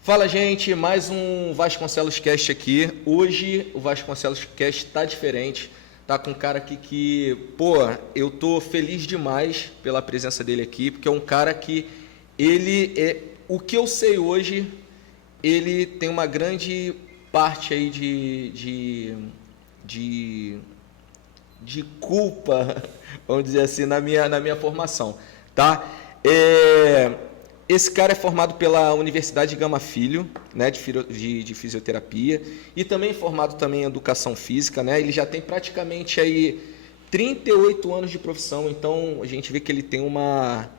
Fala, gente, mais um Vasconcelos Cast aqui. Hoje o Vasconcelos Cast tá diferente, tá com um cara aqui eu tô feliz demais pela presença dele aqui, porque é um cara que o que eu sei hoje, ele tem uma grande parte aí de culpa, vamos dizer assim, na minha formação, tá? Esse cara é formado pela Universidade Gama Filho, né, de fisioterapia, e também formado também em educação física, né? Ele já tem praticamente aí 38 anos de profissão, então a gente vê que ele tem uma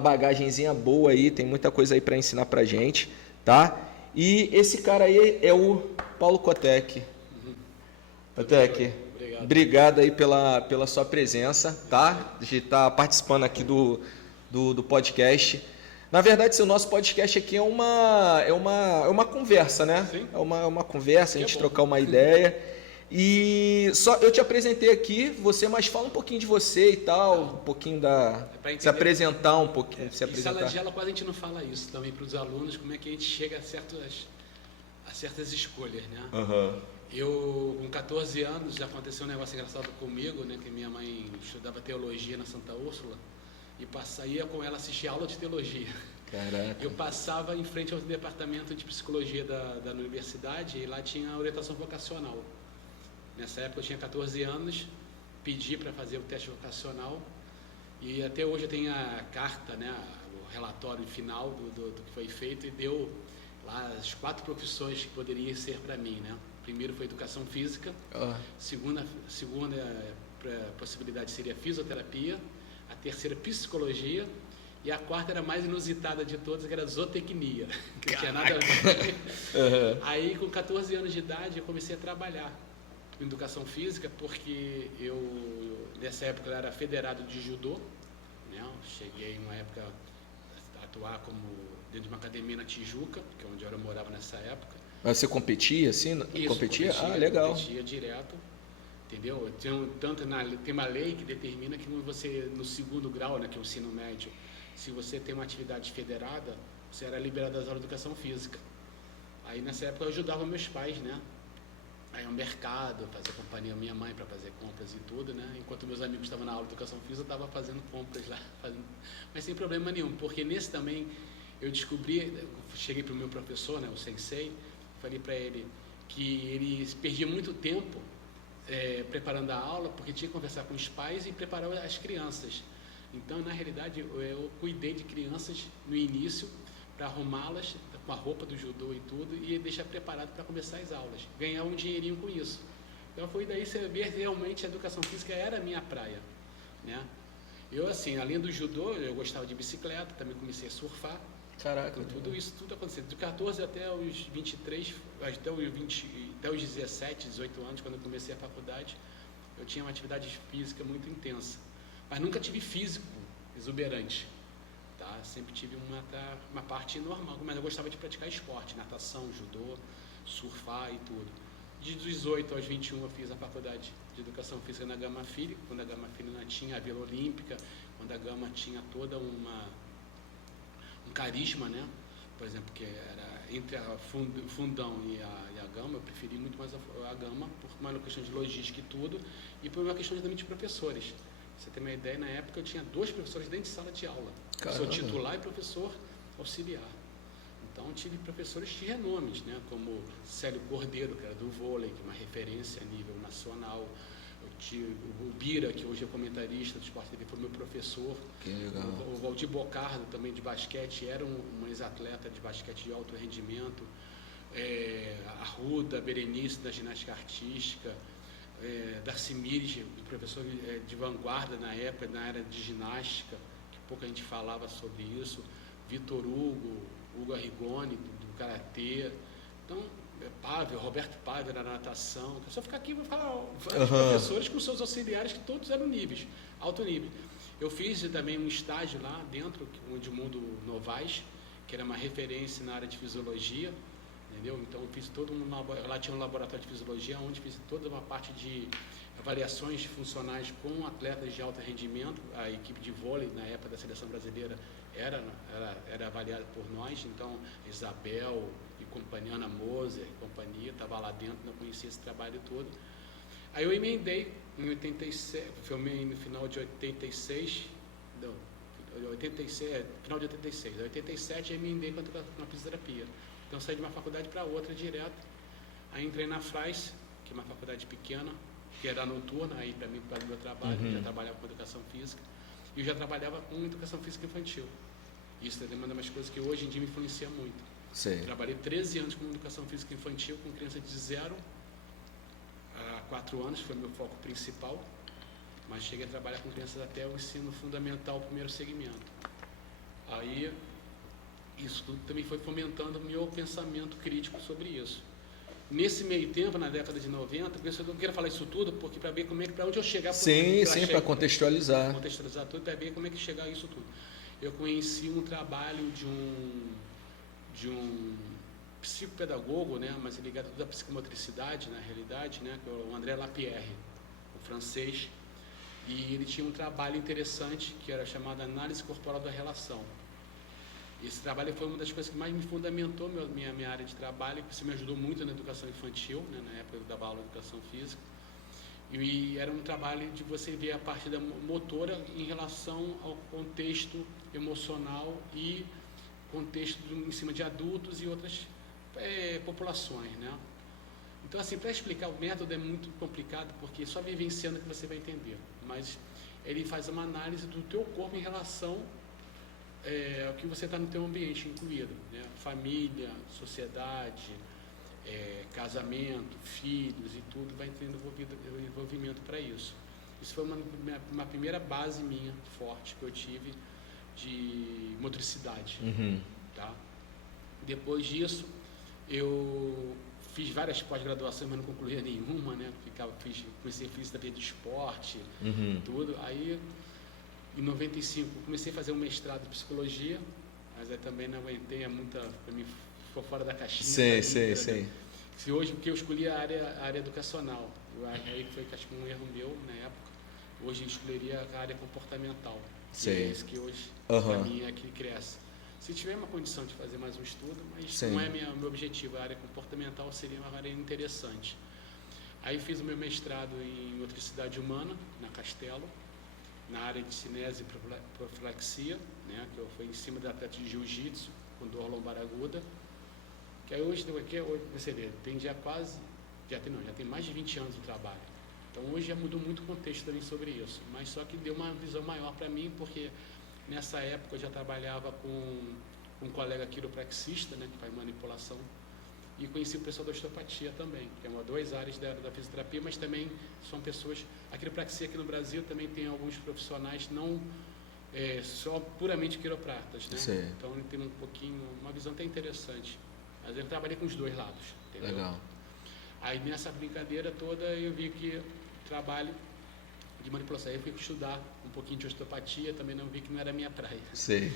bagagenzinha boa aí, tem muita coisa aí para ensinar pra gente, tá? E esse cara aí é o Paulo Kottek. Kottek, obrigado aí pela sua presença, tá? De estar participando aqui do podcast. Na verdade, o nosso podcast aqui é uma conversa, né? Sim. É uma conversa, a gente trocar uma ideia. E só eu te apresentei aqui, mas fala um pouquinho de você e tal, um pouquinho se apresentar um pouquinho, se Em sala apresentar. de aula quase a gente não fala isso também para os alunos, como é que a gente chega a certas escolhas, né? Aham. Eu, com 14 anos, já aconteceu um negócio engraçado comigo, né? Que minha mãe estudava teologia na Santa Úrsula e ia com ela assistir aula de teologia. Caraca. Eu passava em frente ao departamento de psicologia da universidade e lá tinha a orientação vocacional. Nessa época eu tinha 14 anos, pedi para fazer o teste vocacional e até hoje eu tenho a carta, né, o relatório final do que foi feito e deu lá as 4 profissões que poderiam ser para mim, né? Primeiro foi educação física, segunda possibilidade seria fisioterapia, a terceira psicologia e a quarta era a mais inusitada de todas, que era zootecnia, que não tinha nada a ver. Uhum. Aí com 14 anos de idade eu comecei a trabalhar em educação física, porque nessa época eu era federado de judô, né? Eu cheguei em uma época a atuar como dentro de uma academia na Tijuca, que é onde eu morava nessa época. Mas você competia assim? Isso, Competia? Ah, legal. competia direto, entendeu? Tem uma lei que determina que você, no segundo grau, né, que é o ensino médio, se você tem uma atividade federada, você era liberado das aulas de educação física. Aí nessa época eu ajudava meus pais, né? Aí ao mercado, fazia companhia à minha mãe para fazer compras e tudo, né? Enquanto meus amigos estavam na aula de educação física, eu estava fazendo compras lá, mas sem problema nenhum, porque nesse também eu cheguei para o meu professor, né, o sensei, falei para ele que ele perdia muito tempo preparando a aula, porque tinha que conversar com os pais e preparar as crianças. Então, na realidade, eu cuidei de crianças no início para arrumá-las com a roupa do judô e tudo e deixar preparado para começar as aulas, ganhar um dinheirinho com isso. Então foi daí você ver realmente a educação física era a minha praia, né? Eu assim, além do judô, eu gostava de bicicleta, também comecei a surfar. Caraca. Então, tudo aconteceu. De 14 até os 23, até os 17, 18 anos, quando eu comecei a faculdade, eu tinha uma atividade física muito intensa. Mas nunca tive físico exuberante. Tá? Sempre tive uma parte normal, mas eu gostava de praticar esporte, natação, judô, surfar e tudo. De 18 aos 21 eu fiz a faculdade de educação física na Gama Filho, quando a Gama Filho não tinha a Vila Olímpica, quando a Gama tinha toda um carisma, né? Por exemplo, que era entre a Fundão e a Gama, eu preferi muito mais a Gama, por uma questão de logística e tudo, e por uma questão também de professores. Você tem uma ideia, na época eu tinha 2 professores dentro de sala de aula. Professor titular e professor auxiliar. Então tive professores de renomes, né? Como Célio Cordeiro, que era do vôlei, que é uma referência a nível nacional. Eu tive o Bira, que hoje é comentarista do Sport TV, foi meu professor. Que legal. O Valdir Bocardo, também de basquete, era um ex-atleta de basquete de alto rendimento. A Ruda, Berenice, da ginástica artística. Darcy Mires, professor de vanguarda na época, na área de ginástica, que pouca gente falava sobre isso. Vitor Hugo Arrigoni, do Karatê. Então, Roberto Pávio na natação. Se eu ficar aqui, vou falar vários professores com seus auxiliares, que todos eram alto nível. Eu fiz também um estágio lá dentro, onde o Mundo Novaes, que era uma referência na área de fisiologia, entendeu? Então eu fiz todo lá tinha um laboratório de fisiologia, onde fiz toda uma parte de avaliações funcionais com atletas de alto rendimento. A equipe de vôlei, na época da seleção brasileira, era avaliada por nós, então Isabel e companhia, Ana Moser e companhia, estava lá dentro, não conhecia esse trabalho todo. Aí eu emendei em 87, filmei no final de 86, não, 86, final de 86, em 87 eu emendei na fisioterapia. Então saí de uma faculdade para outra direto, aí entrei na FRAS, que é uma faculdade pequena, que era noturna, aí também para o meu trabalho, já trabalhava com educação física, e eu já trabalhava com educação física infantil. Isso é uma das coisas que hoje em dia me influencia muito. Sim. Trabalhei 13 anos com educação física infantil, com criança de 0 a 4 anos, foi meu foco principal, mas cheguei a trabalhar com crianças até o ensino fundamental, primeiro segmento. Aí, isso tudo também foi fomentando o meu pensamento crítico sobre isso. Nesse meio tempo, na década de 90, eu não quero falar isso tudo, porque para ver para onde eu chegar... Sim, para contextualizar. Contextualizar tudo, para ver como é que chegar a isso tudo. Eu conheci um trabalho de um psicopedagogo, né, mas ligado tudo à psicomotricidade, na realidade, né, que é o André Lapierre, o francês, e ele tinha um trabalho interessante que era chamado Análise Corporal da Relação. Esse trabalho foi uma das coisas que mais me fundamentou minha área de trabalho, que isso me ajudou muito na educação infantil, né, na época eu dava aula de educação física, e era um trabalho de você ver a parte da motora em relação ao contexto emocional e contexto em cima de adultos e outras populações, né? Então, assim, para explicar o método é muito complicado, porque só vivenciando que você vai entender, mas ele faz uma análise do teu corpo em relação ao que você está no teu ambiente incluído, né? Família, sociedade, casamento, filhos e tudo vai tendo envolvimento para isso. Isso foi uma primeira base minha forte que eu tive de motricidade. Tá? Depois disso, eu fiz várias pós-graduações, mas não concluía nenhuma, né? Comecei a fazer também de esporte, tudo. Aí, em 95, comecei a fazer um mestrado em psicologia, mas aí também não aguentei, para mim ficou fora da caixinha. Sim. Se hoje, porque eu escolhi a área educacional, aí foi acho que um erro meu na época. Hoje eu escolheria a área comportamental, que é isso que hoje, para mim, é que cresce. Se tiver uma condição de fazer mais um estudo, mas não é meu objetivo, a área comportamental seria uma área interessante. Aí fiz o meu mestrado em motricidade humana, na Castelo, na área de cinese e profilaxia, né, que foi em cima da atleta de jiu-jitsu, com dor lombar aguda, que aí hoje você vê, já tem mais de 20 anos de trabalho. Então hoje já mudou muito o contexto também sobre isso, mas só que deu uma visão maior para mim, porque nessa época eu já trabalhava com um colega quiropraxista, né, que faz manipulação, e conheci o pessoal da osteopatia também, que é duas áreas da fisioterapia, mas também são pessoas... A quiropraxia aqui no Brasil também tem alguns profissionais não só puramente quiropratas, né? Sim. Então ele tem uma visão até interessante. Mas eu trabalhei com os dois lados, entendeu? Legal. Aí nessa brincadeira toda eu vi que trabalho de manipulação, aí eu fui estudar um pouquinho de osteopatia, também não vi que não era a minha praia. Sim.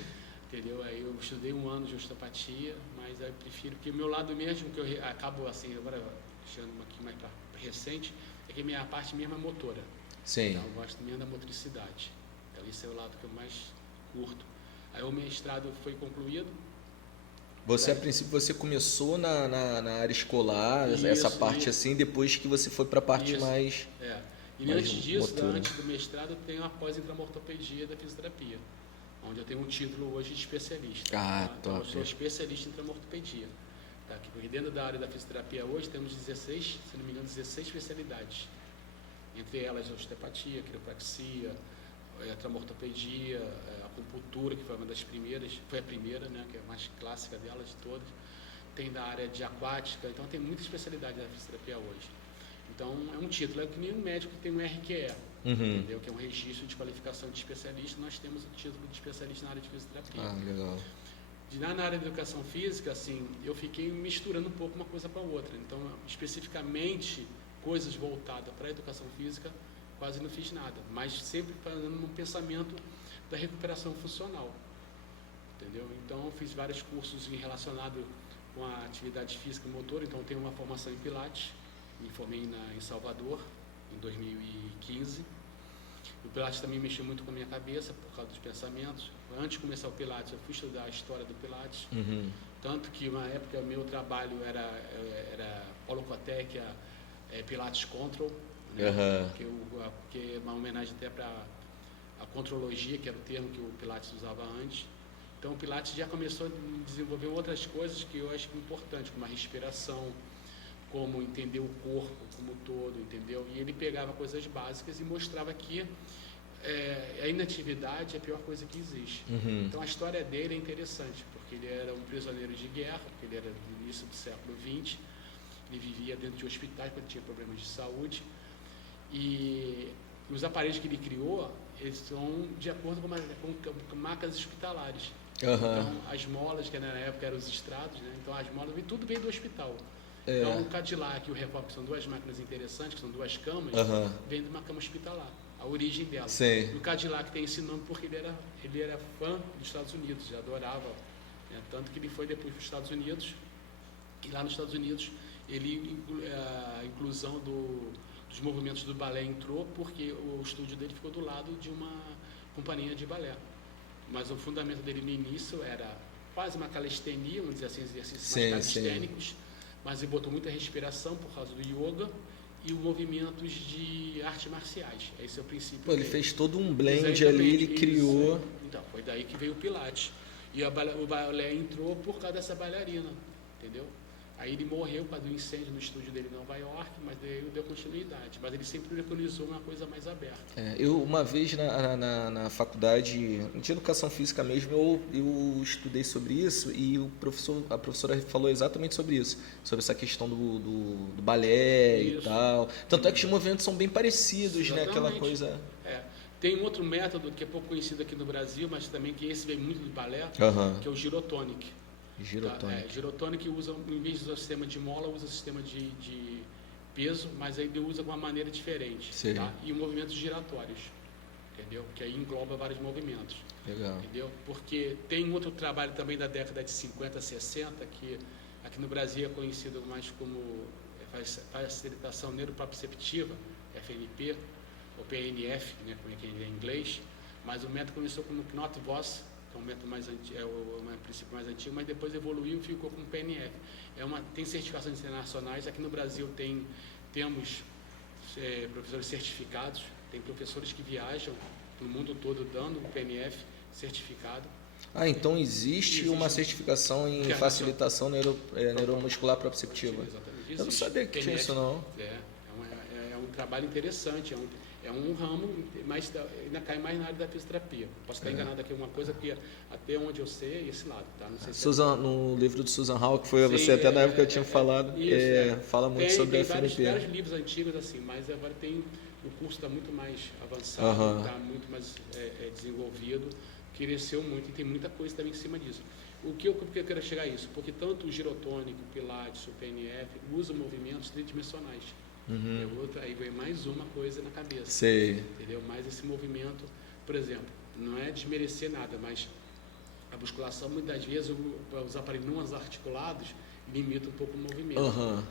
Entendeu? Aí eu estudei 1 ano de osteopatia, mas aí eu prefiro, porque o meu lado mesmo, que eu acabo assim, agora deixando aqui mais para recente, é que a minha parte mesmo é motora. Sim. Então, eu gosto mesmo da motricidade. Então esse é o lado que eu mais curto. Aí o mestrado foi concluído. Você, a princípio, você começou na área escolar, essa parte assim, depois que você foi para a parte mais... E antes disso, antes do mestrado, eu tenho a pós-intramortopedia da fisioterapia, onde eu tenho um título hoje de especialista. Então, eu sou especialista em intramortopedia. Tá? Porque dentro da área da fisioterapia hoje temos 16, se não me engano, 16 especialidades. Entre elas, a osteopatia, quiropraxia, a intramortopedia, a acupuntura, que foi uma das primeiras, foi a primeira, né, que é a mais clássica delas de todas. Tem da área de aquática, então tem muita especialidade na fisioterapia hoje. Então, é um título, é que nem um médico que tem um RQE, entendeu? Que é um registro de qualificação de especialista, nós temos o título de especialista na área de fisioterapia. Legal. Na área de educação física, assim, eu fiquei misturando um pouco uma coisa com a outra. Então, especificamente, coisas voltadas para a educação física, quase não fiz nada, mas sempre fazendo um pensamento da recuperação funcional, entendeu? Então, eu fiz vários cursos relacionados com a atividade física motor, então tenho uma formação em Pilates, me formei em Salvador em 2015. O Pilates também mexeu muito com a minha cabeça por causa dos pensamentos. Antes de começar o Pilates, eu fui estudar a história do Pilates, tanto que uma época o meu trabalho era Holocotec, Pilates Control, né? Que é uma homenagem até para a contrologia, que era o termo que o Pilates usava antes. Então o Pilates já começou a desenvolver outras coisas que eu acho importante, como a respiração, como entender o corpo como um todo, entendeu? E ele pegava coisas básicas e mostrava que a inatividade é a pior coisa que existe. Então a história dele é interessante, porque ele era um prisioneiro de guerra, porque ele era do início do século XX, ele vivia dentro de hospitais quando tinha problemas de saúde, e os aparelhos que ele criou, eles são de acordo com macas hospitalares. Então as molas, que na época eram os estrados, né? Então as molas, tudo veio do hospital. Então o Cadillac e o Revolve, que são duas máquinas interessantes, que são duas camas, vem de uma cama hospitalar, a origem dela. O Cadillac tem esse nome porque ele era fã dos Estados Unidos, ele adorava, né? Tanto que ele foi depois para os Estados Unidos, e lá nos Estados Unidos a inclusão dos movimentos do balé entrou porque o estúdio dele ficou do lado de uma companhia de balé. Mas o fundamento dele no início era quase uma calistenia, vamos dizer assim, exercícios mais calistênicos, mas ele botou muita respiração por causa do yoga e movimentos de artes marciais. Esse é o princípio. Ele fez todo um blend ali, ele criou. Então, foi daí que veio o Pilates. E o balé entrou por causa dessa bailarina, entendeu? Aí ele morreu por causa do incêndio no estúdio dele em Nova York, mas daí deu continuidade. Mas ele sempre preconizou uma coisa mais aberta. Eu, uma vez na faculdade de educação física mesmo, eu estudei sobre isso e a professora falou exatamente sobre isso, sobre essa questão do balé e tal. Tanto é que os movimentos são bem parecidos, exatamente, né? Aquela coisa... Tem um outro método que é pouco conhecido aqui no Brasil, mas também que esse vem muito do balé, que é o Girotonic. Girotonic usa, em vez de usar o sistema de mola, usa o sistema de peso, mas aí ele usa de uma maneira diferente. Tá? E movimentos giratórios, entendeu? Que aí engloba vários movimentos. Legal. Entendeu? Porque tem outro trabalho também da década de 50, 60, que aqui no Brasil é conhecido mais como facilitação neuroproprioceptiva, FNP, ou PNF, né, como é que é em inglês, mas o método começou como Knott Voss, que é um método mais antigo, princípio mais antigo, mas depois evoluiu e ficou com o PNF. Tem certificações internacionais, aqui no Brasil temos professores certificados, tem professores que viajam no mundo todo dando o PNF certificado. Então existe uma certificação em facilitação neuromuscular proprioceptiva. Exatamente. Eu não sabia que tinha isso, não. É um trabalho interessante, é um ramo, mas ainda cai mais na área da fisioterapia. Posso estar enganado aqui uma coisa, que até onde eu sei, esse lado, tá? Não sei se no livro de Susan Hall, que foi você até na época que eu tinha falado, fala muito sobre a FNP. Tem vários livros antigos assim, mas agora o curso está muito mais avançado, está muito mais desenvolvido, cresceu muito e tem muita coisa também em cima disso. Por que eu quero chegar a isso? Porque tanto o girotônico, o Pilates, o PNF usam movimentos tridimensionais. Aí vem mais uma coisa na cabeça. Entendeu? Mais esse movimento, por exemplo, não é desmerecer nada, mas a musculação, muitas vezes, os aparelhos não articulados limita um pouco o movimento.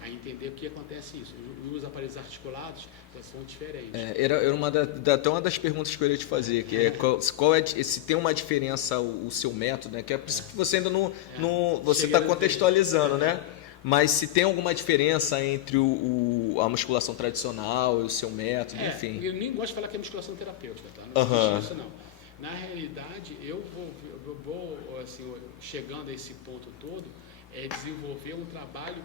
A entender o que acontece isso. Os aparelhos articulados são diferentes. Era até uma das perguntas que eu ia te fazer, que se tem uma diferença o seu método, né? Que é por isso que você ainda você está contextualizando, né? Mas se tem alguma diferença entre a musculação tradicional e o seu método, enfim. Eu nem gosto de falar que é musculação terapêutica, tá? Não existe isso, não. Na realidade, eu vou assim, chegando a esse ponto todo, desenvolver um trabalho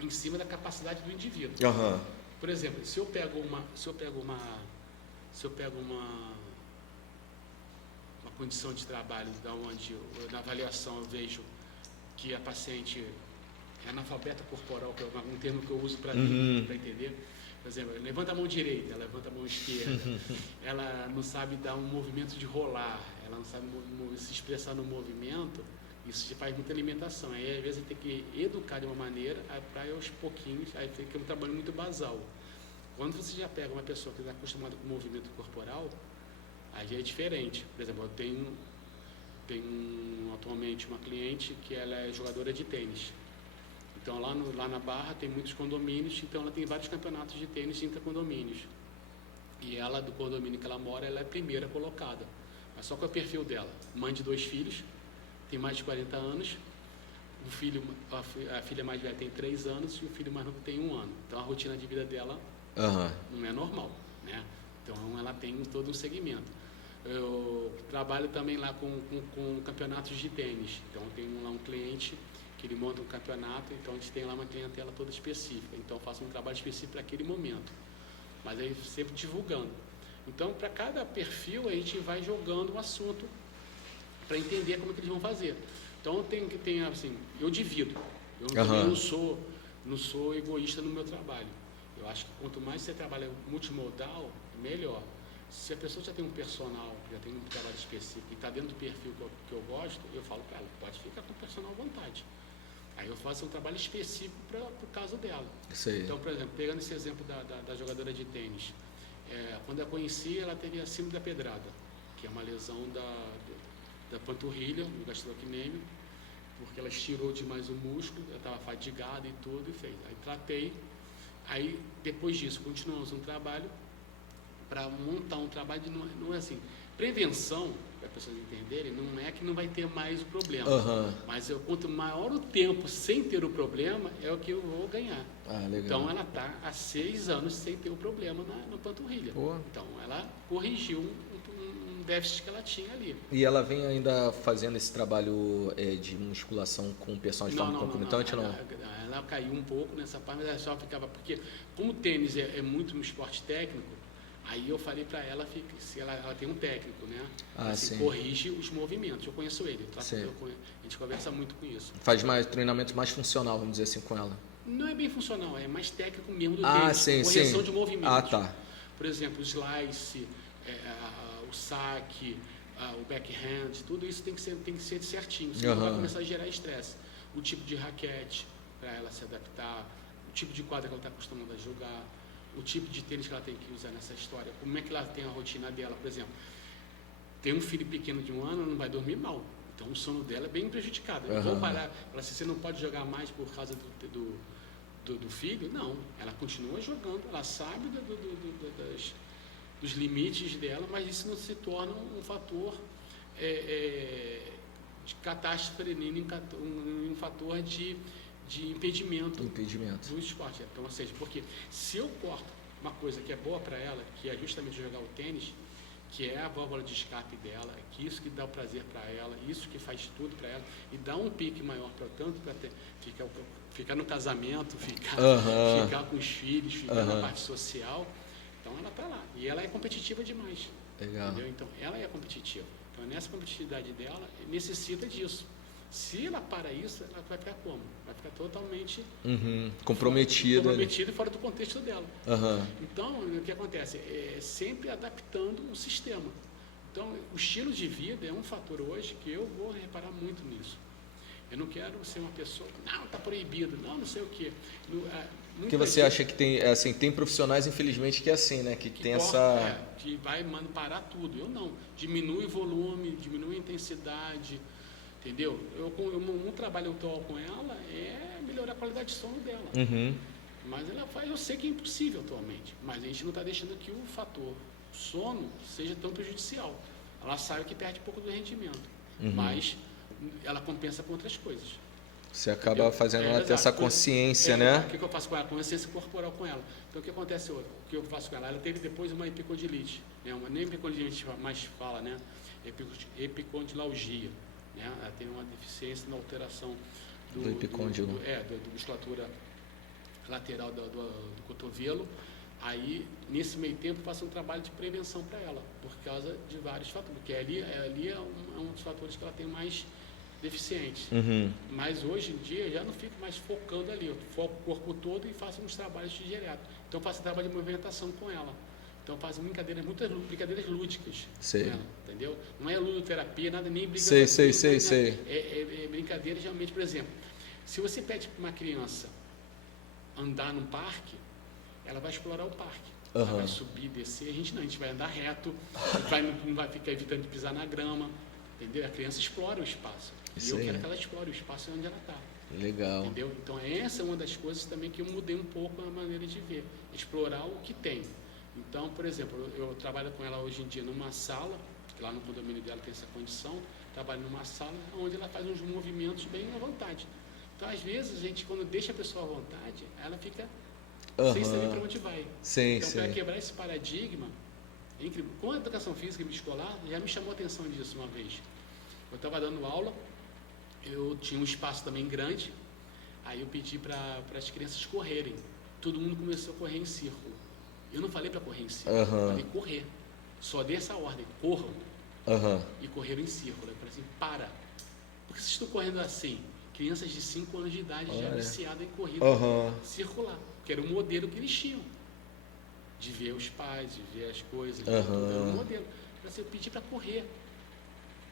em cima da capacidade do indivíduo. Por exemplo, se eu pego uma condição de trabalho da onde na avaliação eu vejo que a paciente é analfabeta corporal, que é um termo que eu uso para entender. Por exemplo, levanta a mão direita, levanta a mão esquerda, ela não sabe dar um movimento de rolar, ela não sabe se expressar no movimento, isso faz muita alimentação. Aí às vezes tem que educar de uma maneira para aos pouquinhos, aí fica um trabalho muito basal. Quando você já pega uma pessoa que está acostumada com o movimento corporal, aí já é diferente. Por exemplo, eu tenho tenho atualmente uma cliente que ela é jogadora de tênis. Então lá na Barra tem muitos condomínios, então ela tem vários campeonatos de tênis intracondomínios. E ela, do condomínio que ela mora, ela é a primeira colocada. Mas só com o perfil dela. Mãe de 2 filhos, tem mais de 40 anos. A filha mais velha tem 3 anos e o filho mais novo tem 1 ano. Então a rotina de vida dela não é normal, né? Então ela tem todo um segmento. Eu trabalho também lá com campeonatos de tênis. Então tem lá um cliente que ele monta um campeonato, então a gente tem lá uma clientela toda específica. Então eu faço um trabalho específico para aquele momento. Mas aí sempre divulgando. Então para cada perfil a gente vai jogando um assunto para entender como é que eles vão fazer. Então tem assim, eu divido. Eu também não sou egoísta no meu trabalho. Eu acho que quanto mais você trabalha multimodal, melhor. Se a pessoa já tem um personal, já tem um trabalho específico e está dentro do perfil que eu gosto, eu falo para ela, pode ficar com o personal à vontade. Aí eu faço um trabalho específico para o caso dela. Então, por exemplo, pegando esse exemplo da jogadora de tênis, quando eu conheci, ela teve a síndrome da pedrada, que é uma lesão da panturrilha, do gastrocnêmio, porque ela estirou demais o músculo, ela estava fadigada e tudo, e fez. Aí tratei, aí depois disso continuamos um trabalho para montar um trabalho, não é assim, prevenção, para as pessoas entenderem, não é que não vai ter mais o problema, mas quanto maior o tempo sem ter o problema, é o que eu vou ganhar. Então ela está há 6 anos sem ter o problema na panturrilha. Então ela corrigiu um déficit que ela tinha ali. E ela vem ainda fazendo esse trabalho de musculação com o personal de forma concomitante? Não. Ela caiu um pouco nessa parte, mas ela só ficava, porque como o tênis é muito um esporte técnico, aí eu falei para ela, se ela tem um técnico, né? Corrige os movimentos. Eu conheço ele, a gente conversa muito com isso. Faz mais treinamento mais funcional, vamos dizer assim, com ela. Não é bem funcional, é mais técnico mesmo do tênis. Correção de movimentos. Por exemplo, o slice, o saque, o backhand, tudo isso tem que ser certinho, senão vai começar a gerar estresse. O tipo de raquete para ela se adaptar, o tipo de quadra que ela está acostumada a jogar, o tipo de tênis que ela tem que usar nessa história, como é que ela tem a rotina dela, por exemplo. Tem um filho pequeno de 1 ano, não vai dormir mal, então o sono dela é bem prejudicado. Eu vou parar, ela assim, você não pode jogar mais por causa do filho? Não, ela continua jogando, ela sabe dos limites dela, mas isso não se torna um fator de catástrofe, um fator de impedimento do esporte. Então, ou seja, porque se eu corto uma coisa que é boa para ela, que é justamente jogar o tênis, que é a válvula de escape dela, que isso que dá o prazer para ela, isso que faz tudo para ela, e dá um pique maior para tanto para ficar no casamento, ficar com os filhos, ficar na parte social. Então ela está lá. E ela é competitiva demais. Entendeu? Então ela é competitiva. Então nessa competitividade dela, necessita disso. Se ela para isso, ela vai ficar como? Vai ficar totalmente comprometida e fora do contexto dela. Então, o que acontece? É sempre adaptando o sistema. Então, o estilo de vida é um fator hoje que eu vou reparar muito nisso. Eu não quero ser uma pessoa, não, está proibido, não sei o quê. Porque você acha que tem profissionais, infelizmente, que é assim, né? Que tem essa... que vai parar tudo. Eu não. Diminui o volume, diminui a intensidade, entendeu? Um trabalho atual com ela é melhorar a qualidade de sono dela. Mas ela faz, eu sei que é impossível atualmente, mas a gente não está deixando que o fator sono seja tão prejudicial. Ela sabe que perde um pouco do rendimento, mas ela compensa com outras coisas. Você acaba fazendo ela ter essa consciência, né? O que eu faço com ela? Consciência corporal com ela. Então, o que acontece hoje? O que eu faço com ela? Ela teve depois uma epicondilite, né? Nem epicondilite mais fala, né? Epicondilalgia, né? Ela tem uma deficiência na alteração do epicôndilo, da musculatura lateral do cotovelo. Aí, nesse meio tempo, eu faço um trabalho de prevenção para ela, por causa de vários fatores, porque ali é um dos fatores que ela tem mais deficiente. Mas hoje em dia, já não fico mais focando ali, eu foco o corpo todo e faço uns trabalhos de direto. Então, eu faço trabalho de movimentação com ela. Então, eu faço muitas brincadeiras lúdicas com ela, entendeu? Não é ludoterapia, nada, nem brincadeira. Sei. É brincadeira, geralmente, por exemplo, se você pede para uma criança andar num parque, ela vai explorar o parque. Ela vai subir, descer. A gente vai andar reto, não vai ficar evitando de pisar na grama, entendeu? A criança explora o espaço. Isso e eu aí. quero que ela explore o espaço onde ela está. Legal. Entendeu? Então, essa é uma das coisas também que eu mudei um pouco a maneira de ver. Explorar o que tem. Então, por exemplo, eu trabalho com ela hoje em dia numa sala, que lá no condomínio dela tem essa condição, trabalho numa sala onde ela faz uns movimentos bem à vontade. Então, às vezes, a gente, quando deixa a pessoa à vontade, ela fica sem saber para onde vai. Sim, então, para sim. quebrar esse paradigma, é incrível. Com a educação física e escolar, já me chamou a atenção disso uma vez. Eu estava dando aula, eu tinha um espaço também grande, aí eu pedi para as crianças correrem. Todo mundo começou a correr em círculo. Eu não falei para correr em círculo, eu falei correr. Só dei essa ordem, corram. E correram em círculo. Eu falei assim, para. Por que vocês estão correndo assim? Crianças de 5 anos de idade já viciadas em corrida circular. Porque era o modelo que eles tinham. De ver os pais, de ver as coisas, de tudo, era um modelo. Eu pedi para correr.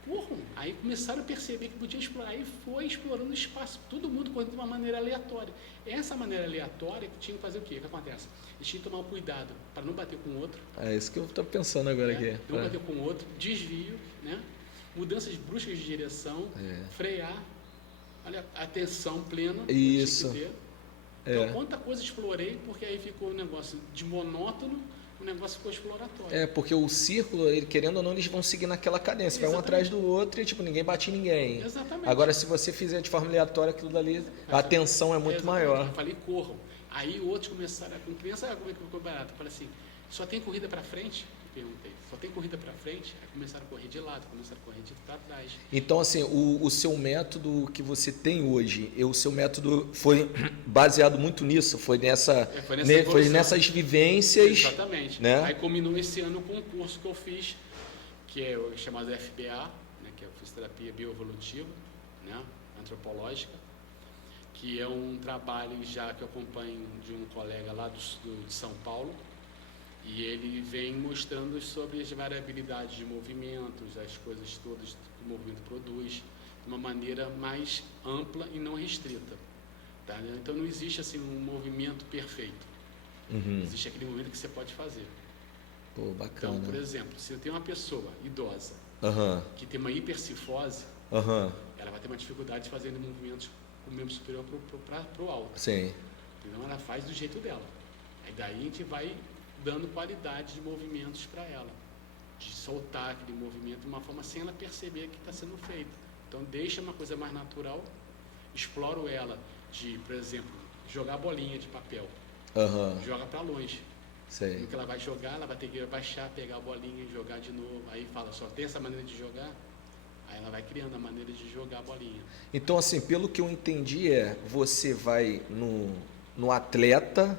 Corram. Aí começaram a perceber que podia explorar. Aí foi explorando o espaço. Todo mundo correndo de uma maneira aleatória. Essa maneira aleatória que tinha que fazer o quê? O que acontece? Eles tinham que tomar cuidado para não bater com o outro. É isso que eu estou pensando agora aqui. Não bater com o outro, desvio, né? Mudanças bruscas de direção, frear, olha, atenção plena. Isso. Então, quanta coisa explorei, porque aí ficou um negócio de monótono, o negócio ficou exploratório. Porque o círculo, ele, querendo ou não, eles vão seguir naquela cadência. Vai um atrás do outro e, tipo, ninguém bate em ninguém. Exatamente. Agora, se você fizer de forma aleatória aquilo dali, a tensão é muito maior. Eu falei, corram. Aí outros começaram, com criança, como é que ficou barato? Eu falei assim, só tem corrida para frente? Eu perguntei, só tem corrida para frente? Aí começaram a correr de lado, começaram a correr de trás. Então, assim, o seu método que você tem hoje, o seu método foi baseado muito nisso? Foi nessas vivências? Exatamente. Né? Aí combinou esse ano com um curso que eu fiz, que é o chamado FBA, né, que é a Fisioterapia Bioevolutiva, né, antropológica, que é um trabalho já que eu acompanho de um colega lá de São Paulo, e ele vem mostrando sobre as variabilidades de movimentos, as coisas todas que o movimento produz, de uma maneira mais ampla e não restrita. Tá? Então não existe assim um movimento perfeito. Existe aquele movimento que você pode fazer. Pô, bacana. Então, por exemplo, se eu tenho uma pessoa idosa que tem uma hipercifose, ela vai ter uma dificuldade de fazer movimentos com o membro superior para o alto. Sim. Então ela faz do jeito dela. Aí daí a gente vai dando qualidade de movimentos para ela, de soltar aquele movimento de uma forma sem ela perceber que está sendo feito. Então deixa uma coisa mais natural, exploro ela de, por exemplo, jogar bolinha de papel, joga para longe. Sei. No que ela vai jogar, ela vai ter que baixar, pegar a bolinha e jogar de novo. Aí fala, só tem essa maneira de jogar? Aí ela vai criando a maneira de jogar a bolinha. Então, assim, pelo que eu entendi você vai no atleta,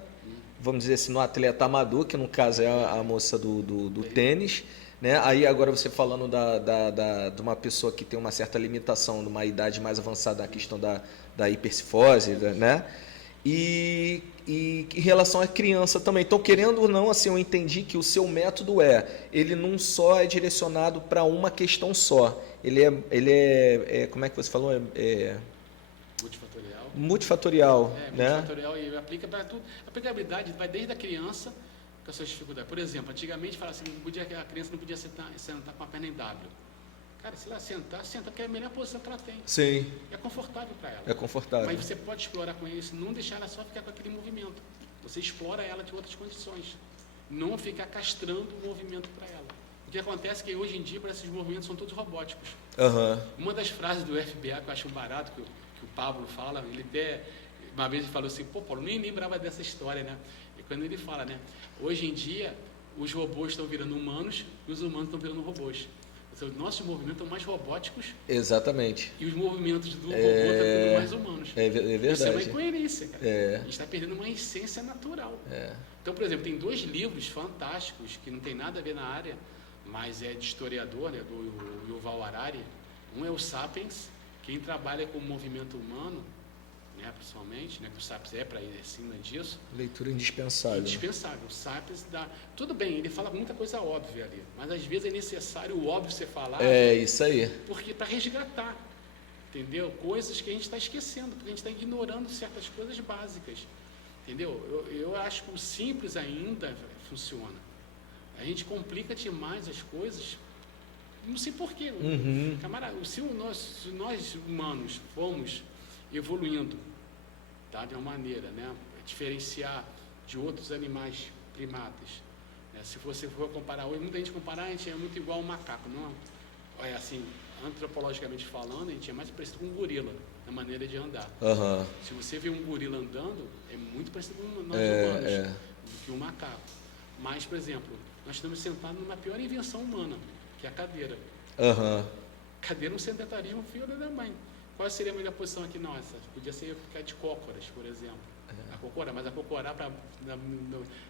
vamos dizer assim, no atleta amador, que no caso é a moça do tênis, né? Aí agora você falando de uma pessoa que tem uma certa limitação, numa idade mais avançada, na questão da hipercifose, né? E em relação à criança também. Então, querendo ou não, assim, eu entendi que o seu método ele não só é direcionado para uma questão só. Ele é como é que você falou? Multifatorial, né? Multifatorial e aplica para tudo. A aplicabilidade vai desde a criança com as suas dificuldades. Por exemplo, antigamente falava assim, a criança não podia sentar com a perna em W. Cara, se ela sentar, senta, porque é a melhor posição que ela tem. Sim. É confortável para ela. É confortável. Mas você pode explorar com isso, não deixar ela só ficar com aquele movimento. Você explora ela de outras condições. Não ficar castrando o movimento para ela. O que acontece é que hoje em dia, esses movimentos são todos robóticos. Uma das frases do FBA que eu acho um barato, que o Pablo fala, ele até, uma vez ele falou assim, pô, Paulo, nem lembrava dessa história, né? E quando ele fala, né? Hoje em dia, os robôs estão virando humanos e os humanos estão virando robôs. Os nossos movimentos estão mais robóticos. Exatamente. E os movimentos do robô estão ficando mais humanos. É verdade. Isso é uma incoerência, cara. A gente está perdendo uma essência natural. Então, por exemplo, tem 2 livros fantásticos que não tem nada a ver na área, mas é de historiador, né, do Yuval Harari. Um é o Sapiens, quem trabalha com o movimento humano, né, principalmente, né, que o Sapiens é para ensina disso. Leitura indispensável. Indispensável. O Sapiens dá... Tudo bem, ele fala muita coisa óbvia ali, mas às vezes é necessário o óbvio ser falado. É, isso aí. Porque para resgatar, entendeu? Coisas que a gente está esquecendo, porque a gente está ignorando certas coisas básicas, entendeu? Eu acho que o simples ainda funciona. A gente complica demais as coisas Não sei porquê. Camarada, se nós humanos fomos evoluindo, tá, de uma maneira, né, diferenciar de outros animais primatas, né, se você for comparar, hoje muita gente comparar, a gente é muito igual ao macaco, não é assim, antropologicamente falando, a gente é mais parecido com um gorila, na maneira de andar. Se você vê um gorila andando, é muito parecido com nós humanos, do que um macaco. Mas, por exemplo, nós estamos sentados numa pior invenção humana, que é a cadeira. Cadeira é um sedentarismo filho da mãe. Qual seria a melhor posição aqui nossa? Podia ser ficar de cócoras, por exemplo. A cocora, mas a cocora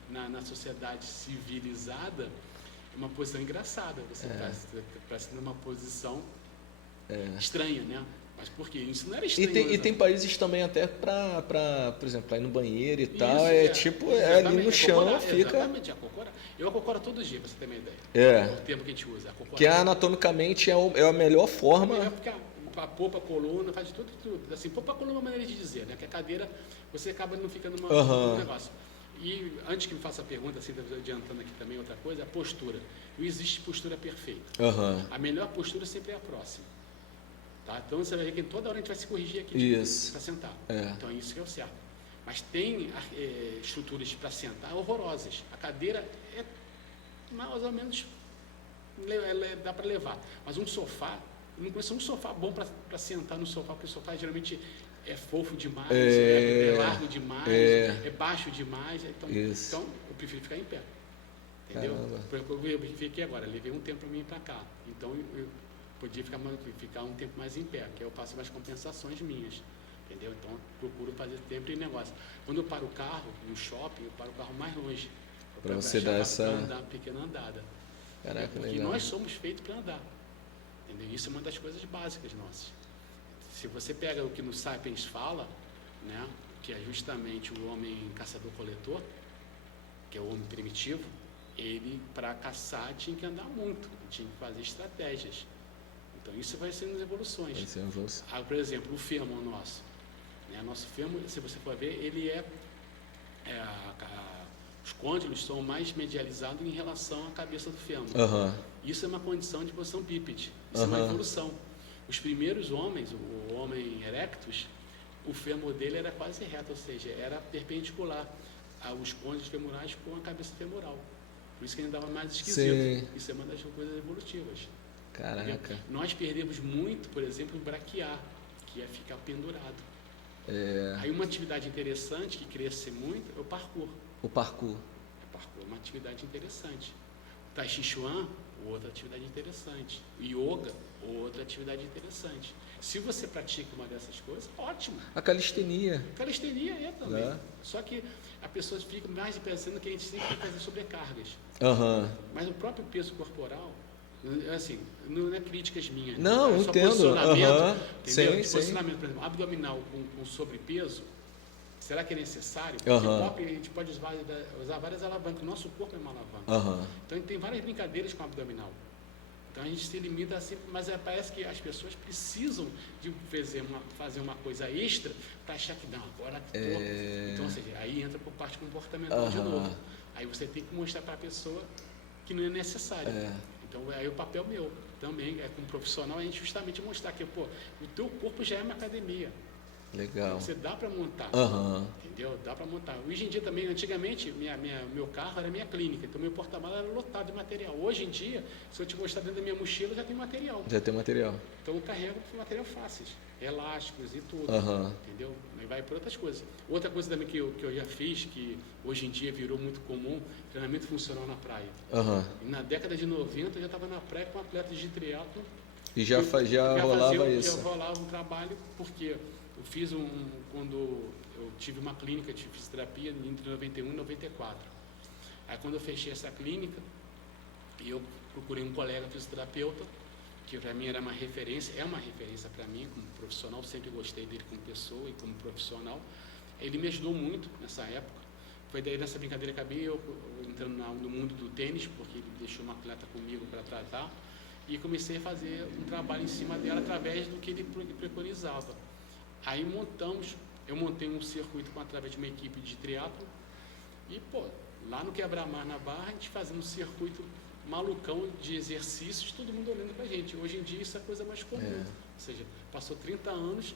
na sociedade civilizada é uma posição engraçada. Você está numa posição estranha, né? Mas por quê? Isso não era estranho. E tem países também até para, por exemplo, ir no banheiro e tal, tipo, ali no chão, fica... Exatamente, a cocora. Eu acocoro todo dia, para você ter uma ideia. O termo que a gente usa. Que anatomicamente é a melhor forma... Porque a polpa, a coluna, faz de tudo. Assim, polpa, a coluna é uma maneira de dizer, né? Que a cadeira, você acaba não ficando num negócio. E antes que me faça a pergunta, assim, adiantando aqui também outra coisa, a postura. Não existe postura perfeita. Uhum. A melhor postura sempre é a próxima. Tá? Então você vai ver que toda hora a gente vai se corrigir aqui para sentar. É. Então isso que é o certo. Mas tem estruturas para sentar horrorosas. A cadeira é mais ou menos dá para levar. Mas um sofá, eu não conheço um sofá bom para sentar no sofá, porque o sofá geralmente é fofo demais, é largo demais, é baixo demais. Então eu prefiro ficar em pé. Entendeu? Eu fiquei agora, levei um tempo para mim ir para cá. Então eu podia ficar um tempo mais em pé, que aí eu faço mais compensações minhas. Entendeu? Então eu procuro fazer tempo e negócio. Quando eu paro o carro no shopping, eu paro o carro mais longe. Para você dar essa... andar uma pequena andada. Caraca, porque legal. nós somos feitos para andar. Entendeu? Isso é uma das coisas básicas nossas. Se você pega o que no Sapiens fala, né, que é justamente o homem caçador-coletor, que é o homem primitivo, ele, para caçar, tinha que andar muito, tinha que fazer estratégias. Então, isso vai sendo as evoluções. Por exemplo, o fêmur nosso. Né, nosso fêmur, se você for ver, ele os côndilos são mais medializados em relação à cabeça do fêmur. Isso é uma condição de posição bípede. Isso é uma evolução. Os primeiros homens, o homem erectus, o fêmur dele era quase reto, ou seja, era perpendicular aos côndilos femorais com a cabeça femoral. Por isso que ele andava mais esquisito. Sim. Isso é uma das coisas evolutivas. Caraca. Porque nós perdemos muito, por exemplo, o braquiar, que é ficar pendurado. Aí uma atividade interessante que cresce muito é o parkour. O parkour. O parkour é uma atividade interessante. O Tai Chi Chuan, outra atividade interessante. O yoga, outra atividade interessante. Se você pratica uma dessas coisas, ótimo. A calistenia. Calistenia é também. Só que a pessoa fica mais pensando que a gente sempre tem que fazer sobrecargas. Mas o próprio peso corporal, assim, não é críticas minhas. Não, é só entendo. Posicionamento, entendeu? Sim, posicionamento, por exemplo, abdominal com sobrepeso, será que é necessário? Porque a gente pode usar várias alavancas. O nosso corpo é uma alavanca. Então, tem várias brincadeiras com o abdominal. Então, a gente se limita assim, mas parece que as pessoas precisam de fazer uma coisa extra para achar que não, agora Então, ou seja, aí entra por parte comportamental de novo. Aí você tem que mostrar para a pessoa que não é necessário. Então, aí o papel meu também, como profissional, é justamente mostrar que, o teu corpo já é uma academia. Legal. Você dá para montar, entendeu? Dá para montar. Hoje em dia também, antigamente, meu carro era minha clínica, então meu porta-malas era lotado de material. Hoje em dia, se eu te mostrar dentro da minha mochila, já tem material. Já tem material. Então eu carrego material fáceis, elásticos e tudo, entendeu? E vai por outras coisas. Outra coisa também que eu já fiz, que hoje em dia virou muito comum, treinamento funcional na praia. E na década de 90 eu já estava na praia com atletas de triatlo. E já rolava isso. Já rolava um trabalho, porque eu fiz quando eu tive uma clínica de fisioterapia entre 91 e 94. Aí quando eu fechei essa clínica, eu procurei um colega fisioterapeuta, que para mim era uma referência, é uma referência para mim como profissional, sempre gostei dele como pessoa e como profissional. Ele me ajudou muito nessa época. Foi daí nessa brincadeira que acabei eu entrando no mundo do tênis, porque ele deixou uma atleta comigo para tratar, e comecei a fazer um trabalho em cima dela através do que ele preconizava. Aí eu montei um circuito através de uma equipe de triatlo e, lá no Quebra-Mar, na Barra, a gente fazendo um circuito malucão de exercícios, todo mundo olhando pra gente. Hoje em dia isso é a coisa mais comum. Ou seja, passou 30 anos,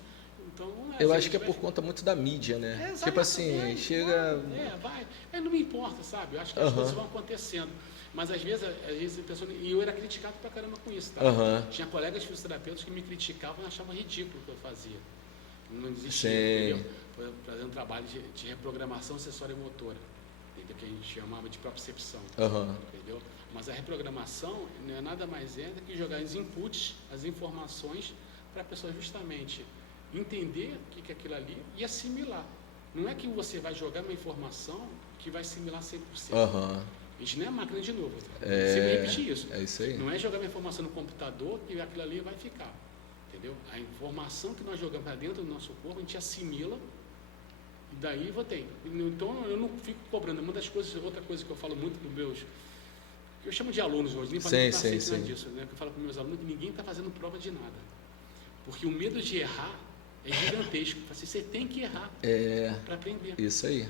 então... Eu acho que é por conta muito da mídia, né? Tipo assim, chega... vai. Não me importa, sabe? Eu acho que as coisas vão acontecendo. Mas às vezes a pessoa... E eu era criticado pra caramba com isso, tá? Tinha colegas fisioterapeutas que me criticavam e achavam ridículo o que eu fazia. Não existia, entendeu? Fazendo um trabalho de reprogramação acessória e motora, entendeu? Que a gente chamava de propriocepção, entendeu? Mas a reprogramação não é nada mais do que jogar os inputs, as informações, para a pessoa justamente entender o que é aquilo ali e assimilar. Não é que você vai jogar uma informação que vai assimilar 100%. A gente não é máquina de novo. Você repetir isso. É isso aí. Não é jogar uma informação no computador que aquilo ali vai ficar. Entendeu? A informação que nós jogamos para dentro do nosso corpo, a gente assimila e daí tem. Então eu não fico cobrando. Uma das coisas, outra coisa que eu falo muito para os meus, que eu chamo de alunos hoje, nem para não estar disso, né? Que eu falo para os meus alunos que ninguém está fazendo prova de nada. Porque o medo de errar é gigantesco. Você tem que errar para aprender. Isso aí.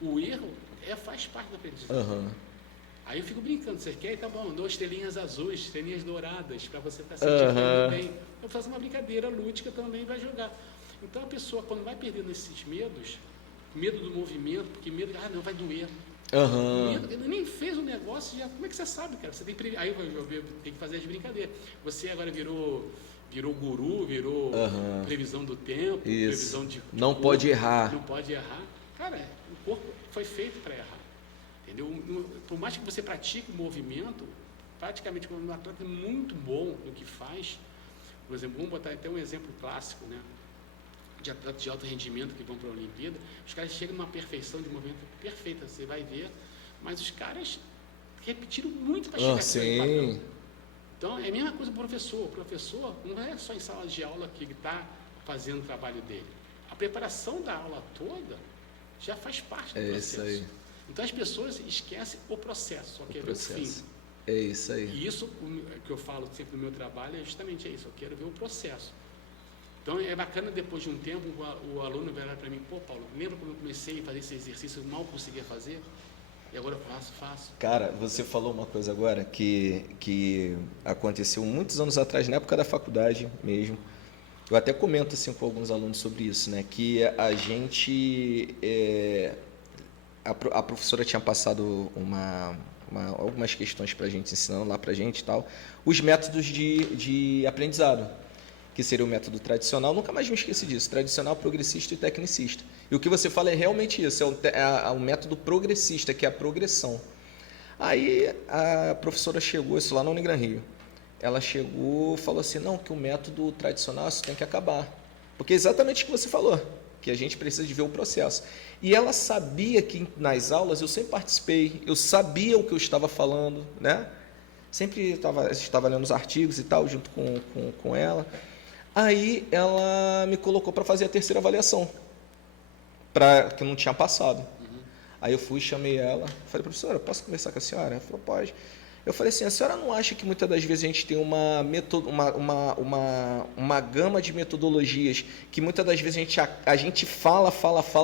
O erro faz parte da aprendizagem. Aí eu fico brincando, você quer? Tá bom, 2 estrelinhas azuis, estrelinhas douradas, para você estar sentindo bem. Eu faço uma brincadeira lúdica também, vai jogar. Então a pessoa, quando vai perdendo esses medos, medo do movimento, porque medo, não, vai doer. Medo, ele nem fez o negócio, já, como é que você sabe, cara? Você tem, aí eu tenho que fazer as brincadeiras. Você agora virou guru, virou previsão do tempo, previsão de não corpo, pode errar. Não pode errar. Cara, o corpo foi feito para errar. Entendeu? Por mais que você pratique o movimento, praticamente quando um atleta é muito bom no que faz, por exemplo, vamos botar até um exemplo clássico, né? De atletas de alto rendimento que vão para a Olimpíada, os caras chegam numa perfeição de movimento perfeita, você vai ver, mas os caras repetiram muito para chegar naquele padrão. Então é a mesma coisa do professor. O professor não é só em sala de aula que ele está fazendo o trabalho dele. A preparação da aula toda já faz parte do processo. Isso aí. Então as pessoas esquecem o processo, só quer ver o fim. É isso aí. E isso que eu falo sempre no meu trabalho é justamente isso, eu quero ver o processo. Então é bacana depois de um tempo o aluno vai lá para mim, pô Paulo, lembra quando eu comecei a fazer esse exercício, eu mal conseguia fazer? E agora eu faço. Cara, você falou uma coisa agora que aconteceu muitos anos atrás, na época da faculdade mesmo. Eu até comento assim com alguns alunos sobre isso, né? Que a gente... A professora tinha passado algumas questões para a gente, ensinando lá para a gente e tal, os métodos de aprendizado, que seria o método tradicional, nunca mais me esqueci disso, tradicional, progressista e tecnicista. E o que você fala é realmente isso, é o método progressista, que é a progressão. Aí a professora chegou, isso lá na Unigran Rio, ela chegou e falou assim, não, que o método tradicional isso tem que acabar. Porque é exatamente o que você falou, que a gente precisa de ver o processo. E ela sabia que nas aulas eu sempre participei, eu sabia o que eu estava falando, né? Sempre estava lendo os artigos e tal, junto com ela. Aí ela me colocou para fazer a terceira avaliação, que eu não tinha passado. Aí eu fui, chamei ela, falei, professora, posso conversar com a senhora? Ela falou, pode. Eu falei assim, a senhora não acha que muitas das vezes a gente tem uma gama de metodologias que muitas das vezes a gente fala,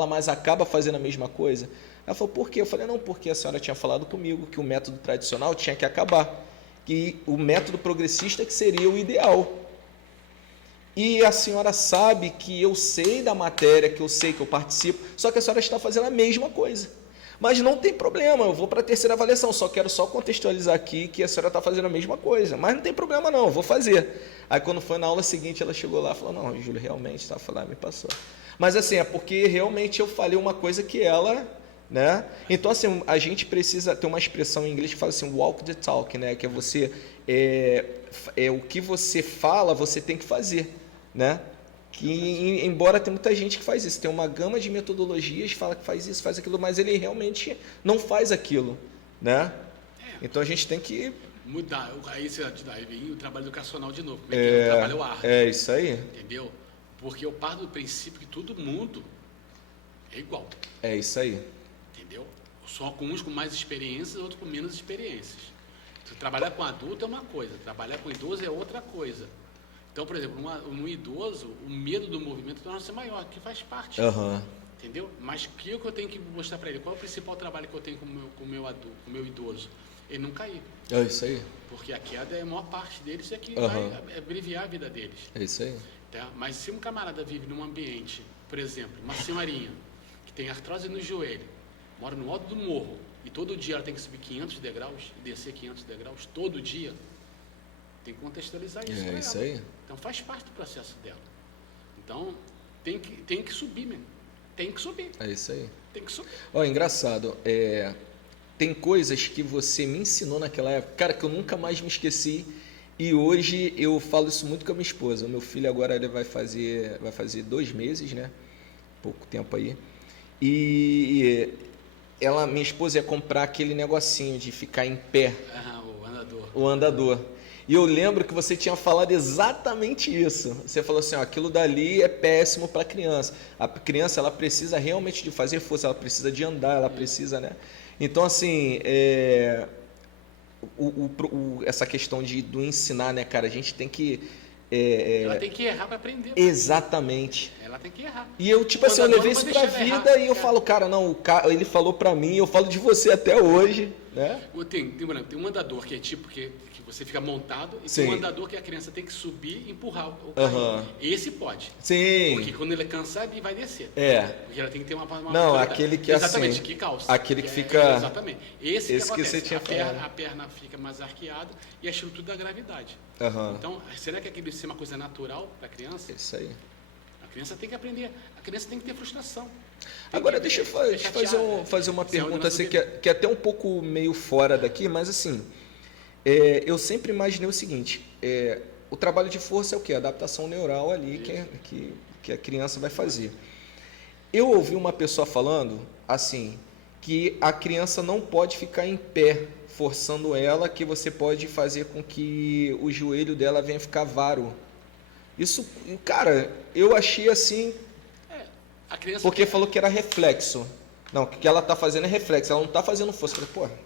mas acaba fazendo a mesma coisa? Ela falou, por quê? Eu falei, não, porque a senhora tinha falado comigo que o método tradicional tinha que acabar, que o método progressista que seria o ideal. E a senhora sabe que eu sei da matéria, que eu sei que eu participo, só que a senhora está fazendo a mesma coisa. Mas não tem problema, eu vou para a terceira avaliação, quero contextualizar aqui que a senhora está fazendo a mesma coisa. Mas não tem problema não, eu vou fazer. Aí quando foi na aula seguinte, ela chegou lá e falou, não, Júlio, realmente, tá, falando, me passou. Mas assim, é porque realmente eu falei uma coisa que ela, né? Então assim, a gente precisa ter uma expressão em inglês que fala assim, walk the talk, né? Que é você, o que você fala, você tem que fazer, né? Que, embora tem muita gente que faz isso, tem uma gama de metodologias, fala que faz isso, faz aquilo, mas ele realmente não faz aquilo, né? Então a gente tem que mudar. Aí vem o trabalho educacional de novo, como é que é o trabalho árduo. É isso aí. Entendeu? Porque eu parto do princípio que todo mundo é igual. É isso aí. Entendeu? Só com uns com mais experiências, outros com menos experiências. Trabalhar com adulto é uma coisa, trabalhar com idoso é outra coisa. Então, por exemplo, no idoso, o medo do movimento torna ser maior, que faz parte. Entendeu? Mas o que eu tenho que mostrar para ele? Qual é o principal trabalho que eu tenho com o meu adulto, com o meu idoso? ele não cair. É isso aí. Porque a queda é a maior parte deles, é que Aham. vai abreviar a vida deles. É isso aí. Tá? Mas se um camarada vive num ambiente, por exemplo, uma senhorinha que tem artrose no joelho, mora no alto do morro, e todo dia ela tem que subir 500 degraus e descer 500 degraus, todo dia, tem que contextualizar isso pra É isso ela. aí. Então faz parte do processo dela. Então tem que subir mesmo. Tem que subir. É isso aí. Tem que subir. Ó, engraçado, tem coisas que você me ensinou naquela época, cara, que eu nunca mais me esqueci. E hoje eu falo isso muito com a minha esposa. O meu filho agora ele vai fazer 2 meses, né? Pouco tempo aí. E minha esposa ia comprar aquele negocinho de ficar em pé, O andador. o andador. E eu lembro que você tinha falado exatamente isso. Você falou assim, ó, aquilo dali é péssimo para a criança. A criança ela precisa realmente de fazer força, ela precisa de andar, ela precisa, né? Então assim, essa questão do ensinar, né, cara? A gente tem que Ela tem que errar para aprender. exatamente. Ela tem que errar. E eu, tipo assim, eu levei isso pra vida e eu falo, cara, não, ele falou pra mim, eu falo de você até hoje, né? Tem um andador que é tipo que você fica montado e Sim. tem um andador que a criança tem que subir e empurrar o carro. Aham. Esse pode. Sim. Porque quando ele é cansado, ele vai descer. É. Porque ela tem que ter uma Não, qualidade. aquele que é exatamente, assim, que calça. aquele que fica- exatamente. Esse Esse que acontece. você tinha falado. A perna fica mais arqueada e a estrutura da gravidade. Aham. Então, será que aquilo isso é uma coisa natural para a criança? É isso aí. A criança tem que aprender. A criança tem que ter frustração. Agora deixa eu fazer uma pergunta assim, que é até um pouco meio fora daqui, mas assim, eu sempre imaginei o seguinte, o trabalho de força é o quê? Adaptação neural ali que a criança vai fazer. Eu ouvi uma pessoa falando assim, que a criança não pode ficar em pé forçando ela, que você pode fazer com que o joelho dela venha ficar varo. Isso, cara, eu achei assim, A criança porque falou que era reflexo. Não, o que ela tá fazendo é reflexo, ela não tá fazendo força. Eu falei, pô.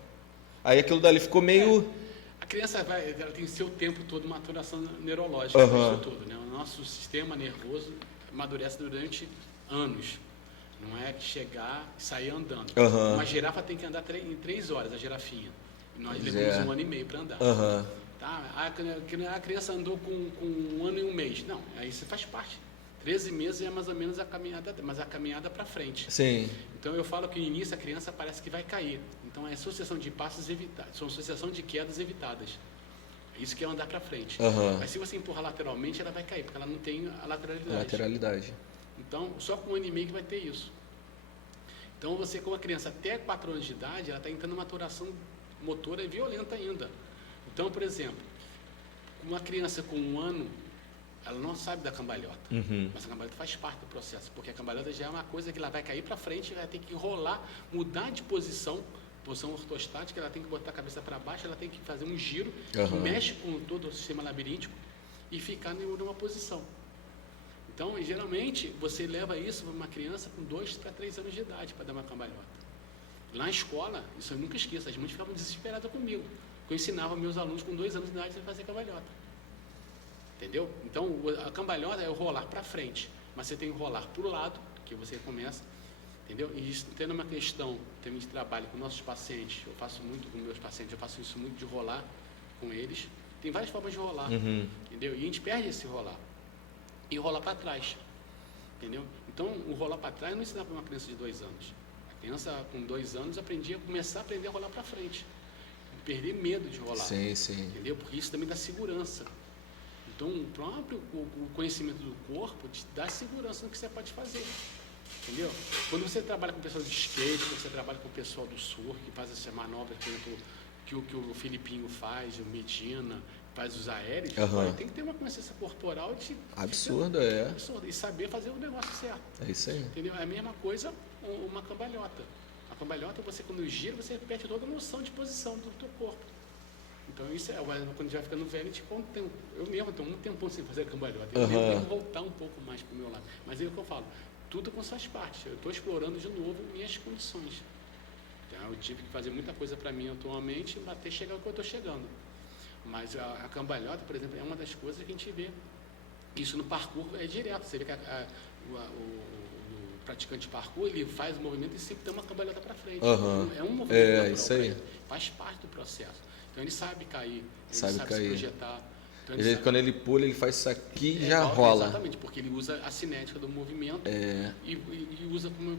Aí aquilo dali ficou meio. A criança ela tem seu tempo todo maturação neurológica, Aham. isso tudo, né? O nosso sistema nervoso amadurece durante anos. Não é chegar e sair andando. Aham. Uma girafa tem que andar em 3 horas, a girafinha. E nós Pois levamos é. 1 ano e meio para andar. Aham. Tá? A criança andou com 1 ano e 1 mês. Não, aí isso faz parte. 13 meses é mais ou menos a caminhada, mas a caminhada para frente. Sim. Então eu falo que no início a criança parece que vai cair. Então é sucessão de passos evitados, são sucessão de quedas evitadas. Isso que é andar para frente. Aham. Mas se você empurrar lateralmente, ela vai cair, porque ela não tem a lateralidade. Lateralidade. Então, só com 1 ano e meio que vai ter isso. Então você com a criança até 4 anos de idade, ela está entrando numa maturação motora violenta ainda. Então, por exemplo, uma criança com 1 ano, ela não sabe da cambalhota. Uhum. Mas a cambalhota faz parte do processo, porque a cambalhota já é uma coisa que ela vai cair para frente, vai ter que rolar, mudar de posição ortostática, ela tem que botar a cabeça para baixo, ela tem que fazer um giro que Aham. mexe com todo o sistema labiríntico e ficar numa posição. Então, geralmente, você leva isso para uma criança com 2 para 3 anos de idade para dar uma cambalhota. Lá na escola, isso eu nunca esqueço, as mães ficavam desesperadas comigo. Eu ensinava meus alunos com 2 anos de idade a fazer cambalhota. Entendeu? Então, a cambalhota é o rolar para frente, mas você tem que rolar para o lado, que você começa, entendeu? E isso tendo uma questão, tendo de trabalho com nossos pacientes, eu faço muito com meus pacientes, eu faço isso muito de rolar com eles. Tem várias formas de rolar, Uhum. entendeu? E a gente perde esse rolar. E rolar para trás, entendeu? Então, o rolar para trás não ensina para uma criança de 2 anos. A criança com 2 anos começar a aprender a rolar para frente. Perder medo de rolar. Sim, sim. Entendeu? Porque isso também dá segurança. Então, o próprio conhecimento do corpo te dá segurança no que você pode fazer. Entendeu? Quando você trabalha com pessoas de skate, quando você trabalha com o pessoal do surf, que faz essas manobras, por exemplo, que o Filipinho faz, o Medina, faz os aéreos, Aham. tem que ter uma consciência corporal Absurdo, absurda, e saber fazer o negócio certo. É isso aí. Entendeu? É a mesma coisa uma cambalhota. A cambalhota, você quando gira, você perde toda a noção de posição do teu corpo. Então isso quando a gente vai ficando velho, eu mesmo tenho um tempão sem fazer cambalhota. Eu mesmo tenho que voltar um pouco mais para o meu lado. Mas é o que eu falo, tudo com suas partes. Eu estou explorando de novo minhas condições. Então, eu tive que fazer muita coisa para mim atualmente até chegar ao que eu estou chegando. Mas a cambalhota, por exemplo, é uma das coisas que a gente vê. Isso no parkour é direto. Você vê que praticante de parkour, ele faz o movimento e sempre dá uma cambalhota para frente. Aham. É um movimento Isso aí. faz parte do processo. Então ele sabe cair, ele Sabe sabe cair. se projetar. Então, Quando ele pula, ele faz isso aqui e já igual- rola. Exatamente, porque ele usa a cinética do movimento e usa como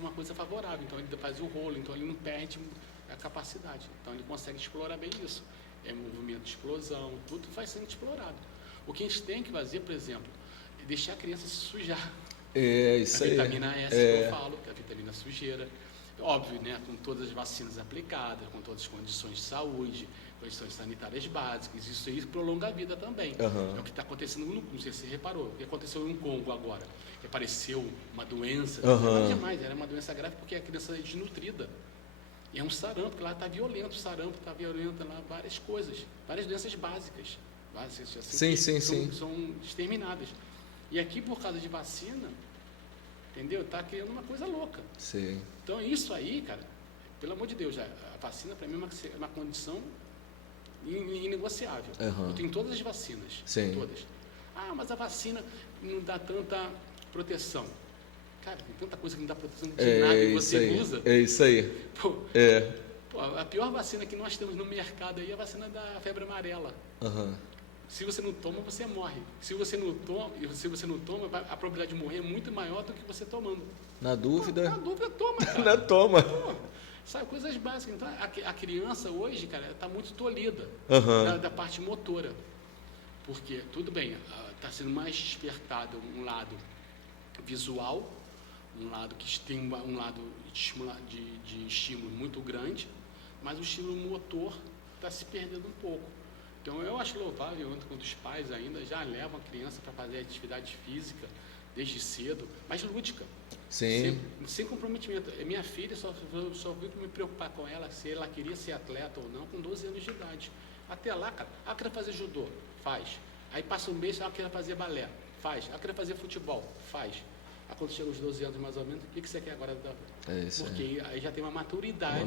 uma coisa favorável. Então ele faz o rolo, então ele não perde a capacidade. Então ele consegue explorar bem isso. É movimento de explosão, tudo vai sendo explorado. O que a gente tem que fazer, por exemplo, é deixar a criança se sujar. Isso A aí. vitamina S que eu falo, que é a vitamina sujeira. Óbvio, né, com todas as vacinas aplicadas, com todas as condições de saúde, condições sanitárias básicas, isso aí prolonga a vida também. É o que está acontecendo não sei se você reparou, o que aconteceu no Congo agora, que apareceu uma doença, não é demais, era uma doença grave porque a criança é desnutrida. E é um sarampo, porque lá está violento, o sarampo está violento, lá várias coisas, várias doenças básicas, assim, são exterminadas. E aqui, por causa de vacina, entendeu? Está criando uma coisa louca. Sim. Então, isso aí, cara, pelo amor de Deus, a vacina para mim é uma condição inegociável. Eu tenho todas as vacinas, todas. Ah, mas a vacina não dá tanta proteção. Cara, tem tanta coisa que não dá proteção de nada e você usa. É isso aí. Pô, a pior vacina que nós temos no mercado aí é a vacina da febre amarela. Se você não toma, você morre. Se você não toma, a probabilidade de morrer é muito maior do que você tomando. Na dúvida. Na dúvida, toma, cara. Não toma. Sabe, coisas básicas. Então, a criança hoje, cara, está muito tolhida da parte motora. Porque, tudo bem, está sendo mais despertado um lado visual, um lado que tem um lado de estímulo muito grande, mas o estímulo motor está se perdendo um pouco. Então, eu acho louvável, quando os pais ainda já levam a criança para fazer atividade física desde cedo, mas lúdica. Sim. Sem comprometimento. Minha filha, só vi me preocupar com ela, se ela queria ser atleta ou não, com 12 anos de idade. Até lá, cara, quer fazer judô? Faz. Aí passa um mês, quer fazer balé? Faz. Quer fazer futebol? Faz. Aí quando chega aos 12 anos mais ou menos, o que você quer agora? Porque aí já tem uma maturidade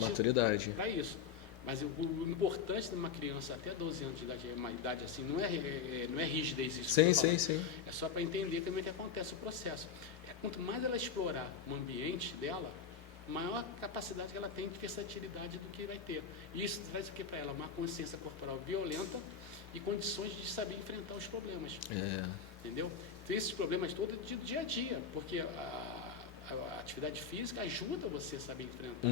para isso. Mas o importante de uma criança até 12 anos de idade, uma idade assim, não é rigidez isso. Sim. É só para entender como é que acontece o processo. Quanto mais ela explorar o ambiente dela, maior capacidade que ela tem de versatilidade do que vai ter. E isso traz o que para ela? Uma consciência corporal violenta e condições de saber enfrentar os problemas. Entendeu? Tem esses problemas todos de dia a dia, porque a atividade física ajuda você a saber enfrentar.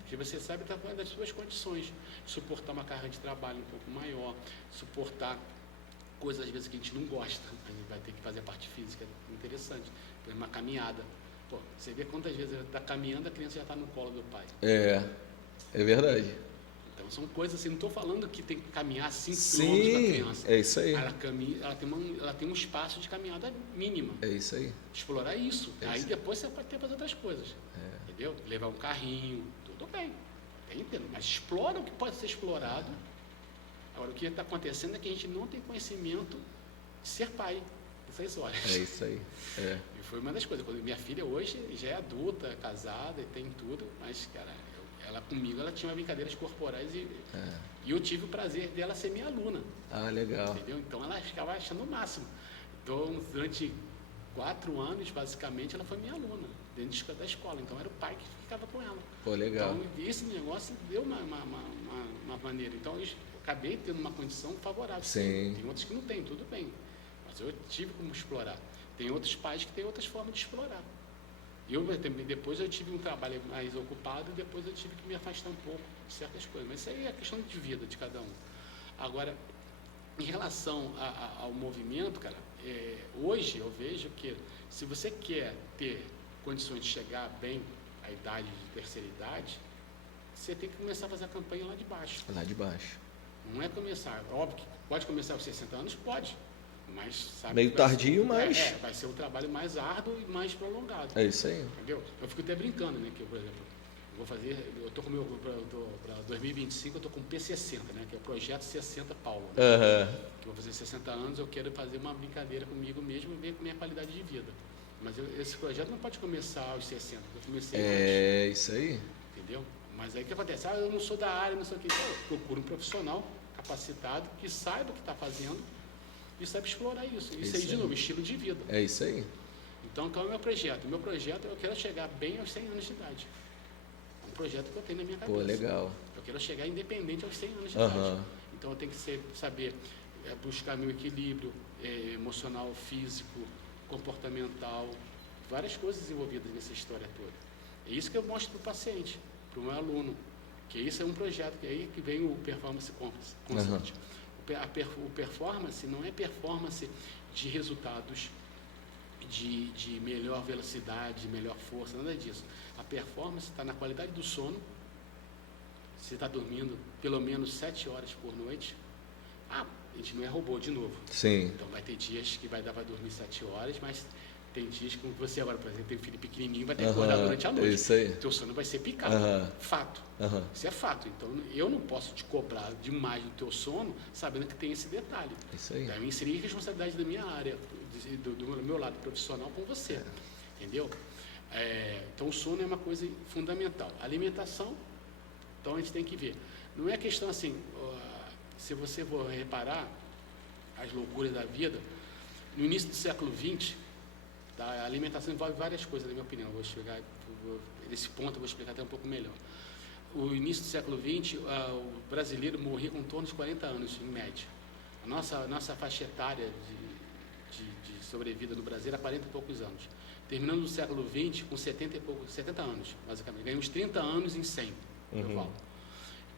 Porque você sabe estar falando das suas condições, suportar uma carga de trabalho um pouco maior, suportar coisas às vezes que a gente não gosta, a gente vai ter que fazer a parte física interessante, por exemplo, uma caminhada. Pô, você vê quantas vezes ela está caminhando, a criança já está no colo do pai. É verdade. Então são coisas assim, não estou falando que tem que caminhar 5 quilômetros com a criança. É isso aí. Ela tem um espaço de caminhada mínima. É isso aí. Explorar isso. Aí depois você pode ter que fazer outras coisas. Entendeu? Levar um carrinho, tudo bem. Entendo. Mas explora o que pode ser explorado. Agora, o que está acontecendo é que a gente não tem conhecimento de ser pai. Essas horas. É isso aí. E foi uma das coisas. Quando minha filha hoje já é adulta, é casada e tem tudo, mas, cara, ela comigo, ela tinha brincadeiras corporais e eu tive o prazer dela ser minha aluna. Legal. Entendeu? Então ela ficava achando o máximo. Então, durante 4 anos, basicamente, ela foi minha aluna, dentro da escola. Então era o pai que ficava com ela. Pô, legal. Então esse negócio deu uma maneira. Então eu acabei tendo uma condição favorável. Sim. Tem outros que não tem, tudo bem. Mas eu tive como explorar. Tem outros pais que têm outras formas de explorar. Depois eu tive um trabalho mais ocupado e depois eu tive que me afastar um pouco de certas coisas. Mas isso aí é questão de vida de cada um. Agora, em relação ao movimento, cara, hoje eu vejo que se você quer ter condições de chegar bem à idade de terceira idade, você tem que começar a fazer a campanha lá de baixo. Lá de baixo. Não é começar. Óbvio que pode começar aos 60 anos? Pode. Mas sabe meio tardio, mas... vai ser um trabalho mais árduo e mais prolongado. É isso aí. Entendeu? Eu fico até brincando, né? Que eu, por exemplo, eu tô com para 2025, eu tô com o P60, né? Que é o Projeto 60 Paulo. Né? Que eu vou fazer 60 anos, eu quero fazer uma brincadeira comigo mesmo e ver com a minha qualidade de vida. Mas esse projeto não pode começar aos 60, eu comecei antes. Isso aí. Entendeu? Mas aí o que acontece? Eu não sou da área, não sei o que. Eu procuro um profissional capacitado que saiba o que está fazendo e sabe explorar isso. Isso aí, de novo, estilo de vida. É isso aí. Então, qual é o meu projeto? O meu projeto, eu quero chegar bem aos 100 anos de idade. É um projeto que eu tenho na minha cabeça. Pô, legal. Eu quero chegar independente aos 100 anos de Aham. idade. Então, eu tenho que saber buscar meu equilíbrio emocional, físico, comportamental, várias coisas envolvidas nessa história toda. É isso que eu mostro para o paciente, para o meu aluno, que isso é um projeto, que é aí que vem o Performance Consciente. O performance não é performance de resultados, de melhor velocidade, melhor força, nada disso. A performance está na qualidade do sono. Você está dormindo pelo menos 7 horas por noite. A gente não é robô de novo. Sim. Então vai ter dias que vai dormir 7 horas, mas tem dias que você agora, por exemplo, tem um filho pequenininho, vai ter que acordar durante a noite. Isso aí. O teu sono vai ser picado. Fato. Isso é fato. Então eu não posso te cobrar demais do teu sono, sabendo que tem esse detalhe. Isso aí. Então, eu inseri responsabilidade da minha área, do meu lado profissional com você. Entendeu? Então o sono é uma coisa fundamental. A alimentação, então a gente tem que ver. Não é questão assim, se você for reparar as loucuras da vida, no início do século XX, tá, a alimentação envolve várias coisas, na minha opinião. Nesse ponto eu vou explicar até um pouco melhor. O início do século XX, o brasileiro morria com em torno de 40 anos, em média. A nossa faixa etária de sobrevida no Brasil era 40 e poucos anos. Terminando no século XX com 70 anos, basicamente. Ganhamos 30 anos em 100, eu falo.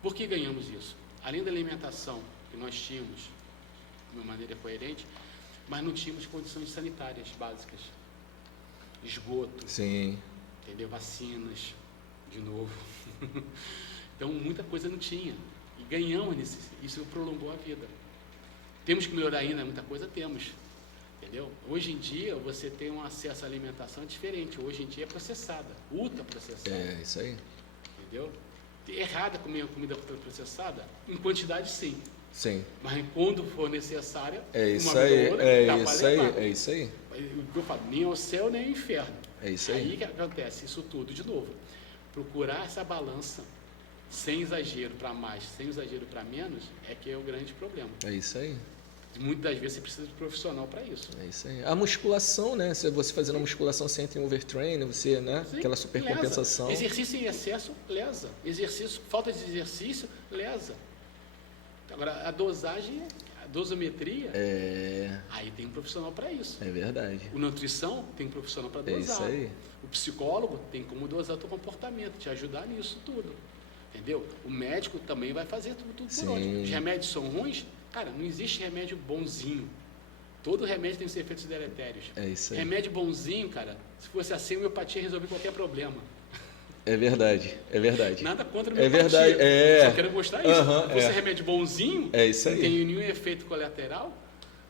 Por que ganhamos isso? Além da alimentação que nós tínhamos, de uma maneira coerente, mas não tínhamos condições sanitárias básicas. Esgoto, Sim. entendeu? Vacinas, de novo. Então, muita coisa não tinha. E ganhamos nisso. Isso prolongou a vida. Temos que melhorar ainda, muita coisa temos. Entendeu? Hoje em dia, você tem um acesso à alimentação diferente. Hoje em dia é processada, ultra processada. É, isso aí. Entendeu? Errada comer comida processada? Em quantidade, sim. Sim. Mas quando for necessária, É isso uma aí. vida ou outra, É dá isso pra aí. levar. É isso aí. O que eu falo, nem ao céu, nem ao inferno. É isso aí. Aí que acontece isso tudo de novo. Procurar essa balança sem exagero para mais, sem exagero para menos, é que é o grande problema. É isso aí. Muitas das vezes você precisa de profissional para isso. É isso aí. A musculação, né? Se você fazendo a musculação, você entra em overtraining, você, né? Sim, Aquela supercompensação. lesa. Exercício em excesso, lesa. Falta de exercício, lesa. Agora, a dosagem, a dosometria, aí tem um profissional para isso. É verdade. O nutrição tem um profissional para dosar. É isso aí. O psicólogo tem como dosar o teu comportamento, te ajudar nisso tudo. Entendeu? O médico também vai fazer tudo por onde. Os remédios são ruins? Cara, não existe remédio bonzinho. Todo remédio tem seus efeitos deletérios. É isso aí. Remédio bonzinho, cara, se fosse assim, a homeopatia resolver qualquer problema. É verdade, é verdade. Nada contra a É homeopatia. verdade, Só quero mostrar isso. Aham, Se fosse remédio bonzinho, é isso aí. não tem nenhum efeito colateral,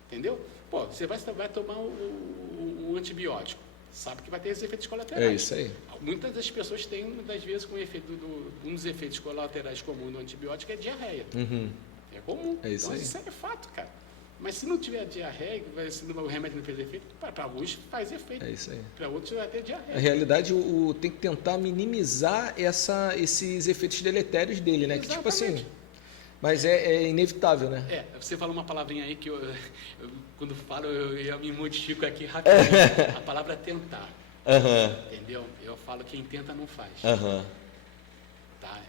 entendeu? Pô, você vai tomar o antibiótico, sabe que vai ter esses efeitos colaterais. É isso aí. Muitas das pessoas têm, muitas vezes, com um dos efeitos colaterais comuns do antibiótico é diarreia. É comum. É isso então, aí. isso é fato, cara. Mas se não tiver diarreia, se o remédio não fez efeito, para alguns faz efeito. É isso aí. Para outros vai ter Na diarreia. realidade, tem que tentar minimizar esses efeitos deletérios dele, né? Que, tipo assim, Exatamente. mas é inevitável, né? Você fala uma palavrinha aí que eu quando falo, eu me modifico aqui rapidinho. A palavra tentar. Entendeu? Eu falo quem tenta não faz. Tá?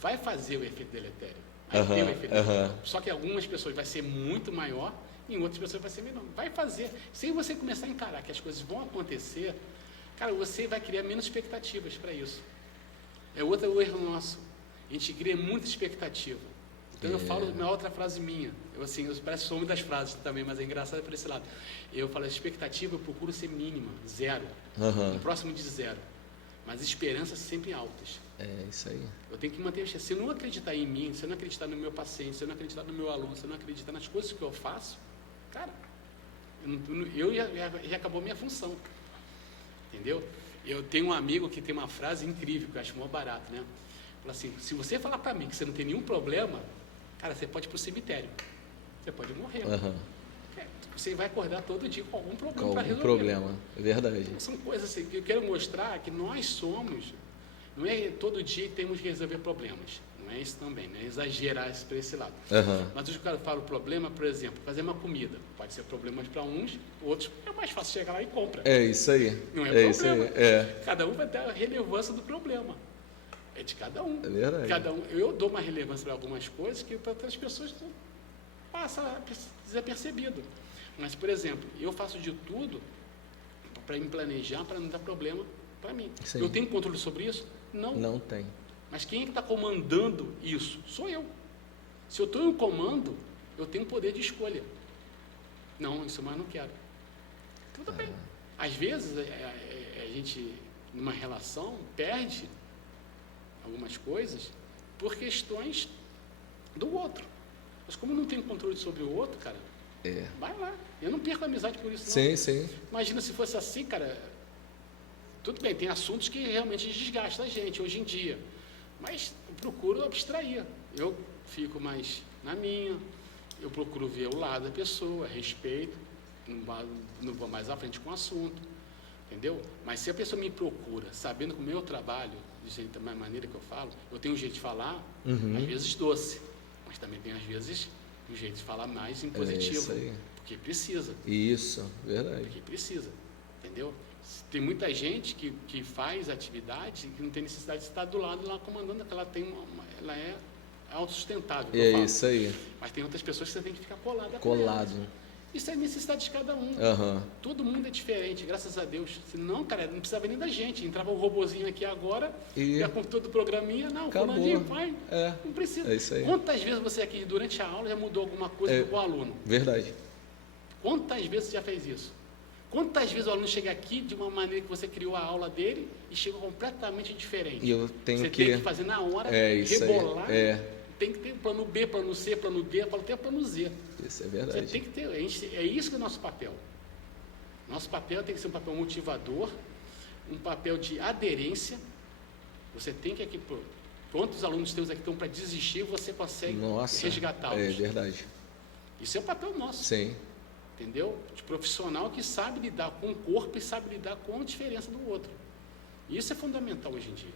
Vai fazer o efeito deletério. Vai ter o efeito deletério. Só que algumas pessoas vai ser muito maior, e em outras pessoas vai ser menor. Vai fazer. Se você começar a encarar que as coisas vão acontecer, cara, você vai criar menos expectativas para isso. É outro erro nosso. A gente cria muita expectativa. Então eu falo uma outra frase minha. Eu parece que sou uma das frases também, mas é engraçado por esse lado. Eu falo, a expectativa eu procuro ser mínima, zero. Um próximo de zero. Mas esperanças sempre altas. É isso aí. Eu tenho que manter. Se eu não acreditar em mim, se eu não acreditar no meu paciente, se eu não acreditar no meu aluno, se eu não acreditar nas coisas que eu faço, cara, já acabou minha função. Entendeu? Eu tenho um amigo que tem uma frase incrível, que eu acho mó barato, né? Fala assim, se você falar pra mim que você não tem nenhum problema, cara, você pode ir pro cemitério. Você pode morrer. Você vai acordar todo dia com algum problema para resolver. Problema, é verdade. São coisas assim que eu quero mostrar que nós somos, Não é todo dia temos que resolver problemas. Não é isso também, não é exagerar para esse lado. Mas o cara fala o problema, por exemplo, fazer uma comida. Pode ser problemas para uns, outros é mais fácil chegar lá e compra. É isso aí. Não é problema. Isso aí. Cada um vai dar a relevância do problema. É de cada um. É verdade. Cada um. Eu dou uma relevância para algumas coisas que para outras pessoas passa desapercebido. Mas, por exemplo, eu faço de tudo para me planejar, para não dar problema para mim. Sim. Eu tenho controle sobre isso? Não. Não tem. Mas quem é que está comandando isso? Sou eu. Se eu estou em comando, eu tenho poder de escolha. Não, isso mais não quero. Tudo bem. Às vezes, a gente, numa relação, perde algumas coisas por questões do outro. Mas como não tem controle sobre o outro, cara, vai lá. Eu não perco a amizade por isso, não. Sim. Imagina se fosse assim, cara. Tudo bem, tem assuntos que realmente desgastam a gente hoje em dia. Mas eu procuro abstrair. Eu fico mais na minha, eu procuro ver o lado da pessoa, respeito, não vou mais à frente com o assunto, entendeu? Mas se a pessoa me procura, sabendo que o meu trabalho, da maneira que eu falo, eu tenho um jeito de falar, às vezes doce, mas também tem às vezes um jeito de falar mais impositivo, isso aí. porque precisa. Isso, verdade. Porque precisa, entendeu? Tem muita gente que faz atividade que não tem necessidade de estar do lado lá comandando, porque ela é autossustentável. É isso aí. Mas tem outras pessoas que você tem que ficar colado. Isso é necessidade de cada um. Todo mundo é diferente, graças a Deus. Senão, cara, não precisava nem da gente. Entrava um robozinho aqui agora, ia com todo o programinha, não, fulaninho, vai. Não precisa. É isso aí. Quantas vezes você aqui, durante a aula, já mudou alguma coisa com o aluno? Verdade. Quantas vezes você já fez isso? Quantas vezes o aluno chega aqui de uma maneira que você criou a aula dele e chega completamente diferente? E eu tenho você tem que fazer na hora, isso rebolar. aí. Tem que ter plano B, plano C, plano D, até plano Z. Isso é verdade. Você tem que ter. É isso que é o nosso papel. Nosso papel tem que ser um papel motivador, um papel de aderência. Você tem que aqui. Quantos alunos teus aqui estão para desistir, você consegue resgatá-los? É verdade. Isso é o papel nosso. Sim. Entendeu? De profissional que sabe lidar com o corpo e sabe lidar com a diferença do outro. Isso é fundamental hoje em dia.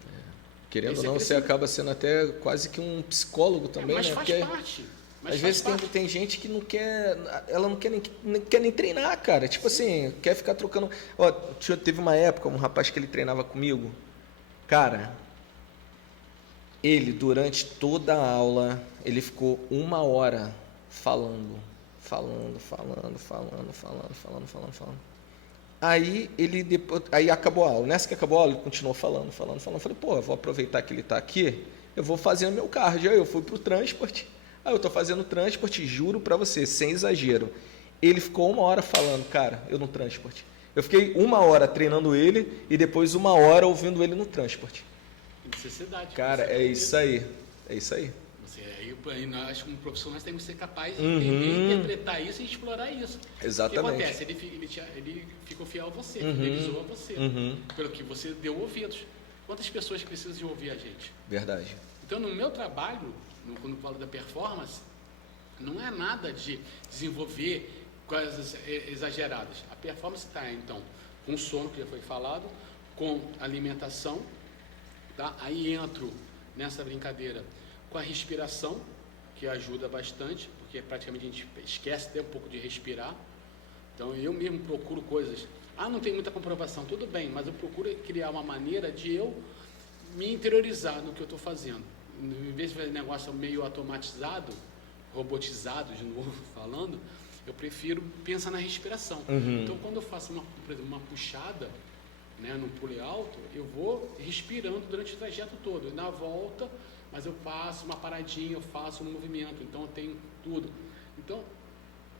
Querendo ou não, você acaba sendo até quase que um psicólogo também, mas né? faz parte. Às vezes tem gente que não quer, ela não quer nem treinar, cara. Tipo assim, quer ficar trocando. Teve uma época, um rapaz que ele treinava comigo. Cara, ele durante toda a aula, ele ficou 1 hora falando. Aí acabou a aula. Nessa que acabou a aula, ele continuou falando. Eu falei, pô, eu vou aproveitar que ele está aqui, eu vou fazendo meu cardio. Aí eu fui pro transporte. Aí eu tô fazendo transporte, juro para você, sem exagero. Ele ficou 1 hora falando, cara, eu no transporte. Eu fiquei 1 hora treinando ele e depois 1 hora ouvindo ele no transporte. Necessidade. Cara, é isso aí. É isso aí. Aí nós, como profissionais, temos que ser capazes de entender, interpretar isso e explorar isso. Exatamente. O que acontece? Ele ficou fiel a você, revisou a você, pelo que você deu ouvidos. Quantas pessoas precisam de ouvir a gente? Verdade. Então, no meu trabalho, quando falo da performance, não é nada de desenvolver coisas exageradas. A performance está, então, com sono, que já foi falado, com alimentação, tá? Aí entro nessa brincadeira com a respiração, que ajuda bastante, porque praticamente a gente esquece até um pouco de respirar. Então eu mesmo procuro coisas. Não tem muita comprovação, tudo bem, mas eu procuro criar uma maneira de eu me interiorizar no que eu estou fazendo. Em vez de fazer negócio meio automatizado, robotizado, de novo falando, eu prefiro pensar na respiração. Então quando eu faço por exemplo, uma puxada, né, no pulo alto, eu vou respirando durante o trajeto todo. E na volta, mas eu faço uma paradinha, eu faço um movimento, então eu tenho tudo. Então,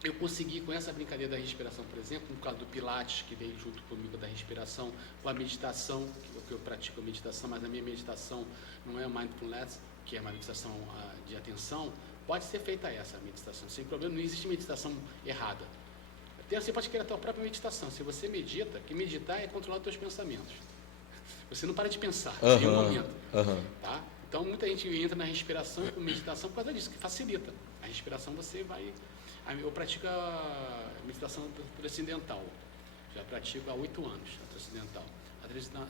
eu consegui com essa brincadeira da respiração, por exemplo, no caso do Pilates, que veio junto comigo da respiração, com a meditação, que eu pratico a meditação, mas a minha meditação não é mindfulness, que é uma meditação de atenção, pode ser feita essa meditação, sem problema, não existe meditação errada. Até você pode criar a tua própria meditação. Se você medita, que meditar é controlar os teus pensamentos. Você não para de pensar em nenhum momento. Tá? Então, muita gente entra na respiração com meditação por causa disso, que facilita. A respiração você vai... Eu pratico a meditação transcendental. Já pratico há 8 anos, a transcendental.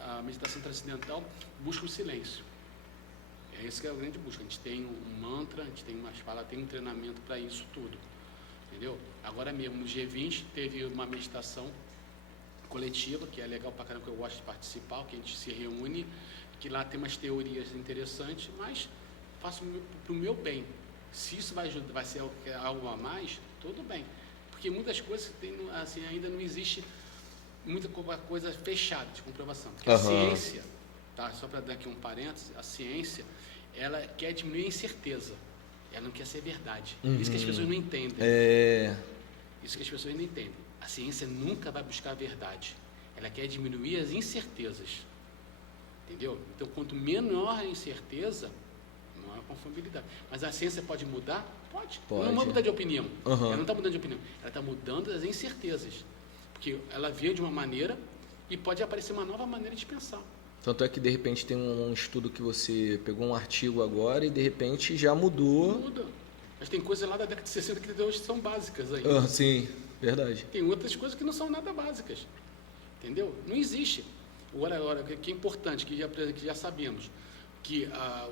A meditação transcendental busca o silêncio. É esse que é a grande busca. A gente tem um mantra, a gente tem umas palavras, tem um treinamento para isso tudo. Entendeu? Agora mesmo, no G20, teve uma meditação coletiva, que é legal pra caramba, que eu gosto de participar, que a gente se reúne, que lá tem umas teorias interessantes, mas faço para o meu bem. Se isso vai ajudar, vai ser algo a mais, tudo bem. Porque muitas coisas tem, assim, ainda não existe muita coisa fechada de comprovação. Porque a ciência, tá? Só para dar aqui um parênteses, a ciência, ela quer diminuir a incerteza. Ela não quer ser verdade. Isso que as pessoas não entendem. Isso que as pessoas não entendem. A ciência nunca vai buscar a verdade. Ela quer diminuir as incertezas. Entendeu? Então, quanto menor a incerteza, maior a confiabilidade. Mas a ciência pode mudar? Pode. Ela não vai mudar de opinião. Ela não está mudando de opinião. Ela está mudando as incertezas. Porque ela vê de uma maneira e pode aparecer uma nova maneira de pensar. Tanto é que, de repente, tem um estudo que você pegou um artigo agora e, de repente, já mudou. Muda. Mas tem coisas lá da década de 60 que hoje são básicas ainda. Sim, verdade. Tem outras coisas que não são nada básicas. Entendeu? Não existe. Agora, que é importante, que já sabemos, que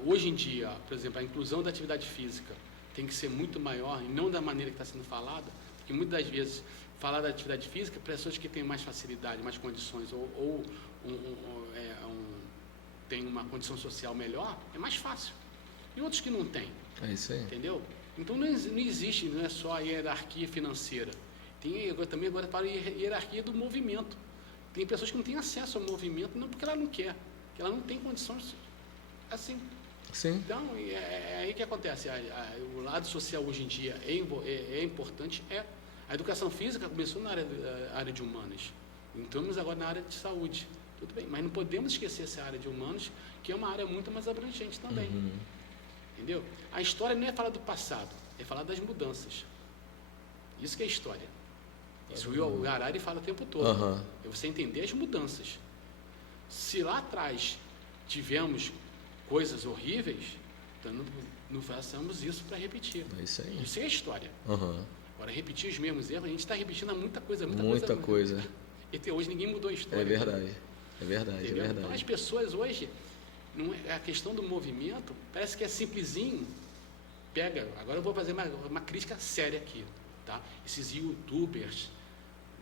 hoje em dia, por exemplo, a inclusão da atividade física tem que ser muito maior, e não da maneira que está sendo falada, porque muitas das vezes, falar da atividade física, pessoas que têm mais facilidade, mais condições, ou tem uma condição social melhor, é mais fácil. E outros que não têm. É isso aí. Entendeu? Então não existe, não é só a hierarquia financeira. Tem também agora para a hierarquia do movimento. Tem pessoas que não têm acesso ao movimento, não porque ela não quer, porque ela não tem condições assim. Sim. Então, é aí que acontece. O lado social hoje em dia é importante. A educação física começou na área de humanas. Entramos agora na área de saúde. Tudo bem, mas não podemos esquecer essa área de humanos, que é uma área muito mais abrangente também. Entendeu? A história não é falar do passado, é falar das mudanças. Isso que é história. Isso o Harari fala o tempo todo. É você entender as mudanças. Se lá atrás tivemos coisas horríveis, então não façamos isso para repetir. É isso aí. Isso é a história. Agora, repetir os mesmos erros, a gente está repetindo muita coisa. E até hoje ninguém mudou a história. É verdade. É verdade, entendeu? é verdade. Então as pessoas hoje, não é, a questão do movimento parece que é simplesinho. Agora eu vou fazer uma crítica séria aqui, tá? Esses youtubers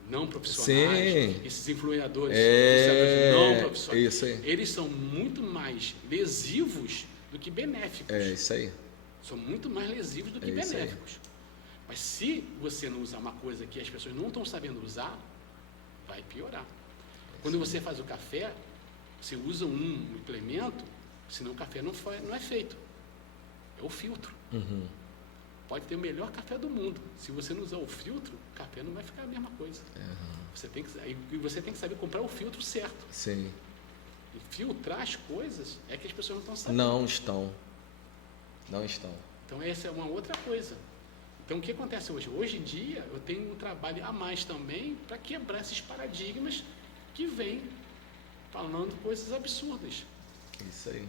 não profissionais, esses influenciadores não profissionais, isso aí. Eles são muito mais lesivos do que benéficos. É isso aí. São muito mais lesivos do que benéficos. Mas se você não usar uma coisa que as pessoas não estão sabendo usar, vai piorar. Quando você faz o café, você usa um implemento, senão o café não é feito. É o filtro. Pode ter o melhor café do mundo. Se você não usar o filtro, o café não vai ficar a mesma coisa. Você tem que saber comprar o filtro certo. Sim. E filtrar as coisas é que as pessoas não estão sabendo. Não estão. Então essa é uma outra coisa. Então o que acontece hoje? Hoje em dia eu tenho um trabalho a mais também para quebrar esses paradigmas que vêm falando coisas absurdas. Isso aí.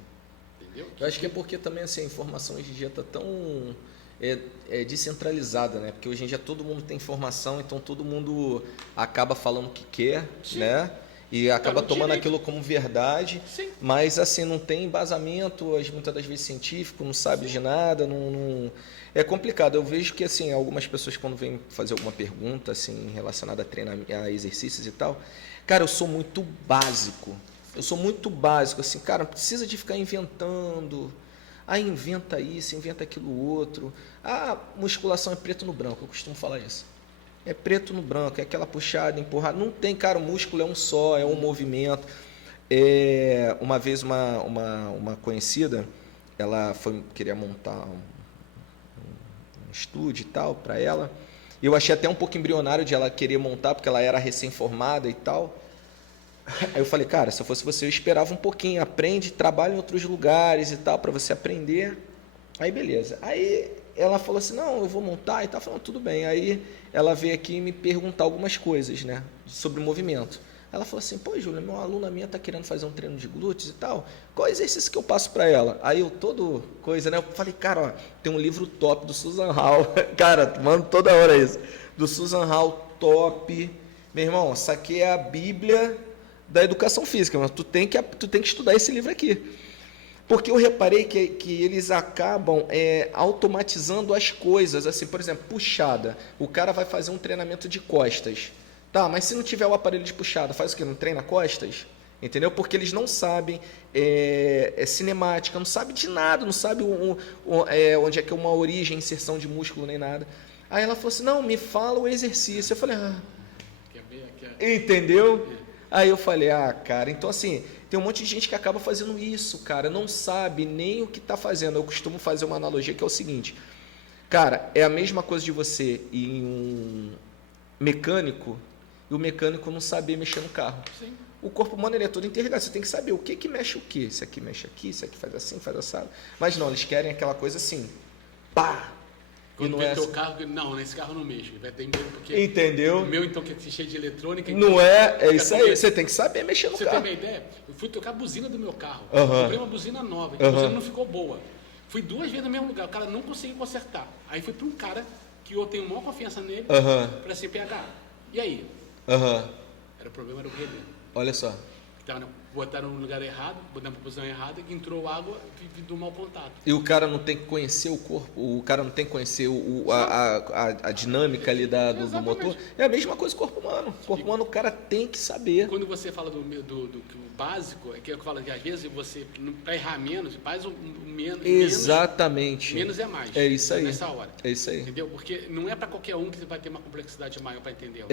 Entendeu? Eu acho que é porque também assim, a informação hoje em dia está tão descentralizada, né? Porque hoje em dia todo mundo tem informação, então todo mundo acaba falando o que quer, né? E acaba tomando aquilo como verdade. Sim. Mas assim, não tem embasamento, muitas das vezes científico, não sabe de nada, não... É complicado. Eu vejo que assim, algumas pessoas quando vêm fazer alguma pergunta assim, relacionada a treinamento, a exercícios e tal, cara, eu sou muito básico. Assim, cara, não precisa de ficar inventando. Inventa isso, inventa aquilo outro. Musculação é preto no branco, eu costumo falar isso. É preto no branco, é aquela puxada, empurrada. Não tem, cara, o músculo é um só, é um movimento. Uma vez uma conhecida, ela queria montar um estúdio e tal para ela. Eu achei até um pouco embrionário de ela querer montar, porque ela era recém-formada e tal. Aí eu falei, cara, se eu fosse você, eu esperava um pouquinho, aprende, trabalha em outros lugares e tal, para você aprender. Aí beleza. Aí ela falou assim, não, eu vou montar e tal. Falando, tudo bem. Aí ela veio aqui me perguntar algumas coisas, né, sobre o movimento. Ela falou assim, pô, Júlia, uma aluna minha tá querendo fazer um treino de glúteos e tal, qual é o exercício que eu passo para ela? Aí eu, eu falei, cara, ó, tem um livro top do Susan Hall, cara, mando toda hora isso, do Susan Hall, top, meu irmão, isso aqui é a Bíblia da educação física, mas tu tem que estudar esse livro aqui. Porque eu reparei que eles acabam automatizando as coisas. Assim, por exemplo, puxada. O cara vai fazer um treinamento de costas. Tá, mas se não tiver o aparelho de puxada, faz o quê? Não treina costas? Entendeu? Porque eles não sabem cinemática, não sabem de nada, não sabem onde é que é uma origem, inserção de músculo, nem nada. Aí ela falou assim, não, me fala o exercício. Eu falei, entendeu? Aí eu falei, cara, então assim, tem um monte de gente que acaba fazendo isso, cara, não sabe nem o que está fazendo. Eu costumo fazer uma analogia que é o seguinte, cara, é a mesma coisa de você ir em um mecânico e o mecânico não saber mexer no carro. Sim. O corpo humano ele é todo interligado, você tem que saber o que mexe o que. Isso aqui mexe aqui, isso aqui faz assim, faz assado. Mas não, eles querem aquela coisa assim, pá! Quando vê teu carro, não, nesse carro não mexe. Vai ter medo porque. Entendeu? O meu, então, que é cheio de eletrônica. Não então, é isso aí. Você tem que saber mexer no carro. Você tem uma ideia? Eu fui tocar a buzina do meu carro. Uhum. Comprei uma buzina nova. A buzina não ficou boa. Fui 2 vezes no mesmo lugar. O cara não conseguiu consertar. Aí fui para um cara que eu tenho maior confiança nele. Falei assim, PH, e aí? O problema era o relé. Olha só. Botaram no lugar errado, botaram na posição errada, entrou água e do mau contato. E o cara não tem que conhecer o corpo, o cara não tem que conhecer a dinâmica ali do motor. É a mesma coisa com o corpo humano. O corpo humano o cara tem que saber. Quando você fala do básico, é que eu falo que às vezes você, para errar menos, faz o menos. Exatamente. Menos é mais. É isso aí. Nessa hora. É isso aí. Entendeu? Porque não é para qualquer um que você vai ter uma complexidade maior para entender.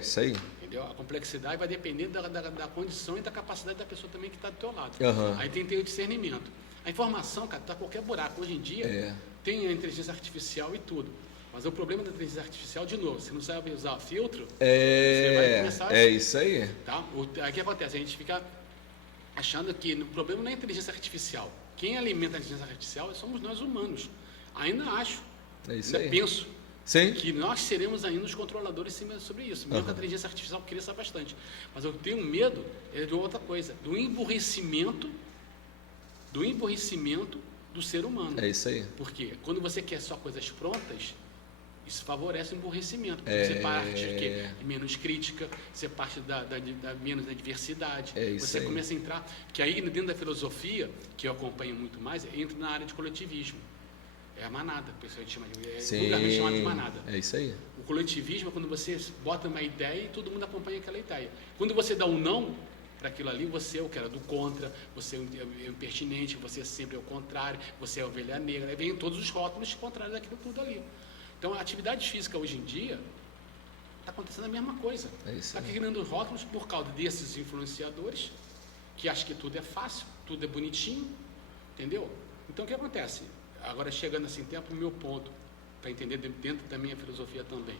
Isso aí. Entendeu? A complexidade vai depender da condição e da capacidade da pessoa também que está do teu lado. Aí tem que ter o discernimento. A informação, cara, está qualquer buraco. Hoje em dia tem a inteligência artificial e tudo. Mas o problema da inteligência artificial, de novo, se não sabe usar filtro, você vai começar... É isso aí. Tá? Aí o que acontece? A gente fica achando que o problema não é a inteligência artificial. Quem alimenta a inteligência artificial somos nós humanos. Ainda acho. É isso ainda aí. penso. Sim. Que nós seremos ainda os controladores sobre isso. Mesmo que a inteligência artificial cresça bastante. Mas eu tenho medo de outra coisa, do emburrecimento do ser humano. É isso aí. Porque quando você quer só coisas prontas, isso favorece o emburrecimento. Você parte de menos crítica, você parte da menos da diversidade. Você aí. começa a entrar, que aí dentro da filosofia, que eu acompanho muito mais, entra na área de coletivismo. É a manada, o pessoal chama vulgarmente chamado de manada. É isso aí. O coletivismo é quando você bota uma ideia e todo mundo acompanha aquela ideia. Quando você dá um não para aquilo ali, você é o que era do contra, você é o impertinente, você sempre é o contrário, você é a ovelha negra. Aí vem todos os rótulos contrários daquilo tudo ali. Então, a atividade física hoje em dia está acontecendo a mesma coisa. Está criando rótulos por causa desses influenciadores que acham que tudo é fácil, tudo é bonitinho, entendeu? Então, o que acontece? Agora, chegando assim, tempo o meu ponto, para entender dentro da minha filosofia também.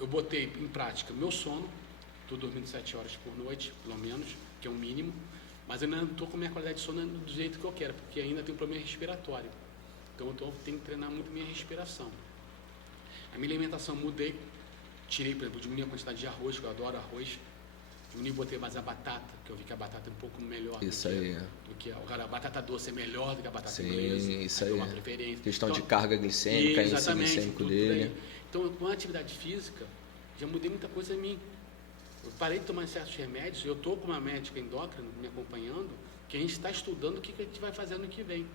Eu botei em prática meu sono, estou dormindo 7 horas por noite, pelo menos, que é o mínimo, mas eu ainda não estou com a minha qualidade de sono do jeito que eu quero, porque ainda tenho um problema respiratório. Então, eu tenho que treinar muito minha respiração. A minha alimentação mudei, tirei, por exemplo, diminui a quantidade de arroz, que eu adoro arroz, botei mais a batata, que eu vi que a batata é um pouco melhor do que a batata doce é melhor do que a batata inglesa. Isso aí. Uma preferência. Questão de carga glicêmica, índice glicêmico dele. Então, com a atividade física, já mudei muita coisa em mim. Eu parei de tomar certos remédios, eu estou com uma médica endócrina me acompanhando, que a gente está estudando o que a gente vai fazer no que vem.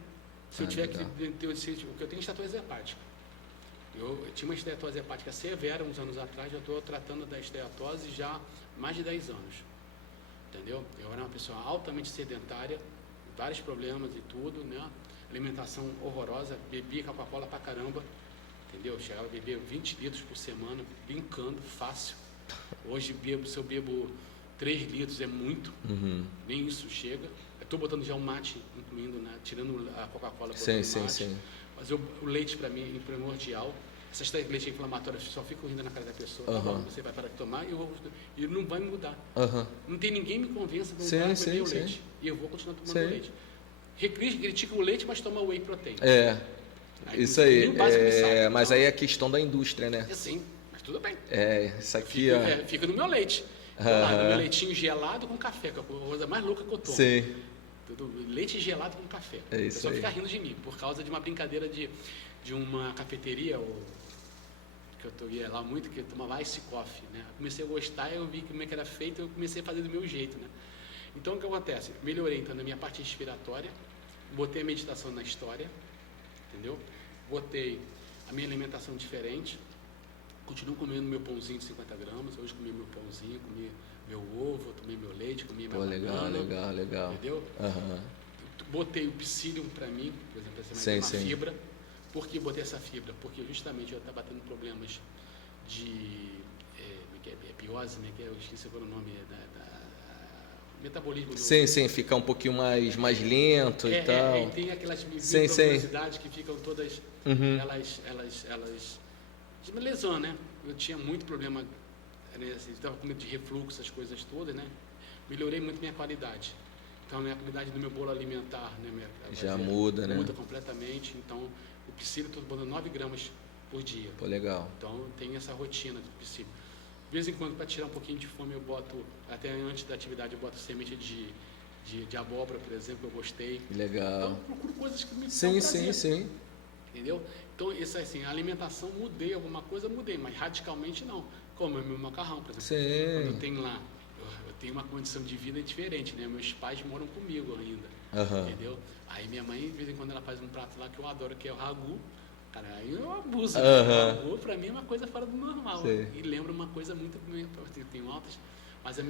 Se eu tiver que ter o que eu tenho esteatose hepática. Eu tinha uma esteatose hepática severa uns anos atrás, já estou tratando da esteatose já há mais de 10 anos. Entendeu? Eu era uma pessoa altamente sedentária, vários problemas e tudo, né? Alimentação horrorosa, bebia Coca-Cola pra caramba, entendeu? Chegava a beber 20 litros por semana, brincando, fácil. Hoje, se eu bebo 3 litros é muito, nem isso chega. Estou botando já o mate, incluindo, né? Tirando a Coca-Cola, Sim. Mas o leite para mim é primordial. Essas leite inflamatórias só ficam rindo na cara da pessoa. Você vai parar de tomar e não vai mudar. Não tem ninguém me convença para mudar beber o leite. E eu vou continuar tomando leite. Critica o leite, mas toma whey protein. Isso aí. Mas aí é a questão da indústria, né? Sim, mas tudo bem. Isso aqui, fica no meu leite. No meu leitinho gelado com café, que é a coisa mais louca que eu tomo. Sim. Leite gelado com café. É isso. O pessoal fica rindo de mim, por causa de uma brincadeira de uma cafeteria, eu ia lá muito, que eu tomava Ice Coffee, né? Eu comecei a gostar, eu vi como é que era feito, eu comecei a fazer do meu jeito, né? Então, o que acontece? Melhorei, então, na minha parte respiratória, botei a meditação na história, entendeu? Botei a minha alimentação diferente, continuo comendo meu pãozinho de 50 gramas, hoje comi meu pãozinho, comi meu ovo, tomei meu leite, comi minha banana. Legal. Entendeu? Uhum. Botei o psyllium para mim, por exemplo, essa é uma fibra. Por que botei essa fibra? Porque justamente eu estava tendo problemas de epiose, né? Que eu esqueci qual é o nome metabolismo. Sim, fica um pouquinho mais lento e tal. E tem aquelas microvelocidades que ficam todas, elas me lesionam, né? Eu tinha muito problema, né? Assim, estava com medo de refluxo, essas coisas todas, né? Melhorei muito minha qualidade. Então, a minha qualidade do meu bolo alimentar, né? Já muda, né? Muda completamente. Então, o psyllium, eu estou botando 9 gramas por dia. Pô, legal. Então, tem essa rotina do psyllium. De vez em quando, para tirar um pouquinho de fome, eu boto, até antes da atividade, eu boto semente de abóbora, por exemplo, eu gostei. Legal. Então, eu procuro coisas que me dão prazer. Sim. Entendeu? Então, isso assim, a alimentação, mudei, mas radicalmente não. Como é meu macarrão, por exemplo. Sim. Quando tem lá, eu tenho uma condição de vida diferente, né? Meus pais moram comigo ainda, entendeu? Aí minha mãe, de vez em quando, ela faz um prato lá que eu adoro, que é o ragu. Cara, aí eu abuso. Ragu, pra mim, é uma coisa fora do normal. Sim. E lembra uma coisa muito... Tenho altas...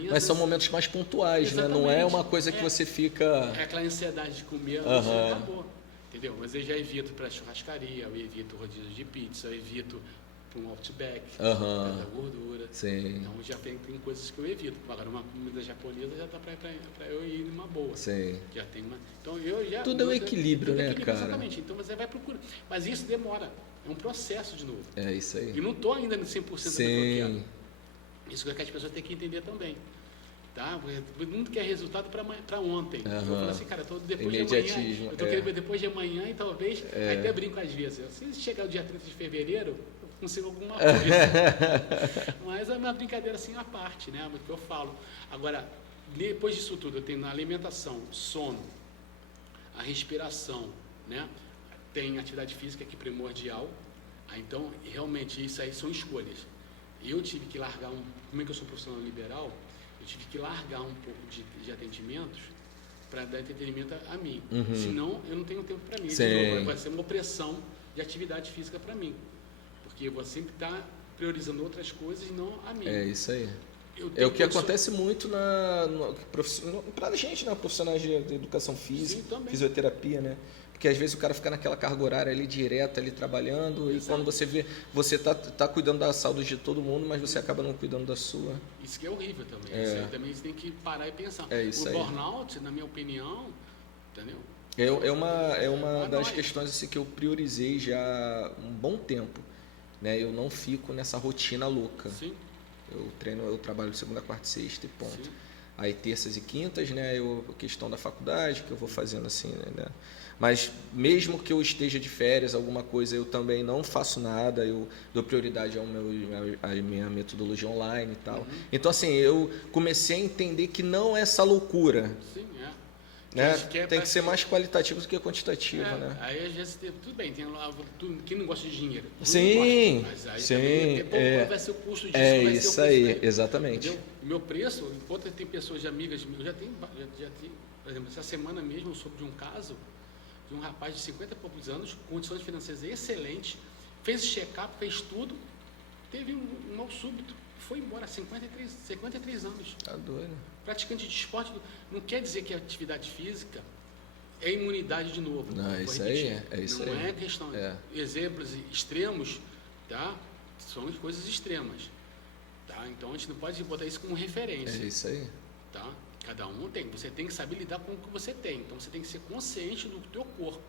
Mas são momentos mais pontuais, né? Não é uma coisa que você fica... É aquela ansiedade de comer, você acabou. Entendeu? Mas eu já evito para churrascaria, eu evito rodízio de pizza, eu evito para um Outback, da gordura. Sim. Então já tem coisas que eu evito. Agora, uma comida japonesa já dá para eu ir numa boa. Sim. Já tem uma... Então, eu já... Tudo é um equilíbrio, né, cara? Exatamente. Então você vai procurar. Mas isso demora. É um processo de novo. É isso aí. E não estou ainda no 100% do que eu quero. Isso é que as pessoas têm que entender também. Tá? Todo mundo quer resultado para ontem. Eu falo assim, cara, depois de amanhã, eu estou querendo ver depois de amanhã e talvez, até brinco às vezes. Se chegar o dia 30 de fevereiro, eu consigo alguma coisa. Mas é uma brincadeira assim à parte, né? O que eu falo. Agora, depois disso tudo, eu tenho a alimentação, sono, a respiração, né? Tem atividade física que é primordial. Então, realmente, isso aí são escolhas. Eu tive que largar como é que eu sou profissional liberal, eu tive que largar um pouco de atendimentos para dar entretenimento a mim. Senão, eu não tenho tempo para mim. Vai ser uma opressão de atividade física para mim. Porque eu vou sempre estar priorizando outras coisas e não a mim. É isso aí. É o que acontece muito para a gente, né? Profissionais de educação física, fisioterapia, né? Porque às vezes o cara fica naquela carga horária ali direto, ali trabalhando, e quando você vê, você tá cuidando da saúde de todo mundo, mas você acaba não cuidando da sua. Isso que é horrível também. Isso aí também você tem que parar e pensar. O burnout, na minha opinião, entendeu? É uma das questões assim, que eu priorizei já há um bom tempo. Né? Eu não fico nessa rotina louca. Sim. Eu trabalho de segunda, quarta e sexta e ponto. Sim. Aí terças e quintas, né? A questão da faculdade, que eu vou fazendo assim, né? Mas mesmo que eu esteja de férias, alguma coisa, eu também não faço nada, eu dou prioridade à minha metodologia online e tal. Então, assim, eu comecei a entender que não é essa loucura. Sim, né? Tem que ser mais qualitativo do que quantitativo, né? Aí às vezes, tudo bem, tem lá quem não gosta de dinheiro. Sim, gosta, mas aí sim. Qual vai ser o custo disso? É isso aí, exatamente. Entendeu? O meu preço, enquanto tem pessoas de amigas, eu já tenho, por exemplo, essa semana mesmo eu soube de um caso de um rapaz de 50 e poucos anos, condições financeiras excelentes, fez check-up, fez tudo, teve um mal súbito, foi embora, 53 anos. Tá doido. Praticante de esporte, não quer dizer que a atividade física é imunidade de novo. Não, é isso aí. Não é questão. Exemplos extremos, tá? São coisas extremas. Tá? Então a gente não pode botar isso como referência. É isso aí. Tá? Cada um tem. Você tem que saber lidar com o que você tem. Então você tem que ser consciente do teu corpo.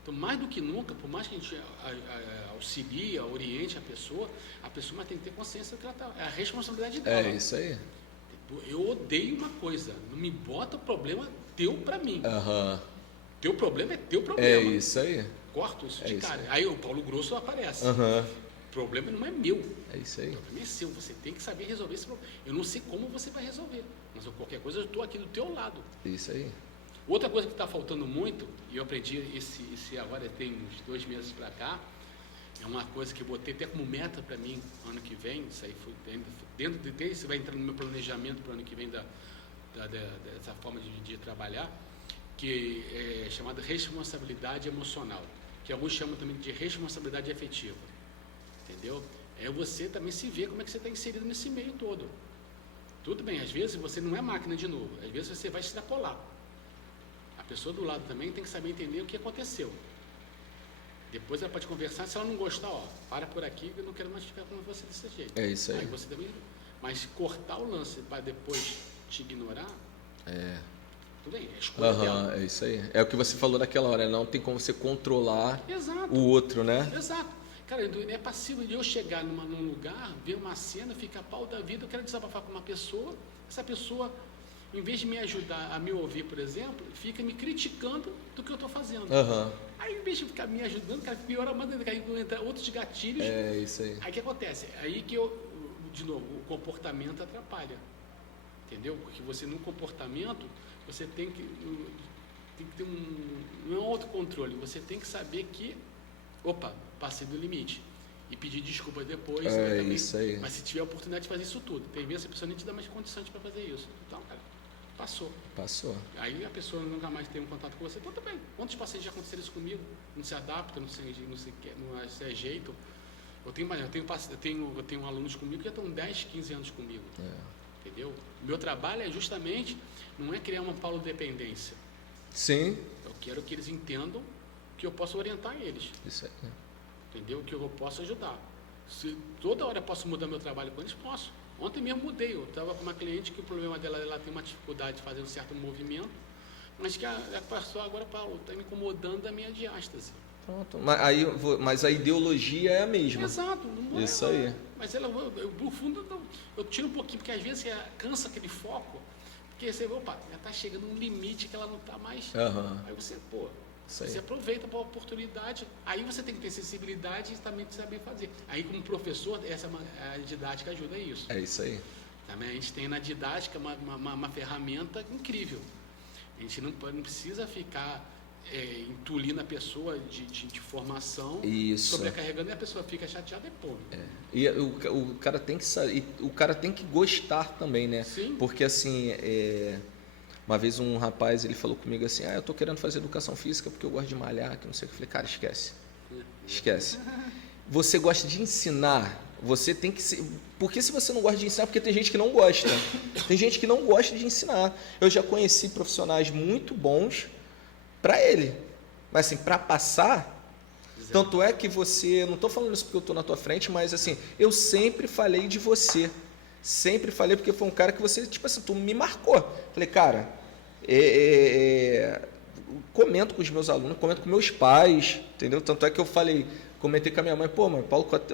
Então, mais do que nunca, por mais que a gente auxilie, oriente a pessoa mais tem que ter consciência que ela é a responsabilidade dela. É isso aí. Eu odeio uma coisa, não me bota problema teu pra mim. Teu problema é teu problema. É isso aí. Corto isso de cara. Aí o Paulo Grosso aparece. O problema não é meu. É isso aí. O problema é seu. Você tem que saber resolver esse problema. Eu não sei como você vai resolver, mas qualquer coisa eu estou aqui do teu lado. Isso aí. Outra coisa que está faltando muito, e eu aprendi esse agora tem uns 2 meses para cá, É uma coisa que eu botei até como meta para mim ano que vem. Isso aí foi dentro isso vai entrar no meu planejamento para o ano que vem dessa forma de trabalhar, que é chamada responsabilidade emocional, que alguns chamam também de responsabilidade afetiva, entendeu? É você também se ver como é que você está inserido nesse meio todo. Tudo bem, às vezes você não é máquina de novo, às vezes você vai extrapolar. A pessoa do lado também tem que saber entender o que aconteceu. Depois ela pode conversar, se ela não gostar, para por aqui, eu não quero mais ficar com você desse jeito. É isso aí. Aí você também, mas cortar o lance para depois te ignorar, tudo bem, é escolha dela. É isso aí. É o que você falou naquela hora, não tem como você controlar Exato. o outro, né? Exato. Cara, é passivo de eu chegar num lugar, ver uma cena, ficar pau da vida, eu quero desabafar com uma pessoa, essa pessoa, em vez de me ajudar a me ouvir, por exemplo, fica me criticando do que eu estou fazendo. Aí, em vez de ficar me ajudando, cara, piora, manda entrar outros gatilhos. É isso aí. Aí o que acontece? Aí que de novo, o comportamento atrapalha. Entendeu? Porque você, no comportamento, você tem que ter não é um autocontrole, você tem que saber que, passei do limite. E pedir desculpa depois. Também, isso aí. Mas se tiver a oportunidade de fazer isso tudo, tem vezes a pessoa nem te dá mais condições para fazer isso. Então, cara, passou. Aí a pessoa nunca mais tem um contato com você. Então, também. Quantos pacientes já aconteceram isso comigo? Não se adapta, não se ajeita. Eu tenho alunos comigo que já estão 10, 15 anos comigo. Entendeu? O meu trabalho é justamente, não é criar uma paulodependência. Sim. Eu quero que eles entendam que eu posso orientar eles. Isso aí. Entendeu? Que eu posso ajudar. Se toda hora eu posso mudar meu trabalho com eles, posso. Ontem mesmo mudei. Eu estava com uma cliente que o problema dela, ela tem uma dificuldade de fazer um certo movimento, mas que a pessoa agora, Paulo, está me incomodando da minha diástase. Pronto. Mas a ideologia é a mesma. Exato. Isso aí. Mas ela, no fundo, eu tiro um pouquinho, porque às vezes cansa aquele foco, porque você vê, já está chegando um limite que ela não está mais. Aí você, você aproveita para a oportunidade, aí você tem que ter sensibilidade e também saber fazer. Aí, como professor, a didática ajuda isso. É isso aí. Também a gente tem na didática uma ferramenta incrível. A gente não precisa ficar entulindo a pessoa de formação, sobrecarregando, e a pessoa fica chateada depois. E o cara tem que sair, o cara tem que gostar também, né? Sim. Porque assim, uma vez um rapaz, ele falou comigo assim, eu tô querendo fazer educação física porque eu gosto de malhar, que não sei o que. Eu falei, cara, esquece. Você gosta de ensinar, você tem que ser... Porque se você não gosta de ensinar, porque tem gente que não gosta. Tem gente que não gosta de ensinar. Eu já conheci profissionais muito bons para ele, mas assim, para passar. Exato. Tanto é que você, não estou falando isso porque eu estou na tua frente, mas assim, eu sempre falei de você. Sempre falei, porque foi um cara que você, tipo assim, tu me marcou. Falei, cara, comento com os meus alunos, comento com meus pais, entendeu? Tanto é que eu comentei com a minha mãe, mãe,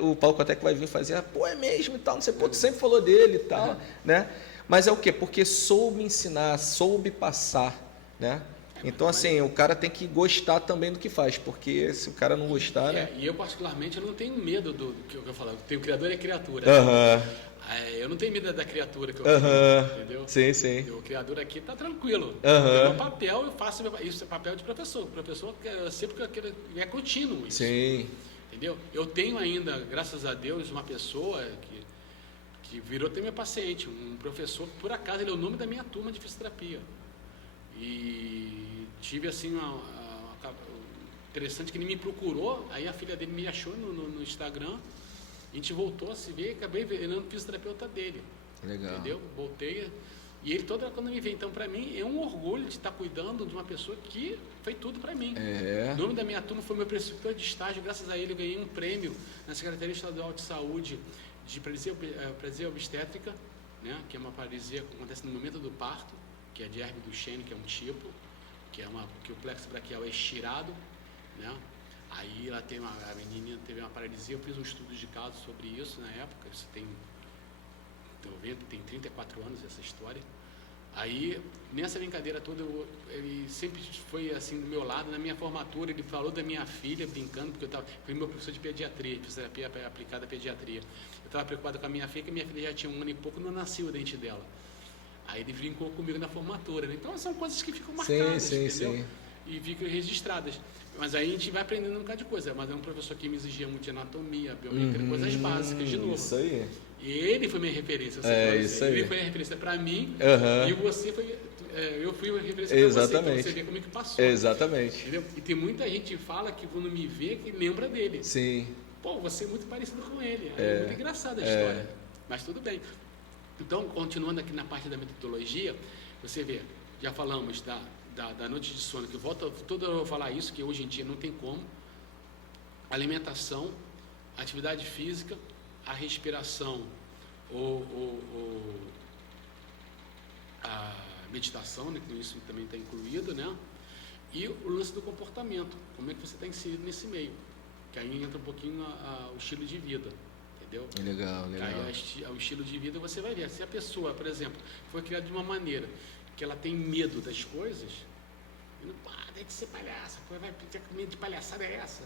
o Paulo Kottek vai vir fazer, é mesmo e tal, não sei, tu sempre falou dele e tal, né? Mas é o quê? Porque soube ensinar, soube passar, né? Então, assim, o cara tem que gostar também do que faz, porque se o cara não gostar, né? E eu, particularmente, eu não tenho medo do que eu falo. O criador é criatura. Eu não tenho medo da criatura que eu fiz, entendeu? Sim. O criador aqui está tranquilo. O meu papel, eu faço isso, é papel de professor. O professor, sempre é contínuo isso. Sim. Entendeu? Eu tenho ainda, graças a Deus, uma pessoa que virou até meu paciente, um professor que, por acaso, ele é o nome da minha turma de fisioterapia. E tive assim interessante que ele me procurou, aí a filha dele me achou no Instagram, a gente voltou a se ver, acabei virando fisioterapeuta dele. Legal. Entendeu? Voltei, e ele toda quando me vê, então para mim é um orgulho de estar cuidando de uma pessoa que foi tudo para mim. O nome da minha turma foi meu preceptor de estágio, graças a ele eu ganhei um prêmio na Secretaria Estadual de Saúde de paralisia obstétrica, né, que é uma paralisia que acontece no momento do parto, que é de Herbert Duchenne, que é um tipo, que o plexo braquial é estirado, né? Aí a menina teve uma paralisia, eu fiz um estudo de caso sobre isso na época, isso tem 34 anos essa história. Aí, nessa brincadeira toda, ele sempre foi assim do meu lado, na minha formatura, ele falou da minha filha, brincando, porque fui meu professor de pediatria, de fisioterapia aplicada à pediatria. Eu estava preocupado com a minha filha, que a minha filha já tinha 1 ano e pouco, não nasceu o dente dela. Aí ele brincou comigo na formatura, né? Então são coisas que ficam marcadas, entendeu? Sim. e ficam registradas. Mas aí a gente vai aprendendo um bocado de coisa. Mas é um professor que me exigia muito de anatomia, biomecânica, coisas básicas de novo. Isso aí. E ele foi minha referência. Isso aí. Ele foi a referência para mim e você foi... eu fui a referência para você, então você vê como é que passou. Exatamente. Entendeu? E tem muita gente que fala que quando me vê, que lembra dele. Sim. Pô, você é muito parecido com ele. É muito engraçada a história. Mas tudo bem. Então, continuando aqui na parte da metodologia, você vê, já falamos da noite de sono, que volta toda eu vou falar isso, que hoje em dia não tem como. Alimentação, atividade física, a respiração a meditação, né, que isso também está incluído, né? E o lance do comportamento, como é que você está inserido nesse meio. Que aí entra um pouquinho o estilo de vida, entendeu? Legal. Aí o estilo de vida você vai ver. Se a pessoa, por exemplo, foi criada de uma maneira que ela tem medo das coisas, tem de ser palhaça, vai ter medo de palhaçada é essa?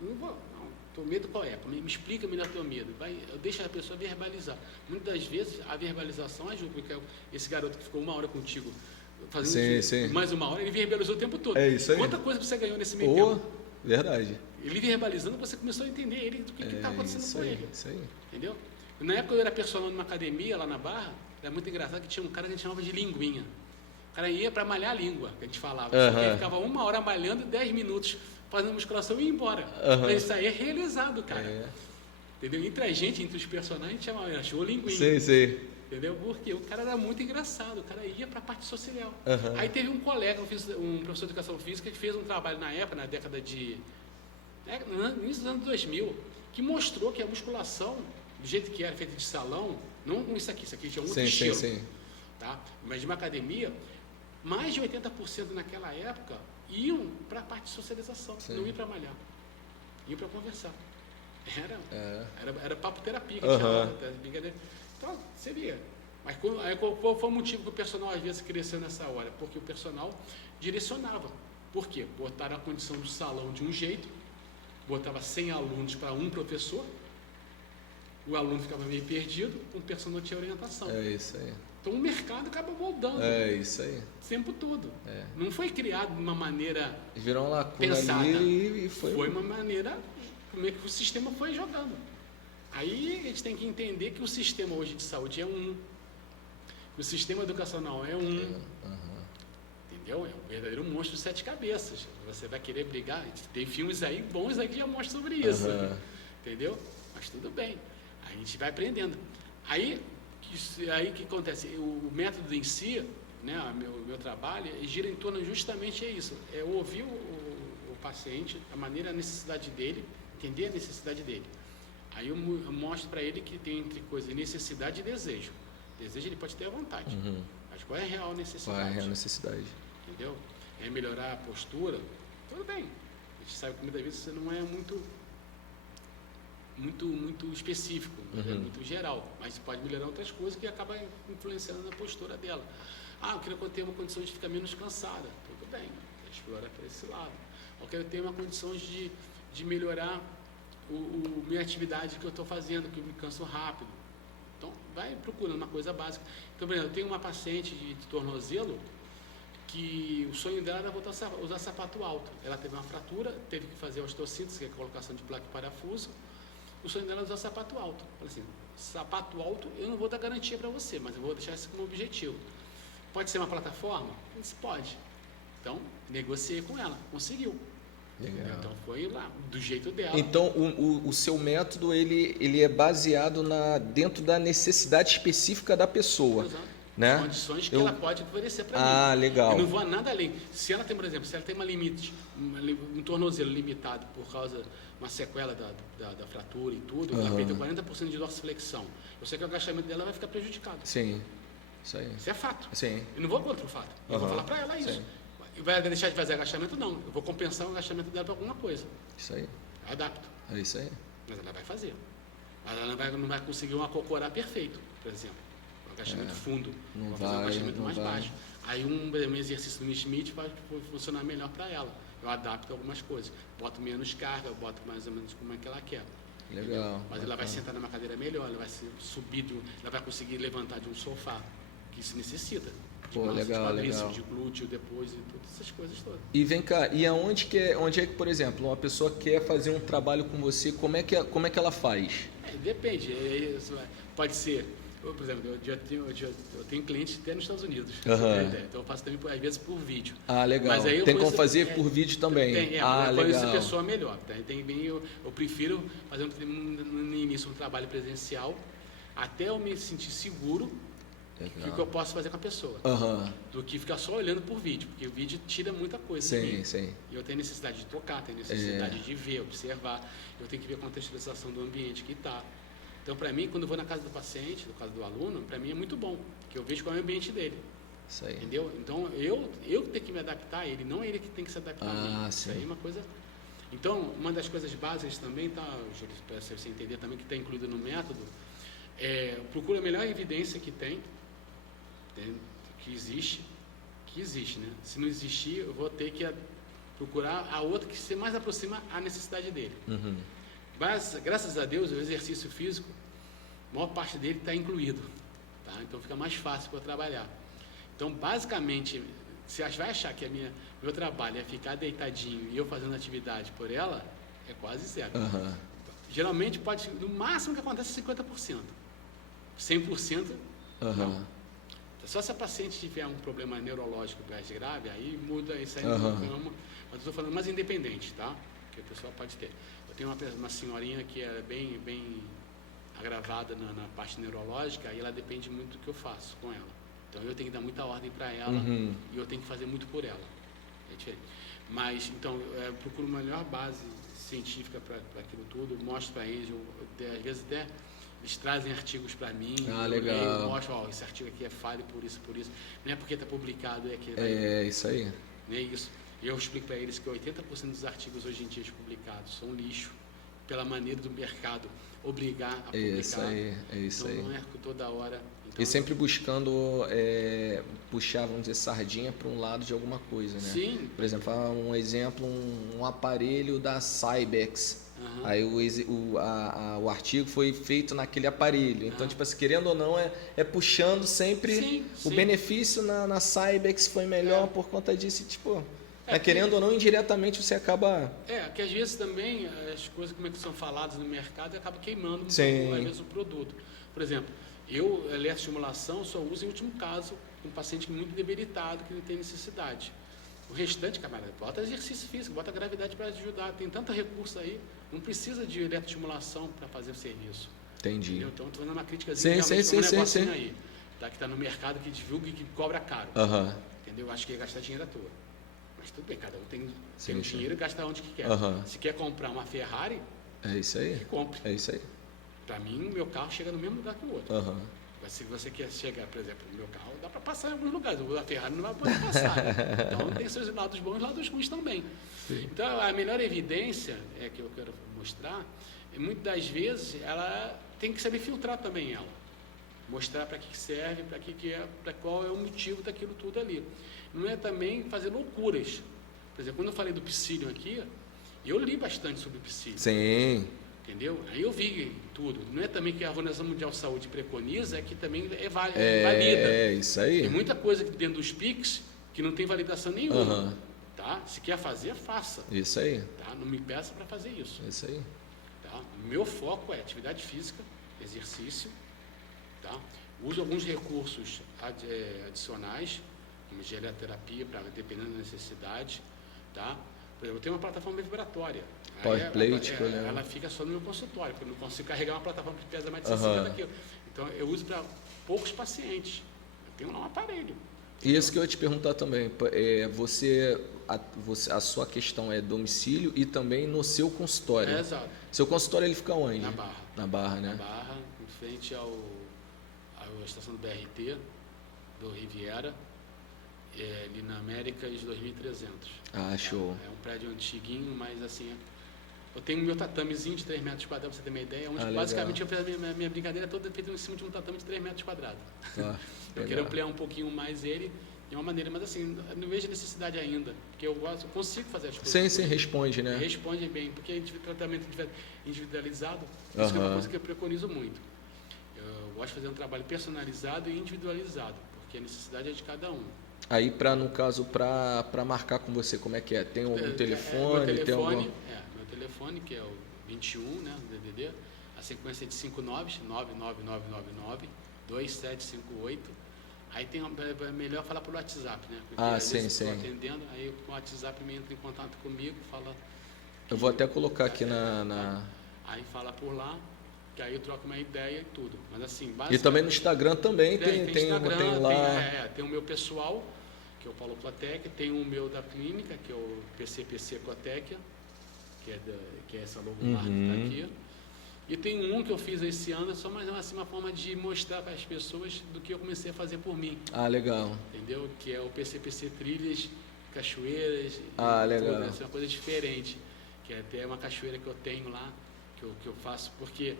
Não vou, não. Teu medo qual é? Me explica melhor teu medo. Deixa a pessoa verbalizar. Muitas das vezes a verbalização ajuda, porque esse garoto que ficou 1 hora contigo, fazendo mais 1 hora, ele verbalizou o tempo todo. É isso aí. Quanta coisa você ganhou nesse meio tempo? Verdade. Ele verbalizando, você começou a entender ele do que está acontecendo com ele. Isso aí. Entendeu? Na época eu era personal numa academia lá na Barra, era muito engraçado que tinha um cara que a gente chamava de linguinha. O cara ia para malhar a língua, que a gente falava. Ele ficava 1 hora malhando e 10 minutos fazendo musculação e ia embora. Isso aí é realizado, cara. Entendeu? Entre a gente, entre os personagens, a gente chamava, achou linguinha. Sim. Entendeu? Porque o cara era muito engraçado, o cara ia para a parte social. Aí teve um colega, um professor de educação física, que fez um trabalho na época, na década de... no início dos anos 2000, que mostrou que a musculação, do jeito que era feita de salão, não isso aqui tinha um outro estilo. Sim. Tá? Mas de uma academia, mais de 80% naquela época iam para a parte de socialização, não iam para malhar, iam para conversar. Era papo terapia que chamava, brincadeira. Então, seria. Mas qual foi o motivo que o personal às vezes cresceu nessa hora? Porque o personal direcionava. Por quê? Botaram a condição do salão de um jeito, botava 100 alunos para um professor, o aluno ficava meio perdido, o personal tinha orientação. É isso aí. Então o mercado acaba moldando. É isso aí. O tempo todo. Não foi criado de uma maneira virou uma lacuna pensada. Ali e foi uma maneira como é que o sistema foi jogando. Aí a gente tem que entender que o sistema hoje de saúde é o sistema educacional é entendeu? É um verdadeiro monstro de 7 cabeças. Você vai querer brigar, tem filmes aí bons aí que já mostram sobre isso, entendeu? Mas tudo bem, a gente vai aprendendo. Aí o que acontece? O método em si, né, meu trabalho, gira em torno justamente isso, é ouvir o paciente, a necessidade dele, entender a necessidade dele. Aí eu mostro para ele que tem entre coisas necessidade e desejo. Desejo ele pode ter à vontade, mas qual é a real necessidade? Qual é a real necessidade? Entendeu? É melhorar a postura? Tudo bem. A gente sabe que muitas vezes você não é muito específico, é muito geral, mas pode melhorar outras coisas que acabam influenciando na postura dela. Eu quero ter uma condição de ficar menos cansada. Tudo bem, explora para esse lado. Eu quero ter uma condição de melhorar minha atividade que eu estou fazendo, que eu me canso rápido. Então, vai procurando uma coisa básica. Então, por exemplo, eu tenho uma paciente de tornozelo que o sonho dela era voltar a usar sapato alto. Ela teve uma fratura, teve que fazer a osteossíntese, que é a colocação de placa e parafuso. O sonho dela é usar sapato alto. Falei assim, sapato alto eu não vou dar garantia para você, mas eu vou deixar isso como objetivo. Pode ser uma plataforma? Disse, pode. Então, negociei com ela, conseguiu. Legal. Então foi lá, do jeito dela. Então o seu método ele é baseado dentro da necessidade específica da pessoa. Exato. Né? As condições que ela pode oferecer para mim. Legal. Eu não vou nada além. Se ela tem, por exemplo, se ela tem um tornozelo limitado por causa de uma sequela da fratura e tudo, ela perdeu 40% de dorsiflexão. Eu sei que o agachamento dela vai ficar prejudicado. Sim, isso aí. Isso é fato. Sim. Eu não vou contra o fato. Eu vou falar para ela isso. Sim. Vai deixar de fazer agachamento? Não. Eu vou compensar o agachamento dela para alguma coisa. Isso aí. Eu adapto. É isso aí. Mas ela vai fazer. Mas ela não vai conseguir um acocorá perfeito, por exemplo. Um agachamento fundo. Vai fazer um agachamento mais baixo. Aí um exercício do Smith vai funcionar melhor para ela. Eu adapto algumas coisas. Boto menos carga, eu boto mais ou menos como é que ela quer. Legal. Mas ela vai sentar numa cadeira melhor, ela vai subir, ela vai conseguir levantar de um sofá, que isso necessita Pô, massa, legal, de quadríceps, legal. de glúteo depois e todas essas coisas todas. E vem cá, e onde é que, por exemplo, uma pessoa quer fazer um trabalho com você, como é que ela faz? Depende, pode ser, por exemplo, eu tenho clientes até nos Estados Unidos, então eu faço também às vezes por vídeo. Ah, legal. Mas aí Tem como fazer por vídeo também? Tem, ah, eu legal. conheço a pessoa melhor. Tá? Eu prefiro fazer no início um trabalho presencial até eu me sentir seguro do que eu posso fazer com a pessoa, do que ficar só olhando por vídeo, porque o vídeo tira muita coisa de mim. Sim. E eu tenho necessidade de tocar, tenho necessidade de ver, observar, eu tenho que ver a contextualização do ambiente que está. Então, para mim, quando eu vou na casa do paciente, no caso do aluno, para mim é muito bom, porque eu vejo qual é o ambiente dele. Isso aí. Entendeu? Então, eu tenho que me adaptar a ele, não ele que tem que se adaptar a mim. Isso aí é uma coisa... Então, uma das coisas básicas também, tá, Júlio, para você entender também, que está incluído no método, procura a melhor evidência que tem, que existe, né? Se não existir, eu vou ter que procurar a outra que se mais aproxima à necessidade dele. Mas, graças a Deus, o exercício físico, a maior parte dele está incluído, tá? Então fica mais fácil para eu trabalhar. Então, basicamente, se vai achar que meu trabalho é ficar deitadinho e eu fazendo atividade por ela, é quase zero. Geralmente, no máximo que acontece é 50%. 100%, não. Só se a paciente tiver um problema neurológico mais grave, aí muda isso aí no ramo. Mas eu estou falando mais independente, tá? Que a pessoa pode ter. Eu tenho uma senhorinha que é bem agravada na parte neurológica, aí ela depende muito do que eu faço com ela. Então eu tenho que dar muita ordem para ela e eu tenho que fazer muito por ela. É diferente. Mas, então, eu procuro uma melhor base científica para aquilo tudo, mostro para eles, às vezes até eles trazem artigos para mim, legal. Eu mostro, esse artigo aqui é falho por isso, não é porque está publicado, é que... Isso aí. Não é isso. E eu explico para eles que 80% dos artigos hoje em dia publicados são lixo, pela maneira do mercado obrigar a publicar. É isso aí. Então não é toda hora... Então, e sempre buscando puxar, vamos dizer, sardinha para um lado de alguma coisa, né? Sim. Por exemplo, um exemplo, um aparelho da Cybex. Aí o artigo foi feito naquele aparelho. Então, tipo assim, querendo ou não, é puxando sempre o benefício na Cybex foi melhor por conta disso. E, tipo, querendo ou não, indiretamente você acaba... que às vezes também as coisas como é que são faladas no mercado acaba queimando um pouco, às vezes, o produto. Por exemplo, eu, eletroestimulação, só uso em último caso um paciente muito debilitado que não tem necessidade. O restante, camarada, bota exercício físico, bota gravidade para ajudar. Tem tanto recurso aí, não precisa de eletroestimulação para fazer o serviço. Entendi. Entendeu? Então, estou fazendo uma crítica sim. aí, tá, que está no mercado, que divulga e que cobra caro. Entendeu? Acho que ia gastar dinheiro à toa. Mas tudo bem, cada um tem um dinheiro e gasta onde que quer. Se quer comprar uma Ferrari, é isso aí. que compre. É isso aí. Para mim, meu carro chega no mesmo lugar que o outro. Mas se você quer chegar, por exemplo, no meu carro, dá para passar em alguns lugares. O da Ferrari não vai poder passar. Né? Então, tem seus lados bons e lados ruins também. Sim. Então, a melhor evidência que eu quero mostrar, muitas das vezes, ela tem que saber filtrar também ela. Mostrar para que serve, para qual é o motivo daquilo tudo ali. Não é também fazer loucuras. Por exemplo, quando eu falei do psyllium aqui, eu li bastante sobre o psyllium. Sim. Entendeu? Aí eu vi tudo. Não é também que a Organização Mundial de Saúde preconiza, que também valida. É isso aí. Tem muita coisa dentro dos PICs que não tem validação nenhuma. Tá? Se quer fazer, faça. Isso aí. Tá? Não me peça para fazer isso. Isso aí. Tá? O meu foco é atividade física, exercício. Tá? Uso alguns recursos adicionais, como gelioterapia, dependendo da necessidade. Tá? Por exemplo, eu tenho uma plataforma vibratória. Powerplate, ela fica só no meu consultório, porque eu não consigo carregar uma plataforma que pesa mais de 60 quilos. Então, eu uso para poucos pacientes. Eu tenho lá um aparelho. E isso que eu ia te perguntar também. A sua questão é domicílio e também no seu consultório. Exato. Seu consultório ele fica onde? Na Barra. Na Barra, né? Na Barra, em frente à estação do BRT, do Riviera. Ali na Américas 2300. Show. É um prédio antiguinho, mas assim, eu tenho meu tatamezinho de 3 metros quadrados, para você ter uma ideia, onde basicamente eu fiz a minha brincadeira toda feita em cima de um tatame de 3 metros quadrados. Eu quero ampliar um pouquinho mais ele de uma maneira, mas assim, não vejo necessidade ainda, porque eu consigo fazer as coisas. Sim, responde, né? Responde bem, porque tratamento individualizado, isso que é uma coisa que eu preconizo muito. Eu gosto de fazer um trabalho personalizado e individualizado. porque a necessidade é de cada um. Aí, no caso, para marcar com você, como é que é? Tem algum telefone? Meu telefone, que é o 21, né, do DDD, a sequência é de 5 9, 99999 2758. Aí é melhor falar pelo WhatsApp, né? Porque às vezes sim. eu estou atendendo, aí o WhatsApp me entra em contato comigo, fala... Eu vou até colocar aqui Aí fala por lá, que aí eu troco uma ideia e tudo. Mas assim, E também no Instagram também tem Instagram, lá... tem o meu pessoal, que é o Paulo Clotec, tem o meu da clínica, que é o PCPC Clotec, que é essa logomarca que está aqui. E tem um que eu fiz esse ano, só mais assim, uma forma de mostrar para as pessoas do que eu comecei a fazer por mim. Legal. Entendeu? Que é o PCPC Trilhas, Cachoeiras. Legal. Tudo, é uma coisa diferente. Que é até uma cachoeira que eu tenho lá, que eu faço, porque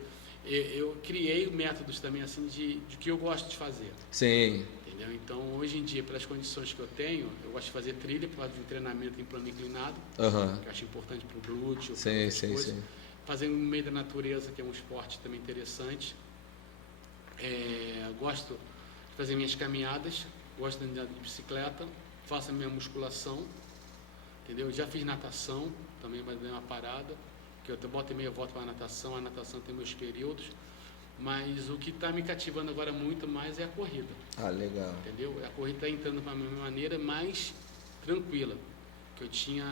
eu criei métodos também assim de que eu gosto de fazer. Sim. Entendeu? Então, hoje em dia, pelas condições que eu tenho, eu gosto de fazer trilha por causa de um treinamento em plano inclinado, que eu acho importante para o glúteo, Sim. Fazendo no meio da natureza, que é um esporte também interessante. Gosto de fazer minhas caminhadas, gosto de andar de bicicleta, faço a minha musculação, entendeu? Já fiz natação, também vai dar uma parada, que eu boto e meia volta para a natação tem meus períodos, mas o que está me cativando agora muito mais é a corrida. Legal. Entendeu? A corrida está entrando de uma maneira mais tranquila, que eu tinha...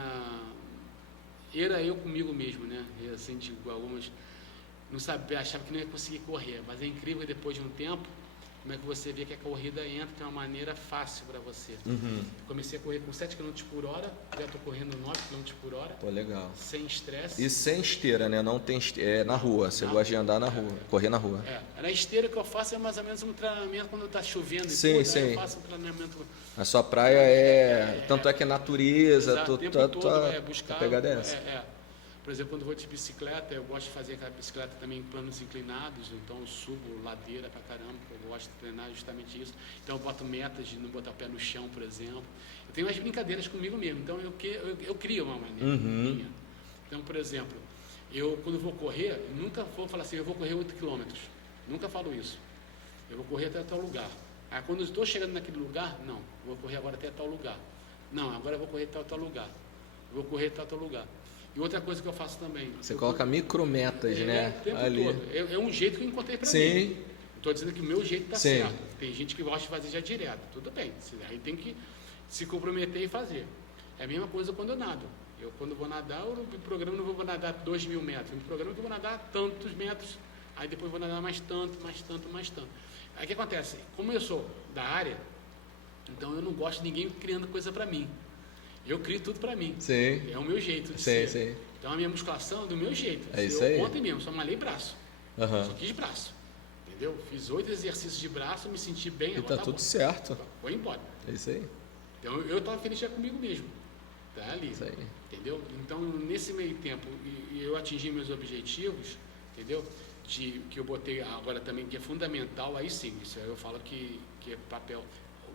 Era eu comigo mesmo, né? Eu, assim, tipo, algumas... Não sabia, achava que não ia conseguir correr, mas é incrível depois de um tempo, como é que você vê que a corrida entra de uma maneira fácil para você. Comecei a correr com 7 km por hora, já estou correndo 9 km por hora. Legal. Sem estresse. E sem esteira, né? Não tem na rua, você gosta de andar na rua, correr na rua. Na esteira que eu faço é mais ou menos um treinamento quando está chovendo. Sim. Eu faço um treinamento... A sua praia tanto é que é natureza, o tempo todo buscar... A pegada é essa. Por exemplo, quando eu vou de bicicleta, eu gosto de fazer aquela bicicleta também em planos inclinados, então eu subo ladeira pra caramba, eu gosto de treinar justamente isso. Então eu boto metas de não botar o pé no chão, por exemplo. Eu tenho umas brincadeiras comigo mesmo, então eu crio uma maneira minha. Então, por exemplo, eu quando vou correr, eu nunca vou falar assim, eu vou correr 8 km. Nunca falo isso. Eu vou correr até tal lugar. Aí quando eu estou chegando naquele lugar, não, eu vou correr agora até tal lugar. Não, agora eu vou correr até tal lugar. Eu vou correr até tal lugar. E outra coisa que eu faço também... Você coloca micrometas, né? O tempo ali. todo. É um jeito que eu encontrei para mim. Sim. Não estou dizendo que o meu jeito está certo. Tem gente que gosta de fazer já direto. Tudo bem. Aí tem que se comprometer e fazer. É a mesma coisa quando eu nado. Quando vou nadar, eu no programa não vou nadar 2.000 metros. No programa eu vou nadar tantos metros. Aí depois vou nadar mais tanto. Aí o que acontece? Como eu sou da área, então eu não gosto de ninguém criando coisa para mim. Eu crio tudo para mim. Sim. É o meu jeito de ser. Sim. Então a minha musculação é do meu jeito. Isso aí. Ontem mesmo, só malhei braço. Só quis braço. Entendeu? Fiz 8 exercícios de braço, me senti bem. E tá tudo certo. Vou embora. É isso aí. Então eu estava feliz já comigo mesmo. Tá ali. Isso aí. Entendeu? Então nesse meio tempo, eu atingi meus objetivos, entendeu? Que eu botei agora também, que é fundamental, aí sim, isso aí eu falo que é papel.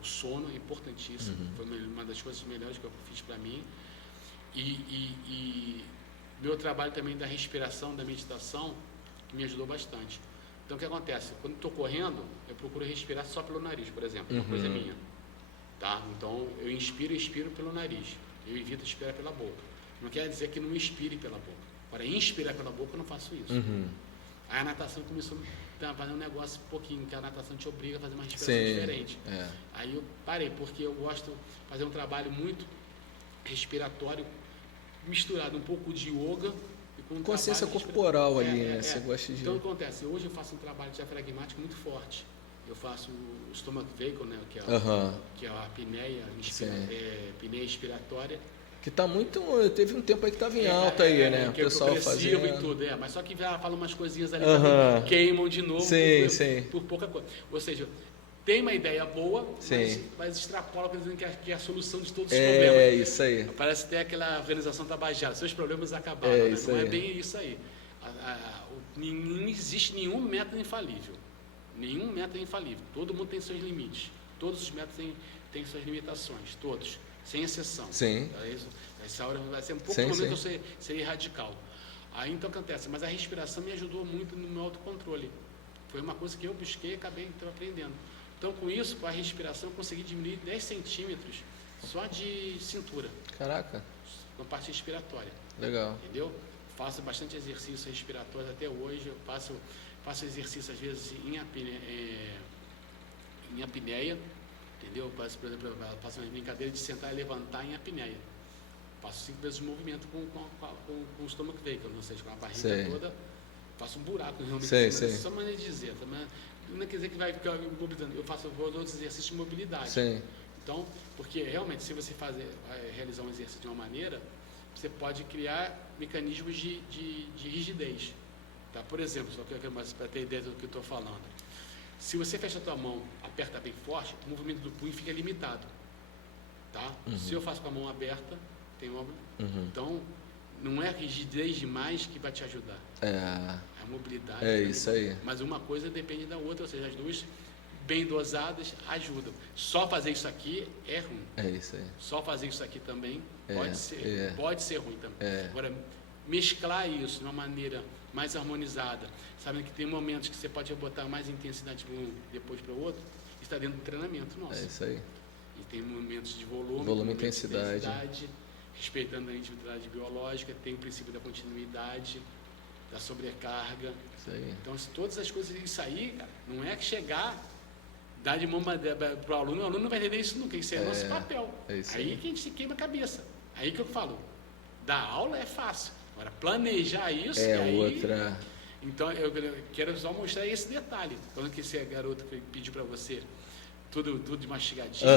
O sono é importantíssimo, foi uma das coisas melhores que eu fiz para mim. E meu trabalho também da respiração, da meditação, me ajudou bastante. Então o que acontece? Quando estou correndo, eu procuro respirar só pelo nariz, por exemplo, uma coisa minha. Tá? Então eu inspiro e expiro pelo nariz. Eu evito respirar pela boca. Não quer dizer que não expire pela boca. Para inspirar pela boca, eu não faço isso. Aí a natação começou a fazer um negócio um pouquinho, que a natação te obriga a fazer uma respiração diferente. Aí eu parei, porque eu gosto de fazer um trabalho muito respiratório, misturado um pouco de yoga e com consciência corporal ali, né? Você gosta de... Então o que acontece? Hoje eu faço um trabalho diafragmático muito forte. Eu faço o stomach vagal, né? Que é a apneia, apneia expiratória. Que tá muito... Teve um tempo aí que estava em alta aí, né? O pessoal fazendo... e tudo, mas só que já fala umas coisinhas ali que queimam de novo por pouca coisa. Ou seja, tem uma ideia boa, mas extrapola dizendo que é a solução de todos os problemas. É isso aí. Parece até aquela organização Tabajara, seus problemas acabaram, não é bem isso aí. Não existe nenhum método infalível. Nenhum método é infalível. Todo mundo tem seus limites. Todos os métodos têm suas limitações, todos. Sem exceção. Sim. Essa hora vai ser um pouco no momento que eu serei radical. Aí então acontece, mas a respiração me ajudou muito no meu autocontrole. Foi uma coisa que eu busquei e acabei então aprendendo. Então, com isso, com a respiração, eu consegui diminuir 10 centímetros só de cintura, Caraca, na parte respiratória. legal. Entendeu? Faço bastante exercício respiratório até hoje. Eu faço exercício, às vezes, em apneia. Entendeu? Por exemplo, eu faço uma brincadeira de sentar e levantar em apneia. Faço 5 vezes o movimento com o estômago vacant, ou seja, com a barriga toda. Faço um buraco realmente. Sei. Só maneira de dizer. Não quer dizer que vai ficar mobilizando. Eu faço outros exercícios de mobilidade. Sim. Então, porque realmente, se você realizar um exercício de uma maneira, você pode criar mecanismos de rigidez. Tá? Por exemplo, só para ter ideia do que eu estou falando. Se você fecha a tua mão, aperta bem forte, o movimento do punho fica limitado. Tá? Se eu faço com a mão aberta, tem uma... Então, não é rigidez demais que vai te ajudar. É a mobilidade. É isso aí. Mas uma coisa depende da outra, ou seja, as duas bem dosadas ajudam. Só fazer isso aqui é ruim. É isso aí. Só fazer isso aqui também pode ser ruim também. Agora, mesclar isso de uma maneira mais harmonizada, sabendo que tem momentos que você pode botar mais intensidade para um depois para o outro, está dentro do treinamento nosso. É isso aí. E tem momentos de volume, Volume e momentos de intensidade. respeitando a individualidade biológica, tem o princípio da continuidade, da sobrecarga. Isso aí. Então, todas as coisas, isso aí, cara, não é que chegar, dar de mão para o aluno não vai entender isso nunca, isso é nosso papel. É isso aí que a gente se queima a cabeça. Aí que eu falo, dar aula é fácil. Agora, planejar isso, outra. Então, eu quero só mostrar esse detalhe. Falando que esse garoto que pediu para você tudo de mastigadinho,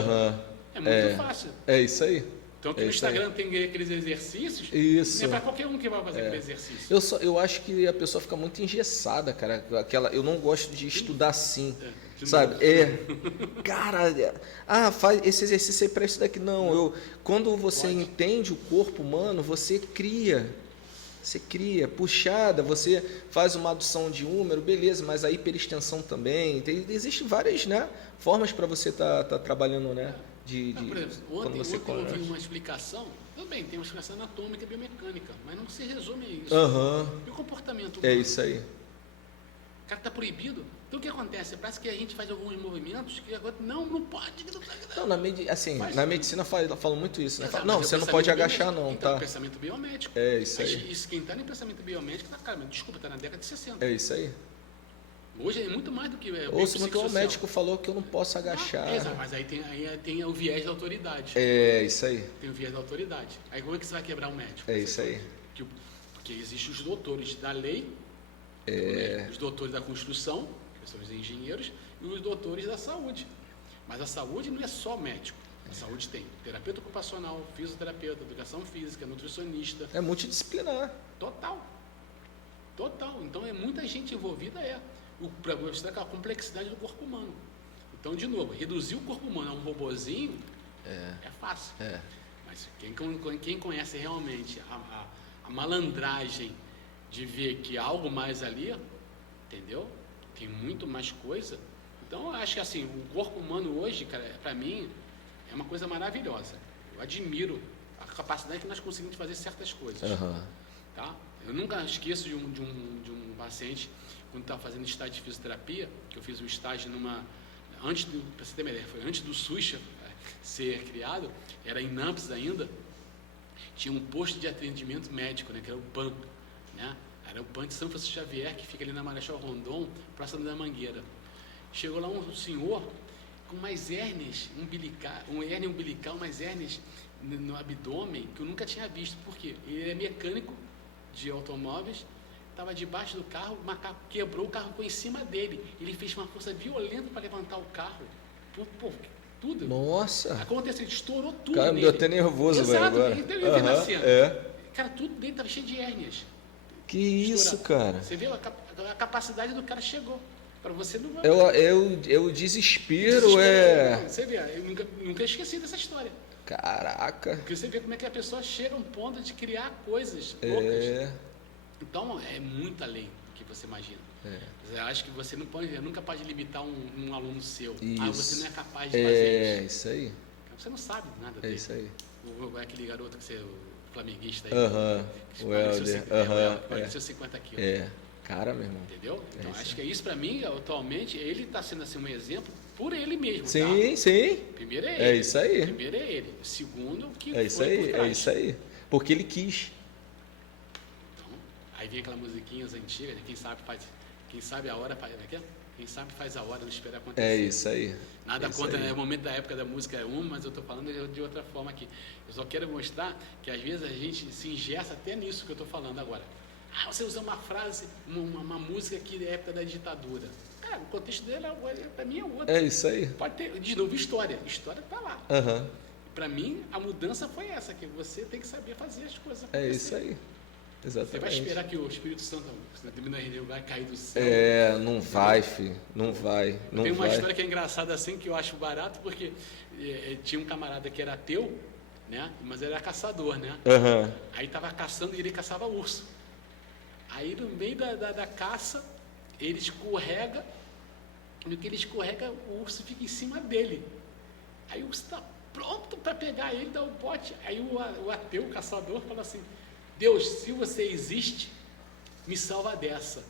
é muito fácil. É isso aí. Então, que no Instagram tem aqueles exercícios, Isso. não é para qualquer um que vai fazer aquele exercício. Eu acho que a pessoa fica muito engessada, cara. Eu não gosto de estudar assim, sabe? Cara, faz esse exercício aí para isso daqui. Não, quando você entende o corpo humano, você cria, puxada, você faz uma adução de húmero, beleza, mas a hiperextensão também. Existem várias, né, formas para você tá trabalhando, né? Por exemplo, quando você ontem eu ouvi uma explicação, tudo bem, tem uma explicação anatômica e biomecânica, mas não se resume a isso. E o comportamento humano? É isso aí. O cara está proibido. Então o que acontece? Parece que a gente faz alguns movimentos que agora não pode. Não, na medicina falam muito isso, né? Exato, não, mas você o não pode pensamento agachar, não, então, tá? pensamento biomédico. É isso aí. Isso, quem está em pensamento biomédico, cara, desculpa, está na década de 60. É isso aí. Hoje é muito mais do que Ouço muito que o médico falou que eu não posso agachar. Exato, mas aí tem o viés da autoridade. É isso aí. Tem o viés da autoridade. Aí como é que você vai quebrar o médico? É isso aí. Porque existem os doutores da lei, os doutores da construção, que são os engenheiros, e os doutores da saúde. Mas a saúde não é só médico. A saúde tem terapeuta ocupacional, fisioterapeuta, educação física, nutricionista. É multidisciplinar. Total. Então é muita gente envolvida, para mostrar a complexidade do corpo humano. Então, de novo, reduzir o corpo humano a um robozinho é fácil. Mas quem conhece realmente a malandragem de ver que há algo mais ali, entendeu? Tem muito mais coisa. Então, eu acho que assim, o corpo humano hoje, cara, para mim, é uma coisa maravilhosa. Eu admiro a capacidade que nós conseguimos fazer certas coisas. Tá? Eu nunca esqueço de um paciente, quando estava fazendo estágio de fisioterapia, que eu fiz um estágio para você ter uma ideia, foi antes do SUS ser criado, era em Nampes ainda, tinha um posto de atendimento médico, né, que era o PAN, né? Era o PAN de São Francisco Xavier, que fica ali na Marechal Rondon, próximo da Mangueira. Chegou lá um senhor com umas hérnias umbilical, umas hérnias no abdômen que eu nunca tinha visto. Por quê? Ele é mecânico de automóveis, estava debaixo do carro, o macaco quebrou, o carro ficou em cima dele. Ele fez uma força violenta para levantar o carro. Tudo. Nossa! Aconteceu, estourou tudo. Cara, me deu até nervoso, velho. Exato, ele na cena. Cara, tudo dele estava cheio de hérnias. Que isso, cara? Você viu? A capacidade do cara chegou. Para você não vai. É o desespero, Você vê, eu nunca esqueci dessa história. Caraca! Porque você vê como é que a pessoa chega a um ponto de criar coisas loucas. Então, é muito além do que você imagina. Eu acho que você nunca pode limitar um aluno seu. Isso. Você não é capaz de fazer isso aí. Você não sabe nada dele. É isso aí. Aquele garoto que você, o flamenguista aí. O Helder. Pareceu 50 quilos. Cara, meu irmão. Entendeu? Então, acho que é isso para mim, atualmente, ele está sendo assim um exemplo por ele mesmo, Sim, tá? sim. Primeiro é ele. É isso aí. Primeiro é ele. O segundo, que É isso foi por aí, trás. é isso aí. Porque ele quis. Então, aí vem aquelas musiquinhas antigas, né? Quem sabe a hora faz, quem sabe faz a hora, não espera acontecer. É isso aí. Nada é isso contra, aí. né? O momento da época da música é um, mas eu estou falando de outra forma aqui. Eu só quero mostrar que às vezes a gente se ingessa até nisso que eu estou falando agora. Ah, você usa uma frase, uma música que é época da ditadura. Cara, o contexto dele, para mim, é outro. É isso aí. Pode ter, de novo, história. História está lá. Aham. Para mim, a mudança foi essa, que você tem que saber fazer as coisas É acontecer. isso aí. Exatamente. Você vai esperar que o Espírito Santo, vai cair do céu. Não vai, filho. Não vai. Não Tem uma vai. história que é engraçada assim, que eu acho barato, porque tinha um camarada que era ateu, né? Mas era caçador, né? Aham. Aí estava caçando e ele caçava urso. Aí no meio da caça, ele escorrega, no que ele escorrega, o urso fica em cima dele. Aí o urso está pronto para pegar ele, dá o bote. Aí o ateu, o caçador, fala assim: Deus, se você existe, me salva dessa.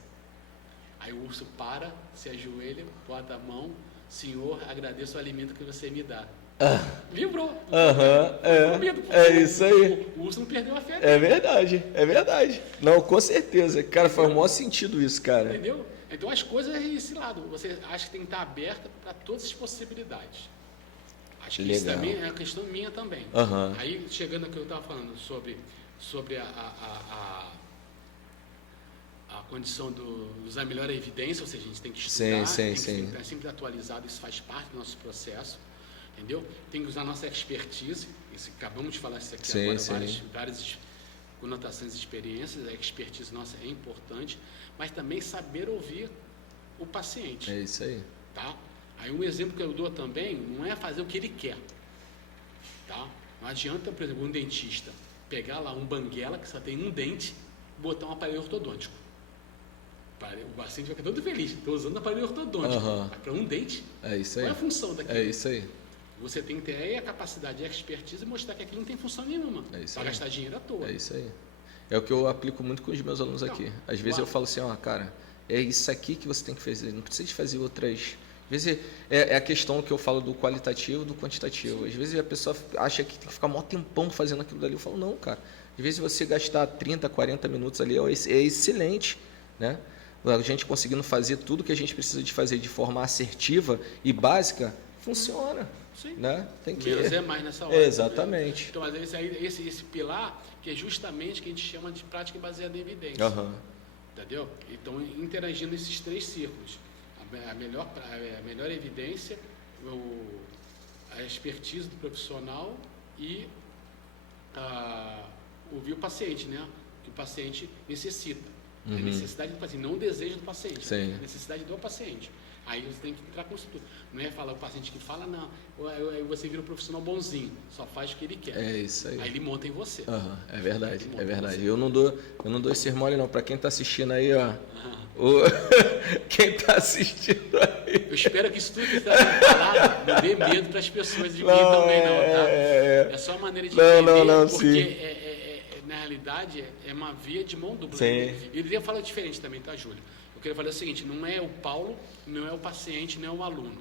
Aí o urso para, se ajoelha, bota a mão: Senhor, agradeço o alimento que você me dá. Vibrou. Aham, é isso aí. O urso não perdeu a fé É dele. verdade, é verdade. Não, com certeza. Cara, faz o maior sentido isso, cara. Entendeu? Então as coisas é esse lado. Você acha que tem que estar aberta para todas as possibilidades. Acho que isso Legal. também é uma questão minha também. Aham. Aí, chegando ao que eu estava falando sobre a condição do usar melhor a evidência, ou seja, a gente tem que estudar, Sim, tem que sim. estar sempre atualizado, isso faz parte do nosso processo, entendeu? Tem que usar nossa expertise, acabamos de falar isso aqui Sim, agora, sim. várias conotações e experiências, a expertise nossa é importante, mas também saber ouvir o paciente, É isso aí. tá? Aí um exemplo que eu dou também, não é fazer o que ele quer, tá? Não adianta, por exemplo, um dentista pegar lá um banguela que só tem um dente, botar um aparelho ortodôntico. O paciente vai ficar todo feliz, estou usando aparelho ortodôntico. Aham. Mas para um dente, É isso qual aí. é a função daquilo? É isso aí. Você tem que ter aí a capacidade e a expertise e mostrar que aquilo não tem função nenhuma, É isso para aí. gastar dinheiro à toa. É isso aí. É o que eu aplico muito com os meus alunos Então, aqui. Às vezes eu falo assim, ó, cara, é isso aqui que você tem que fazer, não precisa de fazer outras. Às vezes é a questão que eu falo do qualitativo e do quantitativo. Às vezes a pessoa acha que tem que ficar mó tempão fazendo aquilo dali. Eu falo, não, cara. Às vezes você gastar 30, 40 minutos ali é excelente, né? A gente conseguindo fazer tudo que a gente precisa de fazer de forma assertiva e básica, funciona. Sim. Né? Tem que... Menos é mais nessa hora. Exatamente. Então, às vezes, esse pilar, que é justamente o que a gente chama de prática baseada em evidência. Aham. Entendeu? Então, interagindo esses três círculos. A melhor evidência, a expertise do profissional e ouvir o paciente, né? Que o paciente necessita. A necessidade do paciente, não o desejo do paciente. Sim. A necessidade do paciente. Aí você tem que entrar com isso tudo. Não é falar o paciente que fala, não. Aí você vira um profissional bonzinho, só faz o que ele quer. É isso aí. Aí ele monta em você. Aham, é verdade, Ele é monta em verdade. você. Eu não dou esse mole não. Para quem tá assistindo aí, ó. Quem tá assistindo aí. Eu espero que isso tudo que está sendo falado não dê medo para as pessoas de mim também, não, tá? É só uma maneira de entender, porque na realidade é uma via de mão dupla. Sim. E eu queria falar diferente também, tá, Júlio? Eu queria falar o seguinte, não é o Paulo, não é o paciente, não é o aluno,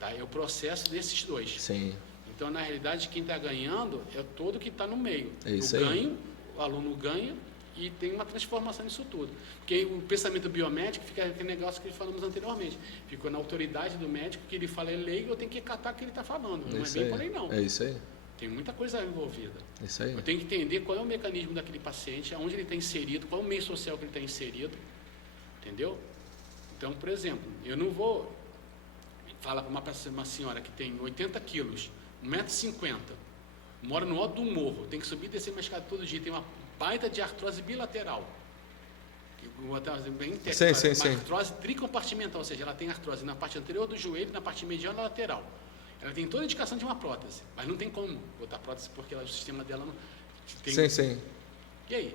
tá? É o processo desses dois. Sim. Então, na realidade, quem está ganhando é todo que está no meio. É isso Eu aí. ganho, o aluno ganha e tem uma transformação nisso tudo. Porque o pensamento biomédico fica aquele negócio que falamos anteriormente. Ficou na autoridade do médico, que ele fala é leigo, eu tenho que acatar o que ele está falando. Não é Isso bem aí. por aí, não. É isso aí. Tem muita coisa envolvida. Isso aí. Eu tenho que entender qual é o mecanismo daquele paciente, aonde ele está inserido, qual é o meio social que ele está inserido. Entendeu? Então, por exemplo, eu não vou falar para uma senhora que tem 80 quilos, 1,50 m, mora no alto do morro, tem que subir e descer uma escada todo dia, tem uma baita de artrose bilateral. Bem técnica, Sim. uma artrose tricompartimental, ou seja, ela tem artrose na parte anterior do joelho e na parte mediana e lateral. Ela tem toda a indicação de uma prótese, mas não tem como botar prótese porque o sistema dela não tem. Sim. E aí?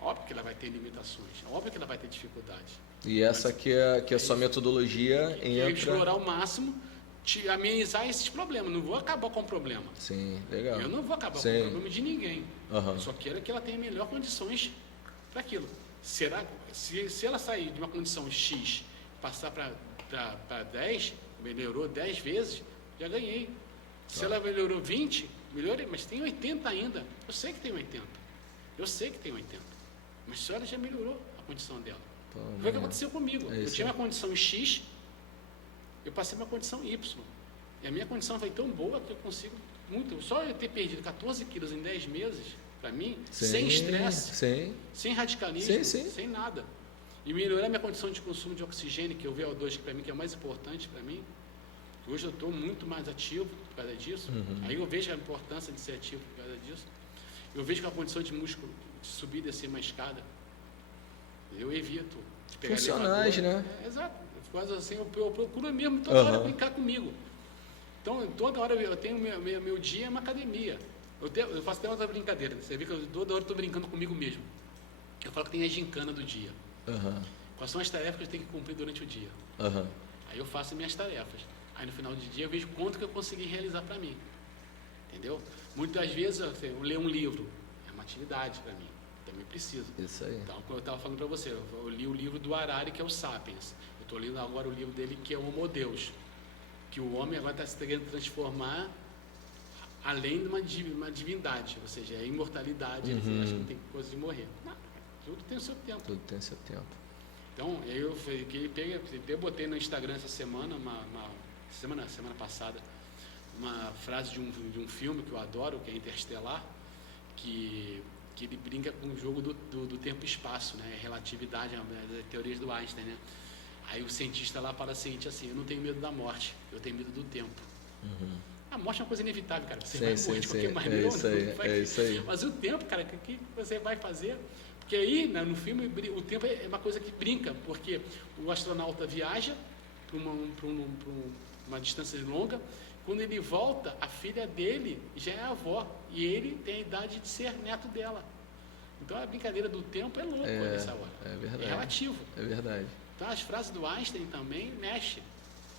Óbvio que ela vai ter limitações, óbvio que ela vai ter dificuldade. E essa que é a sua metodologia E entra... explorar ao máximo, amenizar esses problemas. Não vou acabar com o problema. Sim, legal. Eu não vou acabar com Sim. o problema de ninguém. Aham. Eu só quero que ela tenha melhor condições para aquilo. Será se ela sair de uma condição X passar para 10, melhorou 10 vezes, já ganhei. Se ela melhorou 20, melhorei, mas tem 80 ainda. Eu sei que tem 80. Eu sei que tem 80. Mas só ela já melhorou a condição dela. Foi o que aconteceu comigo. Eu tinha uma condição X, eu passei uma condição Y. E a minha condição foi tão boa que eu consigo muito. Só eu ter perdido 14 quilos em 10 meses, para mim, sem estresse, sem radicalismo, sem nada. E melhorar minha condição de consumo de oxigênio, que é o VO2, que para mim que é o mais importante para mim. Hoje eu estou muito mais ativo por causa disso. Aí eu vejo a importância de ser ativo por causa disso. Eu vejo que a condição de músculo, de subir e descer uma escada, eu evito. De pegar funcionais, né? Exato. Quase assim, eu procuro mesmo toda hora brincar comigo. Então, toda hora eu tenho meu dia é uma academia. Eu faço até outra brincadeira. Você vê que eu toda hora estou brincando comigo mesmo. Eu falo que tem a gincana do dia. Quais são as tarefas que eu tenho que cumprir durante o dia? Aí eu faço minhas tarefas. Aí no final do dia eu vejo quanto que eu consegui realizar para mim. Entendeu? Muitas vezes eu leio um livro. É uma atividade para mim. Também preciso. Isso aí. Então, como eu estava falando para você, eu li o livro do Harari, que é o Sapiens. Eu estou lendo agora o livro dele, que é o Homo Deus. Que o homem agora está se querendo transformar além de uma divindade. Ou seja, é imortalidade. Eles acham que não tem coisa de morrer. Não, tudo tem o seu tempo. Tudo tem o seu tempo. Então, eu botei no Instagram essa semana, semana passada, uma frase de um filme que eu adoro, que é Interestelar, que ele brinca com o jogo do tempo e espaço, né? Relatividade, as teorias do Einstein, né? Aí o cientista lá fala o seguinte, assim, eu não tenho medo da morte, eu tenho medo do tempo. A morte é uma coisa inevitável, cara. Você vai morrer de qualquer maneira. É isso aí. Mas o tempo, cara, o que você vai fazer? Porque aí, no filme, o tempo é uma coisa que brinca, porque o astronauta viaja para uma distância longa, quando ele volta, a filha dele já é avó, e ele tem a idade de ser neto dela. Então a brincadeira do tempo é louco nessa hora. É verdade. É relativo. É verdade. Então as frases do Einstein também mexem.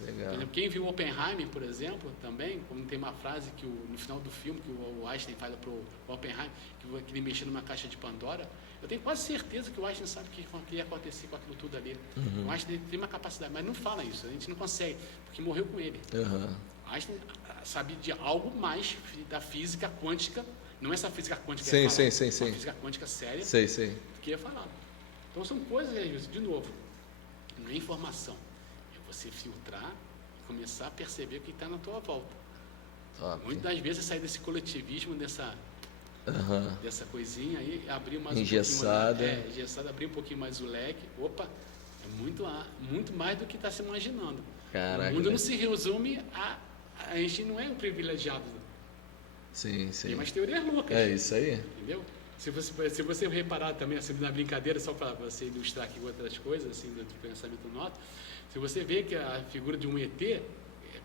Legal. Por exemplo, quem viu Oppenheimer, por exemplo, também, como tem uma frase que no final do filme que o Einstein fala para o Oppenheimer, que ele mexeu numa caixa de Pandora, eu tenho quase certeza que o Einstein sabe o que ia acontecer com aquilo tudo ali. O Einstein tem uma capacidade, mas não fala isso, a gente não consegue, porque morreu com ele. O Einstein sabe de algo mais da física quântica, não é essa física quântica sim. a física quântica séria, que é falado. Então são coisas, de novo, não é informação. Você filtrar e começar a perceber o que está na tua volta. Muitas das vezes sair desse coletivismo, dessa coisinha aí, abrir mais engessada. Engessada, abrir um pouquinho mais o leque. Opa, é muito mais do que está se imaginando. Caraca, o mundo não se resume a gente não é um privilegiado. Sim. Tem umas teorias loucas. É isso aí. Entendeu? Se você reparar também, assim, na brincadeira, só para você ilustrar aqui outras coisas, assim, do pensamento nosso, se você vê que a figura de um ET é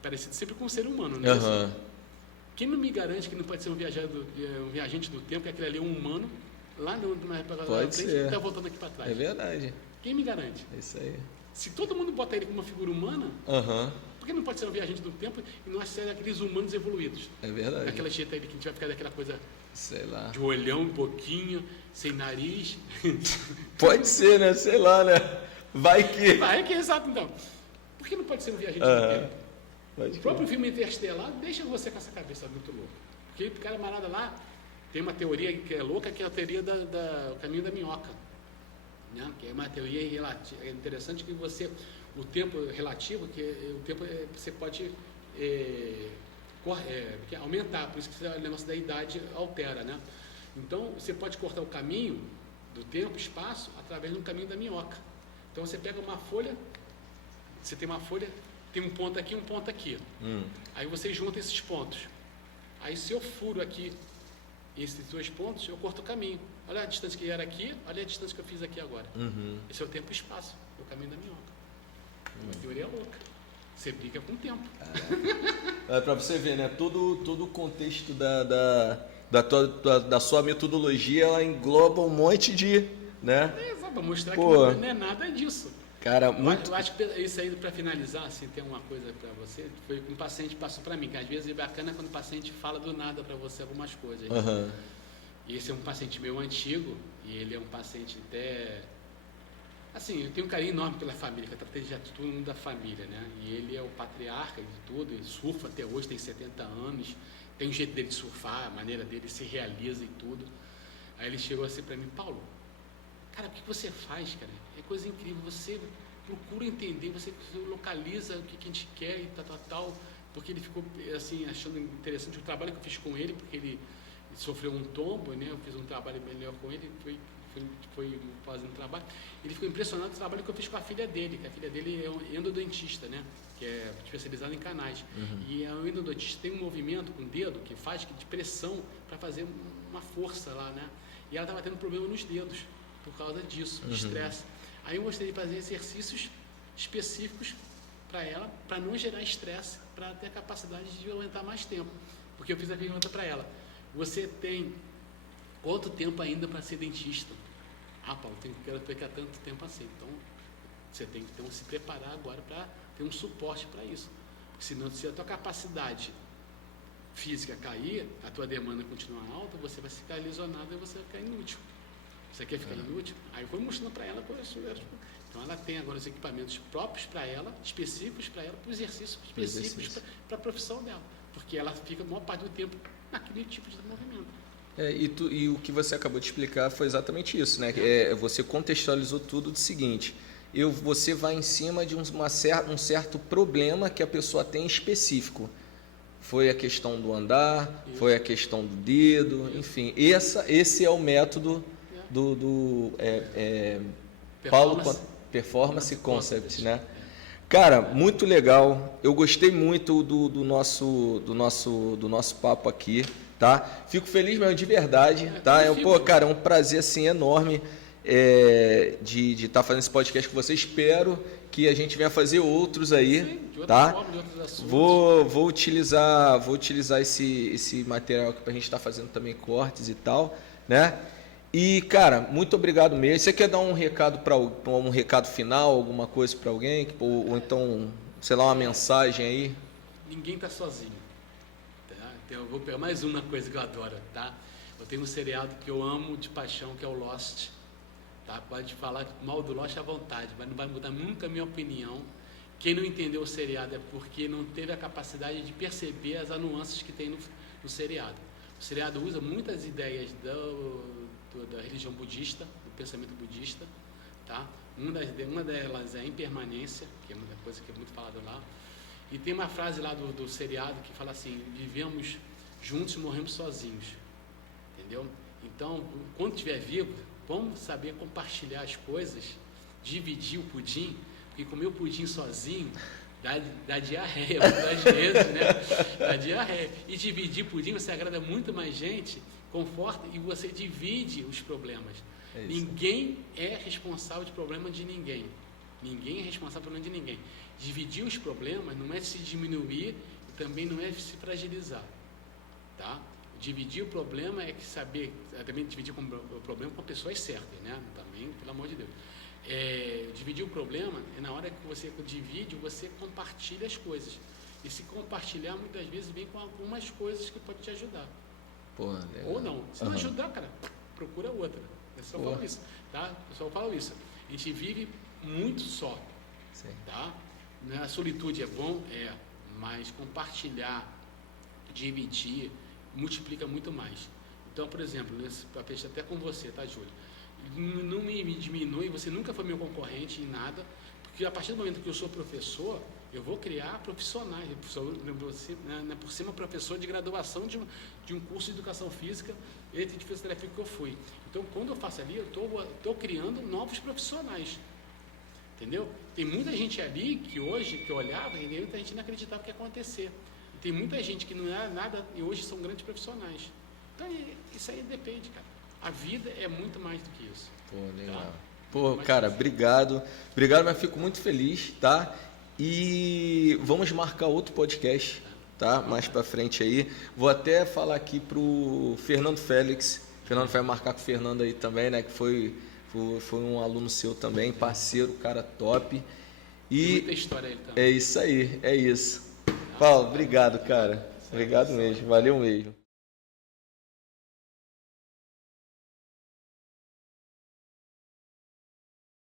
parecida sempre com um ser humano, né? Quem não me garante que não pode ser um viajante do tempo, que aquele ali é um humano, lá na pode frente, ser. e está voltando aqui para trás? É verdade. Quem me garante? É isso aí. Se todo mundo bota ele como uma figura humana, por que não pode ser um viajante do tempo e não ser aqueles humanos evoluídos? É verdade. Aquela jeta ali que a gente vai ficar daquela coisa... Sei lá. De olhão um pouquinho, sem nariz. Pode ser, né? Sei lá, né? Vai que, exato, então. Por que não pode ser um viajante do tempo? Pode O próprio filme Interestelar deixa você com essa cabeça muito louca. Porque o camarada lá tem uma teoria que é louca, que é a teoria do caminho da minhoca. Né? Que é uma teoria relativa, é interessante que o tempo relativo, que o tempo você pode... aumentar, por isso que o negócio da idade altera, né? Então, você pode cortar o caminho do tempo, espaço, através do caminho da minhoca. Então, você pega uma folha, você tem uma folha, tem um ponto aqui, um ponto aqui. Aí você junta esses pontos. Aí, se eu furo aqui esses dois pontos, eu corto o caminho. Olha a distância que era aqui, olha a distância que eu fiz aqui agora. Esse é o tempo e espaço, o caminho da minhoca. Uma teoria louca. Você brinca com o tempo. É para você ver, né? Todo o contexto da sua metodologia, ela engloba um monte de, né? Exato, para mostrar que não é nada disso. Cara, Eu acho que isso aí, para finalizar, assim, tem uma coisa para você, foi que um paciente passou para mim, que às vezes é bacana quando o paciente fala do nada para você algumas coisas. E esse é um paciente meu antigo, e ele é um paciente até Assim, eu tenho um carinho enorme pela família, que eu tratei de todo mundo da família, né? E ele é o patriarca de tudo, ele surfa até hoje, tem 70 anos, tem um jeito dele de surfar, a maneira dele se realiza e tudo. Aí ele chegou assim para mim, Paulo, cara, o que você faz, cara? É coisa incrível, você procura entender, você localiza o que a gente quer e tal, porque ele ficou, assim, achando interessante o trabalho que eu fiz com ele, porque ele sofreu um tombo, né? Eu fiz um trabalho melhor com ele, foi fazendo trabalho. Ele ficou impressionado com o trabalho que eu fiz com a filha dele, que a filha dele é um endodontista, né? Que é especializado em canais. E a endodontista tem um movimento com o dedo que faz de pressão para fazer uma força lá, né? E ela estava tendo problema nos dedos por causa disso, de estresse. Aí eu mostrei de fazer exercícios específicos para ela, para não gerar estresse, para ter a capacidade de aguentar mais tempo. Porque eu fiz a pergunta para ela, você tem quanto tempo ainda para ser dentista? Ah, Paulo, quero ficar tanto tempo assim. Então, você tem que então, se preparar agora para ter um suporte para isso. Porque senão, se a tua capacidade física cair, a tua demanda continuar alta, você vai ficar lesionado e você vai ficar inútil. Você quer ficar inútil? Aí eu fui mostrando para ela qual é isso. Então, ela tem agora os equipamentos próprios para ela, específicos para ela, para os exercícios específicos para a profissão dela. Porque ela fica a maior parte do tempo naquele tipo de movimento. E o que você acabou de explicar foi exatamente isso, né? Você contextualizou tudo do seguinte: você vai em cima de um certo problema que a pessoa tem específico. Foi a questão do andar, foi a questão do dedo, enfim. Esse é o método do Paulo Performance Concept, né? Cara, muito legal. Eu gostei muito do nosso papo aqui. Tá? Fico feliz mesmo, de verdade, tá? Cara, é um prazer assim enorme de estar fazendo esse podcast com você. Espero que a gente venha fazer outros aí, tá? Vou utilizar esse material aqui pra gente estar fazendo também cortes e tal, né? E, cara, muito obrigado mesmo. Você quer dar um recado um recado final, alguma coisa para alguém, ou então, sei lá, uma mensagem aí? Ninguém tá sozinho. Eu vou pegar mais uma coisa que eu adoro, tá? Eu tenho um seriado que eu amo de paixão, que é o Lost, tá? Pode falar mal do Lost à vontade, mas não vai mudar nunca a minha opinião. Quem não entendeu o seriado é porque não teve a capacidade de perceber as nuances que tem no seriado. O seriado usa muitas ideias da religião budista, do pensamento budista, tá? Uma delas é a impermanência, que é uma coisa que é muito falada lá. E tem uma frase lá do seriado que fala assim, vivemos juntos e morremos sozinhos, entendeu? Então, quando estiver vivo, vamos saber compartilhar as coisas, dividir o pudim, porque comer o pudim sozinho dá diarreia, muitas vezes, né? Dá diarreia. E dividir pudim, você agrada muito mais gente, conforta e você divide os problemas. Ninguém é responsável de problema de ninguém. Ninguém é responsável por problema de ninguém. Dividir os problemas não é se diminuir e também não é se fragilizar, tá? Dividir o problema é que saber, também dividir o problema com pessoas certas, né? Também, pelo amor de Deus. Dividir o problema é na hora que você divide, você compartilha as coisas. E se compartilhar, muitas vezes vem com algumas coisas que pode te ajudar. Ou não. Se não ajudar, cara, procura outra. Eu só falo isso, tá? Eu só falo isso. A gente vive muito só, tá? A solitude é bom? Mas compartilhar, dividir, multiplica muito mais. Então, por exemplo, nesse papel até com você, tá, Júlio? Não me diminui, você nunca foi meu concorrente em nada, porque a partir do momento que eu sou professor, eu vou criar profissionais. Por cima, professor de graduação de um curso de educação física e de fisioterapia que eu fui. Então, quando eu faço ali, eu estou criando novos profissionais. Entendeu? Tem muita gente ali que hoje, que olhava, e muita gente não acreditava que ia acontecer. E tem muita gente que não era nada e hoje são grandes profissionais. Então, isso aí depende, cara. A vida é muito mais do que isso. Legal. Tá? Cara, obrigado. Obrigado, mas fico muito feliz, tá? E vamos marcar outro podcast, tá? Mais pra frente aí. Vou até falar aqui pro Fernando Félix. O Fernando vai marcar com o Fernando aí também, né? Que foi um aluno seu também, parceiro, cara top. E muita história ele também. É isso aí, é isso. Paulo, obrigado, cara. Obrigado mesmo, valeu mesmo.